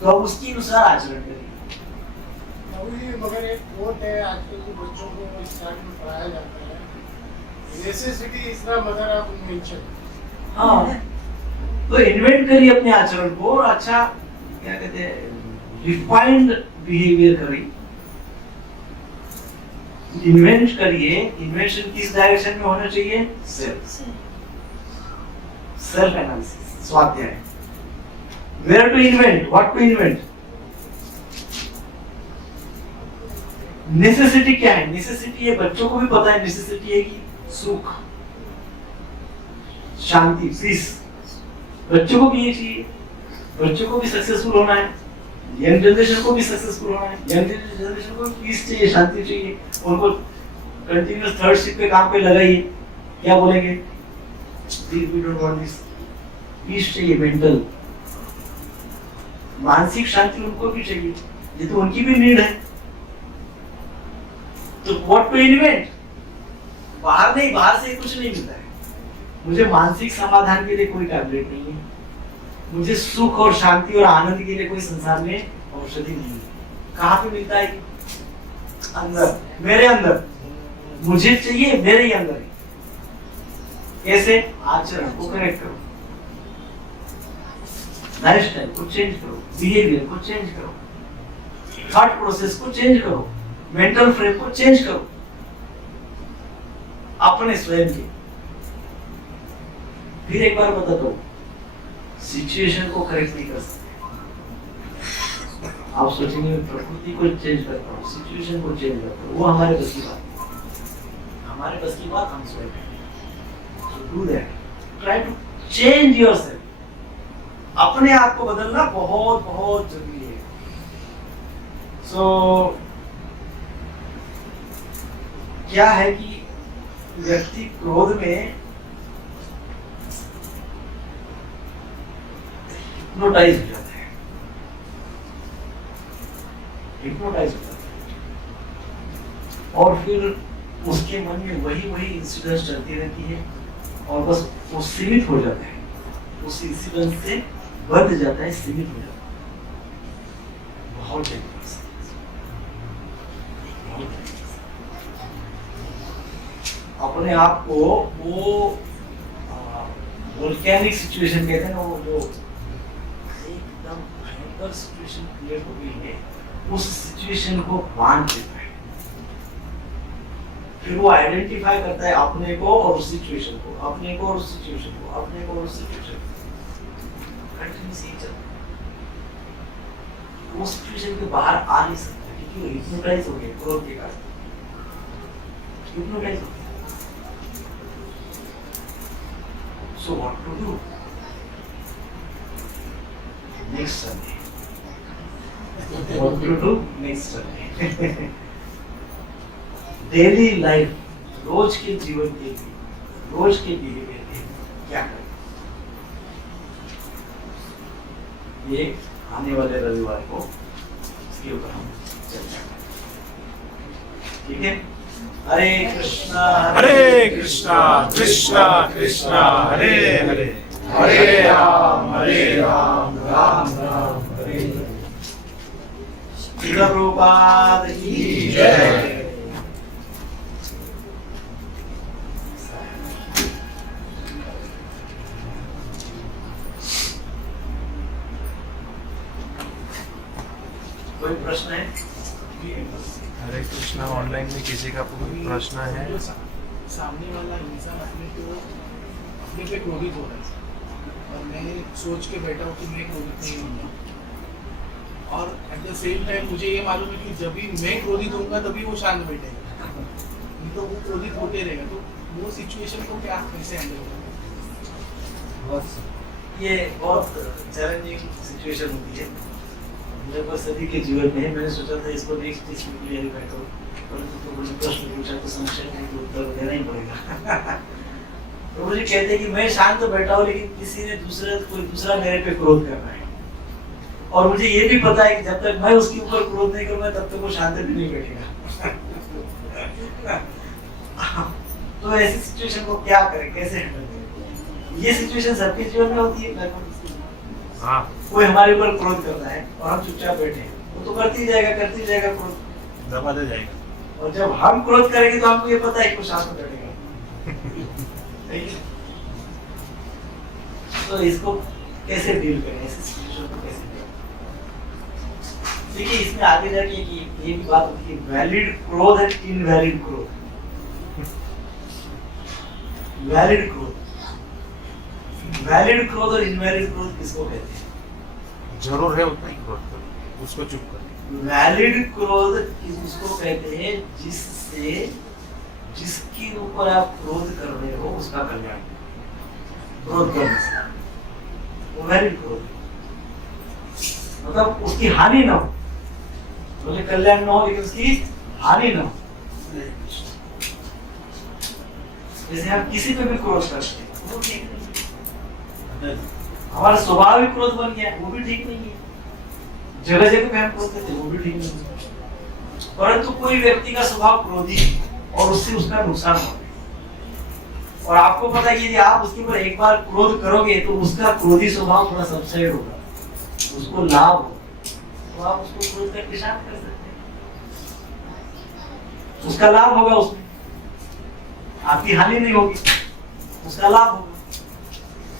तो अब उसके अनुसार आचरण करेंगे। मगर एक कोट है आजकल के बच्चों को स्टार्ट में पढ़ाया जाता है, necessity is the mother of invention. हाँ, तो इन्वेंट करिए अपने आचरण को, और अच्छा क्या कहते हैं, रिफाइंड बिहेवियर करिए, इन्वेंट करिए। इन्वेंशन किस डायरेक्शन में होना चाहिए? सेल्फ एनालिसिस, स्वाध्याय। Where to invent, what to invent, necessity क्या है? नेसेसिटी है, बच्चों को भी पता है नेसेसिटी है कि सुख, शांति, पीस, बच्चों को भी ये चाहिए, बच्चों को भी सक्सेसफुल होना है, यंग जनरेशन को भी सक्सेसफुल होना है, यंग जनरेशन को पीस चाहिए, शांति चाहिए, उनको कंटिन्यूअस थर्ड शिफ्ट पे काम पे लगाइए, क्या बोलेंगे? We don't want this, peace चाहिए, मेंटल, मानसिक शांति उनको भी चाहिए, ये तो उनकी भी नीड है। तो व्हाट टू इन्वेंट, बाहर नहीं, बाहर से कुछ नहीं मिलता है। मुझे मानसिक समाधान के लिए कोई टैबलेट नहीं है, मुझे सुख और शांति और आनंद के लिए कोई संसार में औषधि नहीं है। कहाँ पे मिलता है? अंदर, मेरे अंदर, मुझे चाहिए मेरे ही अंदर। कैसे? आचरण को करेक्ट करो, लाइफस्टाइल को चेंज करो, बिहेवियर को चेंज करो, थॉट प्रोसेस को चेंज करो, मेंटल फ्रेम को चेंज करो, अपने स्वयं के। फिर एक बार बताता हूं, सिचुएशन को करेक्ट नहीं कर सकते। आप सोचेंगे प्रकृति को चेंज करता हूँ, सिचुएशन को चेंज करता हूँ, वो हमारे बस की बात है, हमारे बस की बात हम स्वयं करें। So do that. Try to change yourself. अपने आप को बदलना बहुत बहुत जरूरी है। So क्या है कि व्यक्ति क्रोध में हिप्नोटाइज हो जाता है, हिप्नोटाइज हो जाता है, और फिर उसके मन में वही वही इंसिडेंट्स चलती रहती है, और बस वो सीमित हो जाता है, उस इंसिडेंट से बंध जाता है, सीमित हो जाता है। बहुत डेंजरस, अपने आप को वो वोल्केनिक सिचुएशन कहते हैं ना, वो जो एकदम भयंकर सिचुएशन क्रिएट हो गई है, उस सिचुएशन को बांध देता है। फिर वो आइडेंटिफाई करता है अपने को और उस सिचुएशन को, अपने को और उस सिचुएशन को, अपने को और उस सिचुएशन को, कंटिन्यूअस ही चलता है। वो सिचुएशन के बाहर आ नहीं सकता क्योंकि वो हिप्नोटाइज हो गया क्रोध के कारण, हिप्नोटाइज हो गया। So what to do? Next Sunday. What to do? Next Sunday. Daily life, रोज के जीवन के लिए, रोज के बिहेवियर के लिए क्या करें, ये आने वाले रविवार को इसके ऊपर हम चर्चा करें। ठीक है? हरे कृष्णा कृष्णा कृष्णा हरे हरे, हरे राम राम राम हरे हरे। प्रभुपाद की जय। कोई प्रश्न है? हरे कृष्णा ऑनलाइन में किसी का कोई प्रश्न है? सामने वाला इंसान अपने पे क्रोधित हो रहा है और मैं सोच के बैठा हूँ कि मैं क्रोधित नहीं होऊंगा, और एट द सेम टाइम मुझे ये मालूम है कि जब भी मैं क्रोधित होऊंगा तभी वो शांत बैठेगा, नहीं तो वो क्रोधित होते रहेगा। तो वो सिचुएशन को क्या कैसे हैंडल करें? ये बहुत चैलेंजिंग सिचुएशन होती है लगभग सभी के जीवन में। मैंने सोचा था इसको नेक्स्ट इसमें क्लियर बैठो, परंतु तो मुझे प्रश्न पूछा तो संशय नहीं तो उत्तर देना ही पड़ेगा। तो मुझे कहते हैं कि मैं शांत तो बैठा हूँ लेकिन किसी ने कोई दूसरा मेरे पे क्रोध कर रहा है, और मुझे ये भी पता है कि जब तक मैं उसके ऊपर क्रोध नहीं करूंगा तब तक वो शांत भी नहीं बैठेगा। तो ऐसी सिचुएशन को क्या करें, कैसे हैंडल करें? ये सिचुएशन सबके जीवन में होती है। हाँ, कोई हमारे ऊपर क्रोध कर रहा है और हम चुपचाप बैठे हैं, वो तो करती जाएगा क्रोध, दबाते जाएगा। और जब हम क्रोध करेंगे तो हमको ये पता है कि वो शांत बैठेगा। तो इसको कैसे डील करें, ऐसे सिचुएशन को कैसे डील करें? देखिए इसमें आगे जाके कि ये भी बात होती है वैलिड क्रोध है, इनवैलिड क्रोध। वैलिड क्रोध और इनवैलिड क्रोध किसको कहते हैं? जरूर है उतना ही क्रोध करो, उसको चुप कर। वैलिड क्रोध उसको कहते हैं जिसके ऊपर आप क्रोध कर रहे हो उसका कल्याण, क्रोध करने से वो वैलिड क्रोध, मतलब उसकी हानि ना हो, बोले कल्याण ना हो लेकिन उसकी हानि ना हो। जैसे हम किसी पे भी क्रोध करते हैं वो ठीक नहीं, हमारा स्वभाव ही क्रोध बन गया वो भी ठीक नहीं है। जगह जगह पे हम क्रोध करते हैं वो भी ठीक नहीं है। परंतु कोई व्यक्ति का स्वभाव क्रोधी और उससे उसका नुकसान हो, और आपको पता है कि यदि आप उसके ऊपर एक बार क्रोध करोगे तो उसका क्रोधी स्वभाव थोड़ा सबसाइड होगा, उसको लाभ होगा, तो आप उसको क्रोध करके शांत कर सकते हैं, उसका लाभ होगा, उसमें आपकी हानि नहीं होगी, उसका लाभ होगा,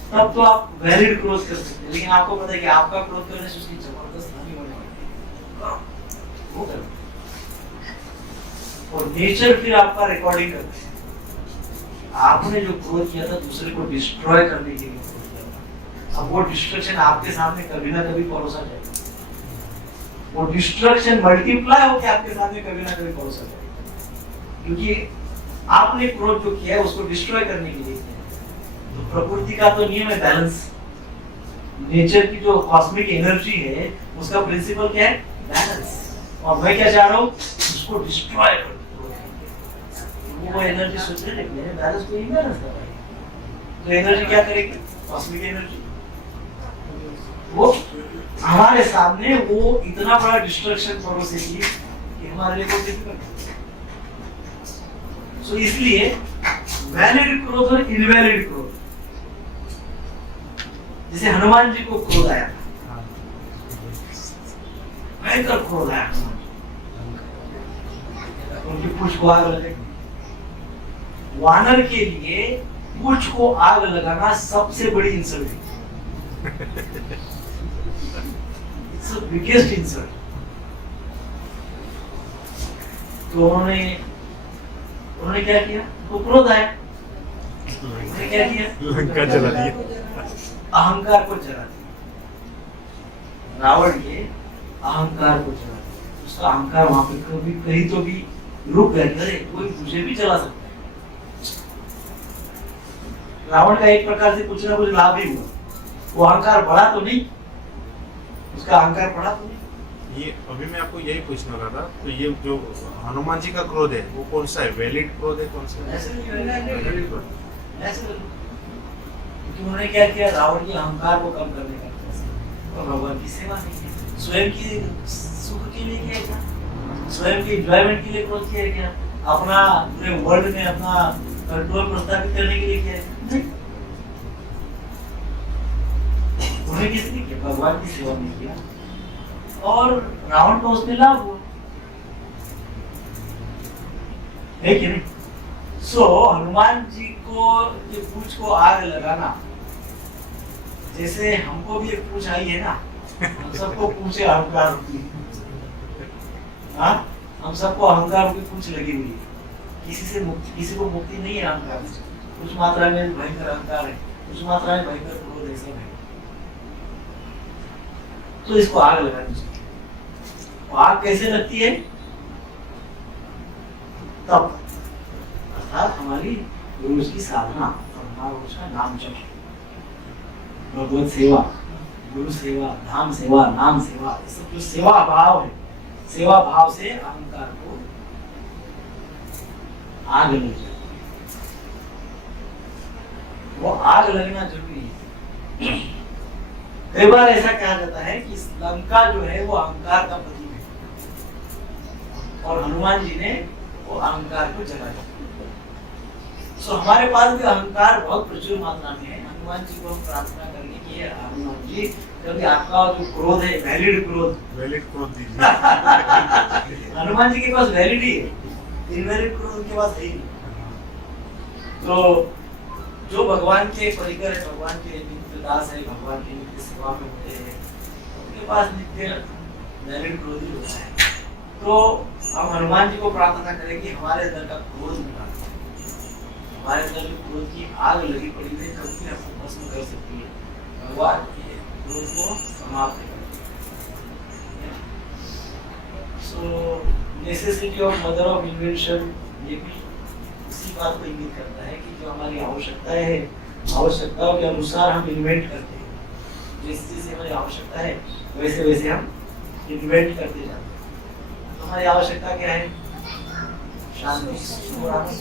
तब तो आप वैलिड क्रोध कर सकते हैं। लेकिन आपको पता है कि आपका क्रोध करने से उसकी जबरदस्त हानि होने वाली है, वो करो। और नेचर फिर आपका रिकॉर्डिंग करते हैं, आपने जो क्रोध किया था दूसरे को डिस्ट्रॉय करने के लिए क्रोध किया था, अब वो डिस्ट्रक्शन आपके सामने कभी ना कभी परोसा जाएगा, वो डिस्ट्रक्शन मल्टीप्लाई होकर आपके सामने कभी ना कभी परोसा जाएगा, क्योंकि आपने क्रोध जो किया है उसको डिस्ट्रॉय करने के लिए किया। तो प्रकृति का तो नियम है बैलेंस, नेचर की जो कॉस्मिक एनर्जी है उसका प्रिंसिपल क्या है? बैलेंस। और मैं क्या चाह रहा हूँ? उसको डिस्ट्रॉय कर, वो एनर्जी सोच रहे हैं बैलेंस को इम्बैलेंस कर रहा है, तो एनर्जी क्या करेगी? कॉस्मिक एनर्जी वो हमारे सामने वो इतना बड़ा डिस्ट्रक्शन परोसेगी कि हमारे लिए बहुत डिफिकल्ट है। सो इसलिए वैलिड क्रोध और इनवैलिड क्रोध, जैसे हनुमान जी को क्रोध आया था, भयंकर क्रोध आया, उनकी पूंछ को आग लगे। वानर के लिए पूंछ को आग लगाना सबसे बड़ी इंसल्ट है, इट्स द बिगेस्ट इंसल्ट। तो उन्होंने क्या किया? तो क्रोध आया, उन्होंने क्या किया? लंका जला दिया, अहंकार को जला दिया। रावण के अहंकार को जला दिया, उसका अहंकार वहां पे कभी कहीं तो भी रुक गया, अरे कोई मुझे भी जला सकता है। रावण का एक प्रकार से कुछ ना कुछ लाभ ही हुआ, वो अहंकार बढ़ा तो नहीं, उसका अहंकार बढ़ा तो नहीं। ये अभी मैं आपको यही पूछने लगा था, तो ये जो हनुमान जी का क्रोध है वो कौन सा है? वैलिड क्रोध है कौन सा है? वैलिड क्रोध। उन्होंने क्या किया? रावण के अहंकार को कम करने का प्रयास और भगवान की सेवा नहीं की, स्वयं की सुख के लिए किया क्या? स्वयं के एंजॉयमेंट के लिए क्रोध किया क्या? अपना पूरे वर्ल्ड में अपना कंट्रोल प्रस्तावित करने के लिए किया नहीं। उन्होंने किस लिए किया? भगवान की सेवा में किया। और रावण को उसमें लाभ हुआ, है कि नहीं? सो हनुमान जी को ये पूंछ को आग लगाना, जैसे हमको भी एक पूंछ आई है ना, हम सबको पूंछे अहंकार होती है, हाँ हम सबको अहंकार की पूंछ लगी हुई है। किसी को मुक्ति नहीं है अहंकार से। कुछ मात्रा में भयंकर अहंकार है, कुछ मात्रा में भयंकर क्रोध है, सब है। तो इसको आग लगानी चाहिए। आग कैसे लगती है? तब अर्थात हमारी रोज की साधना और हमारा रोज का नाम जप, भगवत सेवा, गुरु सेवा, धाम सेवा, नाम सेवा, ये सब जो सेवा भाव है, सेवा भाव से अहंकार को आग लग जाती है। वो आग लगना जरूरी है। कई बार ऐसा कहा जाता है कि लंका जो है वो अहंकार का प्रतीक है और हनुमान जी ने वो अहंकार को जलाया। सो हमारे पास भी अहंकार बहुत प्रचुर मात्रा में है। हनुमान जी को हम प्रार्थना करेंगे कि हनुमान जी कभी आपका जो क्रोध है, वैलिड क्रोध दीजिए। हनुमान जी के पास वैलिड ही है, इनवैलिड क्रोध उनके पास है ही नहीं। तो जो भगवान के परिकर है, भगवान के नित्य दास है, भगवान की नित्य सेवा में होते हैं, उनके पास नित्य वैलिड क्रोध ही होता है। तो हम हनुमान जी को प्रार्थना करें कि हमारे अंदर का क्रोध निकाल, हमारे अंदर जो क्रोध की आग लगी पड़ी है कभी हमको भस्म कर सकती है, भगवान के क्रोध को समाप्त कर। So necessity of mother of invention, ये भी इसी बात को इंगित करता है कि जो हमारी आवश्यकताएं है, आवश्यकताओं के अनुसार हम इन्वेंट करते हैं। जिस चीज से हमारी आवश्यकता है वैसे वैसे हम इन्वेंट करते जाते हैं। तो हमारी आवश्यकता क्या है? शांति, सुख और आनंद।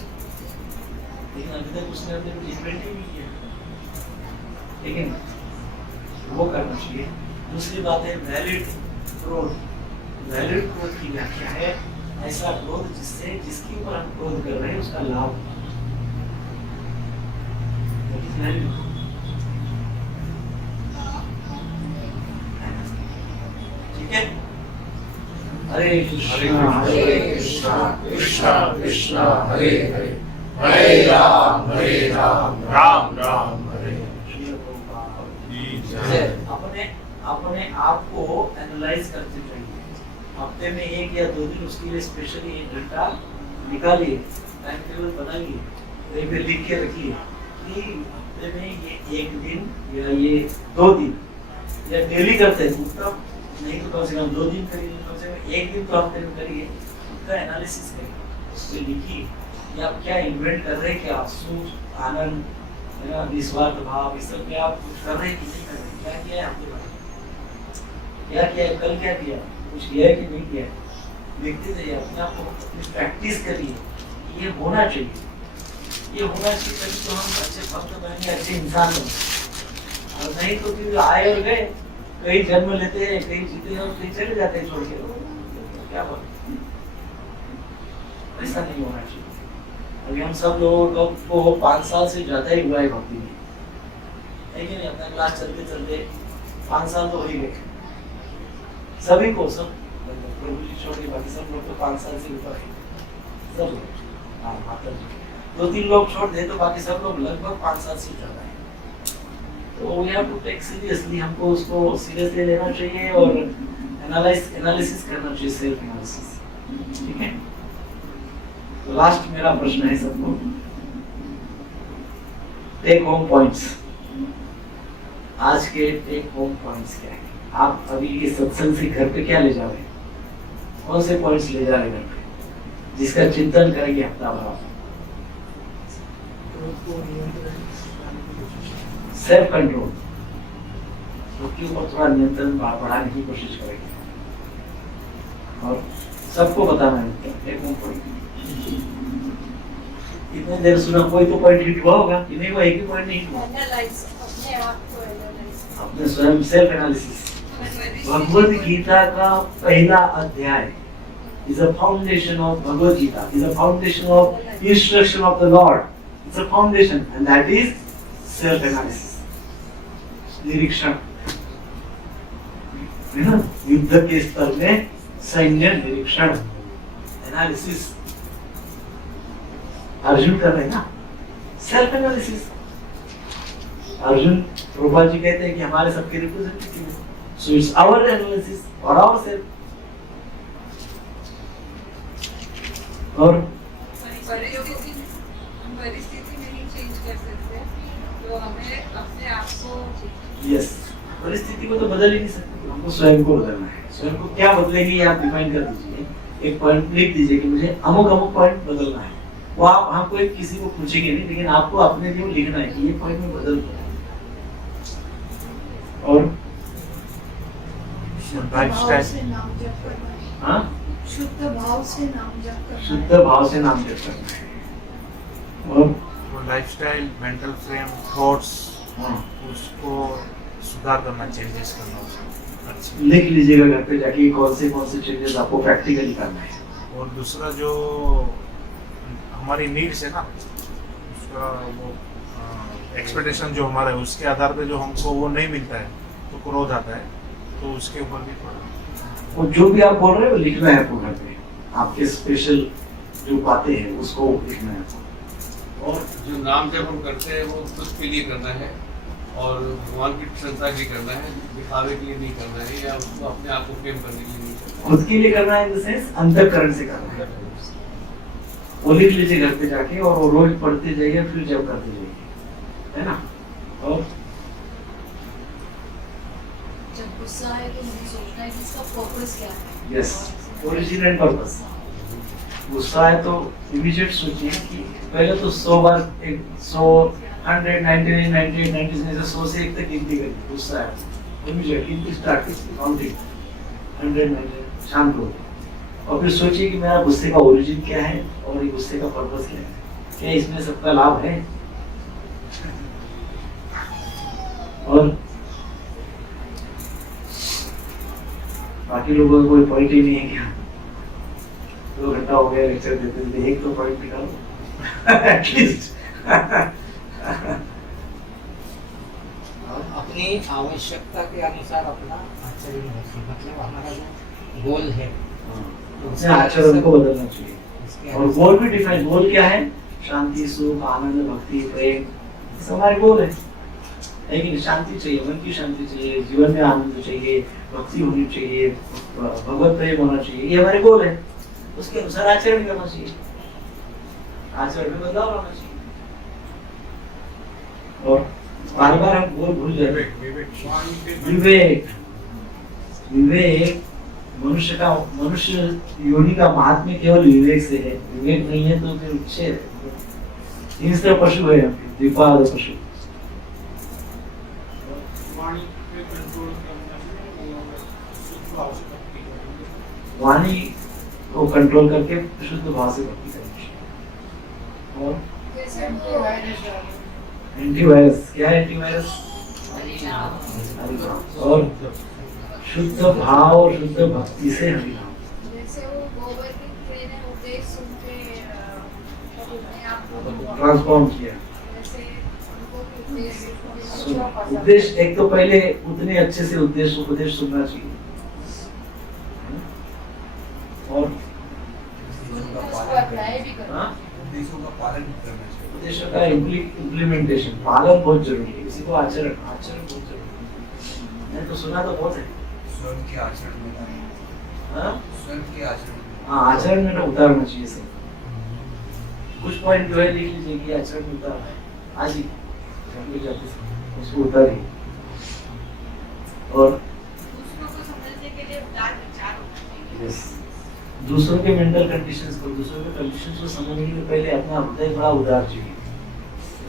लेकिन अभी तक उसने अपने को इन्वेंट ही नहीं किया, लेकिन वो करना चाहिए। दूसरी बात है वैलिड क्रोध। वैलिड क्रोध की व्याख्या है ऐसा क्रोध जिसके ऊपर हम क्रोध कर रहे हैं उसका लाभ। ठीक है? हरे कृष्णा कृष्णा कृष्णा हरे हरे, हरे राम राम राम हरे हरे। अपने आप को एनालाइज करते चाहिए। हफ्ते में 1 या 2 दिन उसके लिए स्पेशली 1 घंटा निकालिए, टाइम टेबल बनाइए, कहीं पे लिख के रखिए कि हफ्ते में ये 1 दिन या ये 2 दिन या डेली करते हैं उत्तम, नहीं तो कम से कम 2 दिन करिए, कम से कम 1 दिन तो हफ्ते में करिए। उसका एनालिसिस करिए, उसको लिखिए कि आप क्या इन्वेंट कर रहे हैं, क्या सुख आनंद है ना, निस्वार्थ भाव, इस सब में आप कुछ कर रहे हैं कि नहीं कर रहे, क्या किया है आपके बारे में, क्या किया है, कल क्या किया, कुछ किया है कि नहीं किया है। देखते जाइए, अपने आप को प्रैक्टिस करिए, ये होना चाहिए, ये होना चाहिए, तभी तो हम अच्छे भक्त बनेंगे, अच्छे इंसान बनेंगे। और नहीं तो फिर आए और गए, कहीं जन्म लेते हैं, कहीं जीते हैं और कहीं चले जाते हैं छोड़ के, तो क्या बात, ऐसा नहीं होना चाहिए। अभी हम सब लोगों को 5 साल से ज्यादा ही हुआ है भक्ति में, लेकिन अपना क्लास चलते चलते 5 साल तो हो ही गए सभी को, सब प्रभु जी छोड़ के बाकी सब लोग तो 5 साल से ऊपर है, सब लोग। हाँ, माता जी 2-3 लोग छोड़ दे तो बाकी सब लोग लगभग 5 साल से ज्यादा है। तो we have to take seriously, हमको उसको सीरियसली लेना चाहिए और एनालिसिस करना चाहिए, सेल्फ एनालिसिस। ठीक है? तो लास्ट मेरा प्रश्न है सबको, टेक होम पॉइंट्स। आज के टेक होम पॉइंट्स क्या है? आप अभी ये सत्संग से घर पे क्या ले जा रहे हैं? कौन से पॉइंट्स ले जा रहे हैं घर पे, जिसका चिंतन करेंगे हफ्ता भर? सेल्फ कंट्रोल, उसके ऊपर थोड़ा नियंत्रण बढ़ाने की कोशिश करेंगे और सबको बताना है टेक होम पॉइंट। इतने देर सुना, कोई तो पॉइंट हिट हुआ होगा कि नहीं हुआ? एक भी पॉइंट नहीं हुआ। अपने स्वयं सेल्फ एनालिसिस। भगवद गीता का पहला अध्याय is a foundation of Bhagavad Gita, is a foundation of instruction of the Lord. It's a foundation, and that is self-analysis. निरीक्षण, है ना, युद्ध के स्तर में सैन्य निरीक्षण, एनालिसिस अर्जुन कर रहे हैं ना, सेल्फ एनालिसिस। अर्जुन रूपा जी कहते हैं कि हमारे सबके रिप्रेजेंटेटिव है, सो इट्स आवर एनालिसिस और आवर सेल्फ। और परिस्थिति नहीं चेंज कर सकते, तो हमें अपने आप को यस, परिस्थिति को तो बदल ही नहीं सकते, हमको स्वयं को बदलना है। स्वयं को क्या बदलेंगे ये आप डिफाइन कर दीजिए, एक पॉइंट लिख दीजिए कि मुझे अमुक अमुक पॉइंट बदलना है। वो आप हमको एक किसी को पूछेंगे नहीं, लेकिन आपको अपने लिए लिखना है कि ये पॉइंट में बदल गया। और शुद्ध भाव से नाम जप करना है। हाँ, शुद्ध भाव से नाम जप करना है। शुद्ध भाव से नाम जप करना है। और लाइफस्टाइल, मेंटल फ्रेम, थॉट्स, हाँ, उसको सुधार करना, चेंजेस करना उसको अच्छा। लिख लीजिएगा घर पे जाके कौन से चेंजेस आपको प्रैक्टिकली करना है। और दूसरा जो हमारी नीड्स है ना, उसका वो एक्सपेक्टेशन जो हमारा है उसके आधार पे जो हमको वो नहीं मिलता है तो क्रोध आता है, तो उसके ऊपर भी थोड़ा और जो भी आप बोल रहे हो लिखना है आपको घर पे, आपके स्पेशल जो बातें हैं उसको लिखना है आपको। और जो नाम जब हम करते हैं वो खुद के लिए करना है और भगवान की प्रशंसा के लिए करना है, दिखावे के लिए नहीं करना है या उसको अपने आप को प्रेम करने के लिए नहीं करना है। खुद के लिए करना है इन द सेंस अंतःकरण से करना है। वो लिख लीजिए घर पे जाके और वो रोज पढ़ते जाइए, फिर जब करते जाइए, है ना। और जब गुस्सा आए तो मुझे सोचना है कि इसका पर्पस क्या है। Yes, origin and purpose. गुस्सा है तो इमीडिएट सोचिए कि पहले तो 100 बार 100 100 99 98 99 से 100 से 1 तक गिनती करिए। गुस्सा है इमीडिएटली स्टार्ट कीजिए काउंटिंग 100 99 शांत हो, और फिर सोचिए कि मेरा गुस्से का ओरिजिन क्या है और ये गुस्से का पर्पस क्या है, क्या इसमें सबका लाभ है। और बाकी लोगों को कोई पॉइंट ही नहीं है क्या, 2 घंटा हो गया लेक्चर देते देते, एक तो पॉइंट निकालो एटलीस्ट। अपनी आवश्यकता के अनुसार अपना आचरण रखिए, मतलब हमारा जो गोल है अपने आचरण को बदलना चाहिए। और गोल भी डिफाइन, गोल क्या है, शांति, सुख, आनंद, भक्ति, प्रेम, ये हमारे गोल है कि नहीं। शांति चाहिए, मन की शांति चाहिए, जीवन में आनंद चाहिए, भक्ति होनी चाहिए, भगवत प्रेम होना चाहिए, ये हमारे गोल है। उसके अनुसार आचरण करना चाहिए, आचरण में बदलाव लाना चाहिए। और बार बार हम गोल भूल जाते हैं। विवेक, विवेक मनुष्य योनि का महात्म्य केवल विवेक से है। विवेक नहीं है तो फिर उच्छेद है, हिंस्र पशु है, द्विपाद पशु। वाणी को कंट्रोल करके शुद्ध भाव से भक्ति करनी। और एंटीवायरस क्या है, एंटीवायरस और शुद्ध भाव और शुद्ध भक्ति से हरिनाम। जैसे वो गोबर की ट्रेन है, उपदेश सुन के अपने आप को ट्रांसफॉर्म किया। जैसे उनको उपदेश उपदेश एक तो पहले उतने अच्छे से उपदेश सुनना चाहिए, और अप्लाई भी करना, उपदेशों का पालन करना चाहिए। उपदेशों का इम्प्लीमेंटेशन, पालन बहुत जरूरी है। किसी को आचरण बहुत जरूरी है। नहीं तो सुना तो बहुत है, स्वयं के आचरण में, स्वयं के आचरण में, हाँ आचरण में ना उतारना चाहिए सब। कुछ पॉइंट जो है लिख लीजिए कि आचरण में उतारना है, आज ही उसको उतारिए। और दूसरों को समझने के लिए उदार विचार होना चाहिए। यस, दूसरों के मेंटल कंडीशंस को, दूसरों के कंडीशंस को समझने के लिए पहले अपना हृदय बड़ा उदार चाहिए।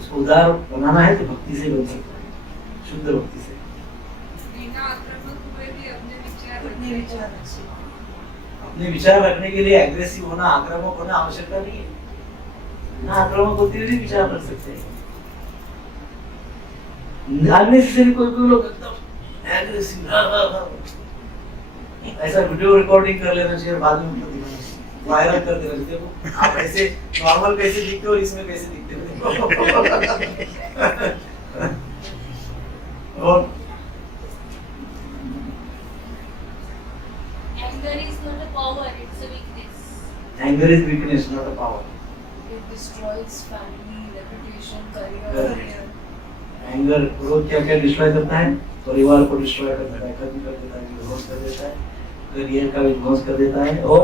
उसको उदार बनाना है तो भक्ति से बन सकता है, शुद्ध भक्ति से। बिना आक्रामक हुए भी अपने विचार अपने विचार रखिए। अपने विचार रखने के लिए एग्रेसिव होना, आक्रामक होना आवश्यकता नहीं है। बिना आक्रामक होते हुए भी विचार रख सकते हैं। अननेसेसरी कोई लोग एकदम एग्रेसिव ऐसा वीडियो रिकॉर्डिंग कर लेना चाहिए, बाद में उनको दिखाना चाहिए, वायरल कर देना चाहिए। देखो आप ऐसे नॉर्मल कैसे दिखते हो और इसमें कैसे दिखते हो। और Anger is not a power, it's a weakness. Anger is weakness, not a power. It destroys family, reputation, career. Correct. Anger, क्रोध क्या क्या डिस्ट्रॉय करता है? परिवार को डिस्ट्रॉय कर देता है, खत्म कर देता है, विध्वंस कर देता है, करियर का विध्वंस कर देता है और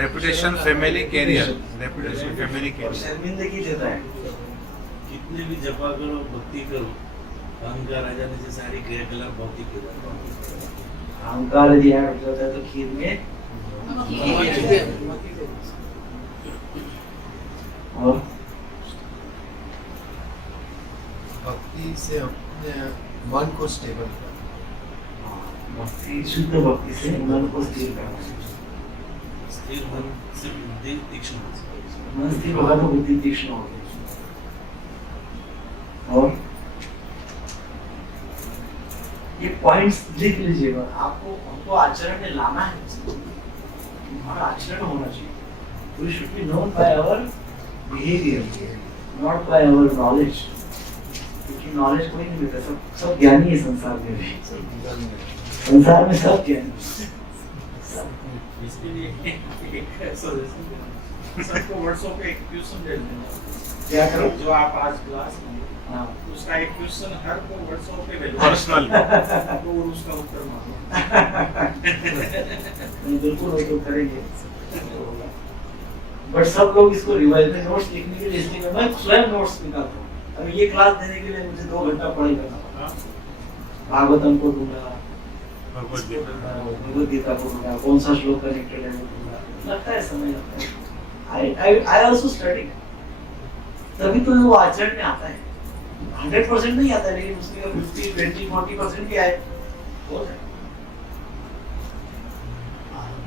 reputation, family, career, reputation, family, और कैरियर। शर्मिंदगी देता है। कितने भी जपा करो, भक्ति करो, अहंकार आ जाने से सारी क्रियाकलाप भौतिक हो जाती है। अहंकार यदि ऐड हो जाता है तो खीर में और भक्ति से अपने मन को स्टेबल करना। भक्ति, शुद्ध भक्ति से मन को स्थिर करना। स्थिर मन से बुद्धि तीक्ष्ण हो जाती है। मन स्थिर होगा तो बुद्धि तीक्ष्ण होगी। और ये पॉइंट्स लिख लीजिएगा, आपको हमको आचरण में लाना है, हमारा आचरण होना चाहिए। We should be known by our behavior, not by our knowledge. क्योंकि नॉलेज कोई नहीं देता, सब ज्ञानी है संसार में भी। संसार में सब ज्ञानी। इसके लिए एक सजेशन देना, सबको व्हाट्सएप पे एक क्वेश्चन दे देना। क्या करो? जो आप आज क्लास में हाँ। उसका एक क्वेश्चन हर को व्हाट्सएप पे भेजो पर्सनल। तो उसका उत्तर मांगो। बिल्कुल वो तो करेंगे, बट सब लोग इसको रिवाइज में नोट्स लिखने के लिए, इसलिए मैं स्वयं नोट्स निकालता हूँ। अब ये क्लास देने के लिए मुझे 2 घंटा पढ़ाई करना पड़ा। भागवतम को ढूंढा, भगवद गीता को ढूंढा, कौन सा श्लोक कनेक्टेड है वो ढूंढा, लगता है समय लगता है। I also study, तभी तो वो आचरण में आता है। 100% नहीं आता, लेकिन उसमें 50, 20, 40% भी आए बहुत है।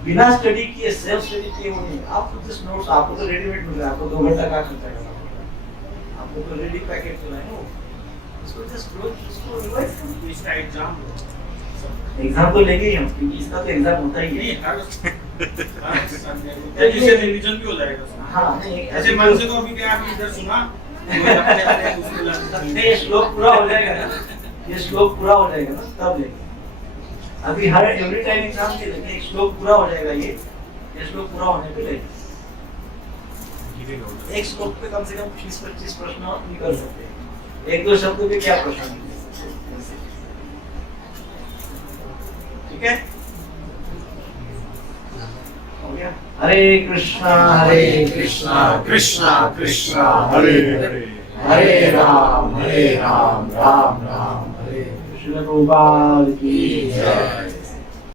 बिना स्टडी किए, सेल्फ स्टडी किए वो नहीं। आपको जस्ट नोट्स, आपको तो रेडीमेड मिल रहा है, आपको 2 घंटा का खर्चा करना पड़ेगा, आपको तो रेडी पैकेट मिला है वो, उसको जस्ट रोज उसको रिवाइज करो। इसका एग्जाम एग्जाम तो लेंगे ही हम, क्योंकि इसका तो एग्जाम होता ही नहीं है। हर संडे जिससे रिवीजन भी हो जाएगा। हाँ, नहीं ऐसे मन से तो अभी क्या आप इधर सुना ये श्लोक पूरा हो जाएगा ना, ये श्लोक पूरा हो जाएगा ना तब लेंगे। अभी हर एवरी टाइम एग्जाम के लेंगे, एक श्लोक पूरा हो जाएगा, ये श्लोक पूरा होने पे लेंगे। एक श्लोक पे कम से कम 20-25 प्रश्न नहीं कर सकते, 1-2 शब्द पे क्या प्रश्न नहीं कर सकते। ठीक है, हो गया। हरे कृष्णा कृष्णा कृष्णा हरे हरे, हरे राम राम राम हरे। कृष्ण गोपाल की जय।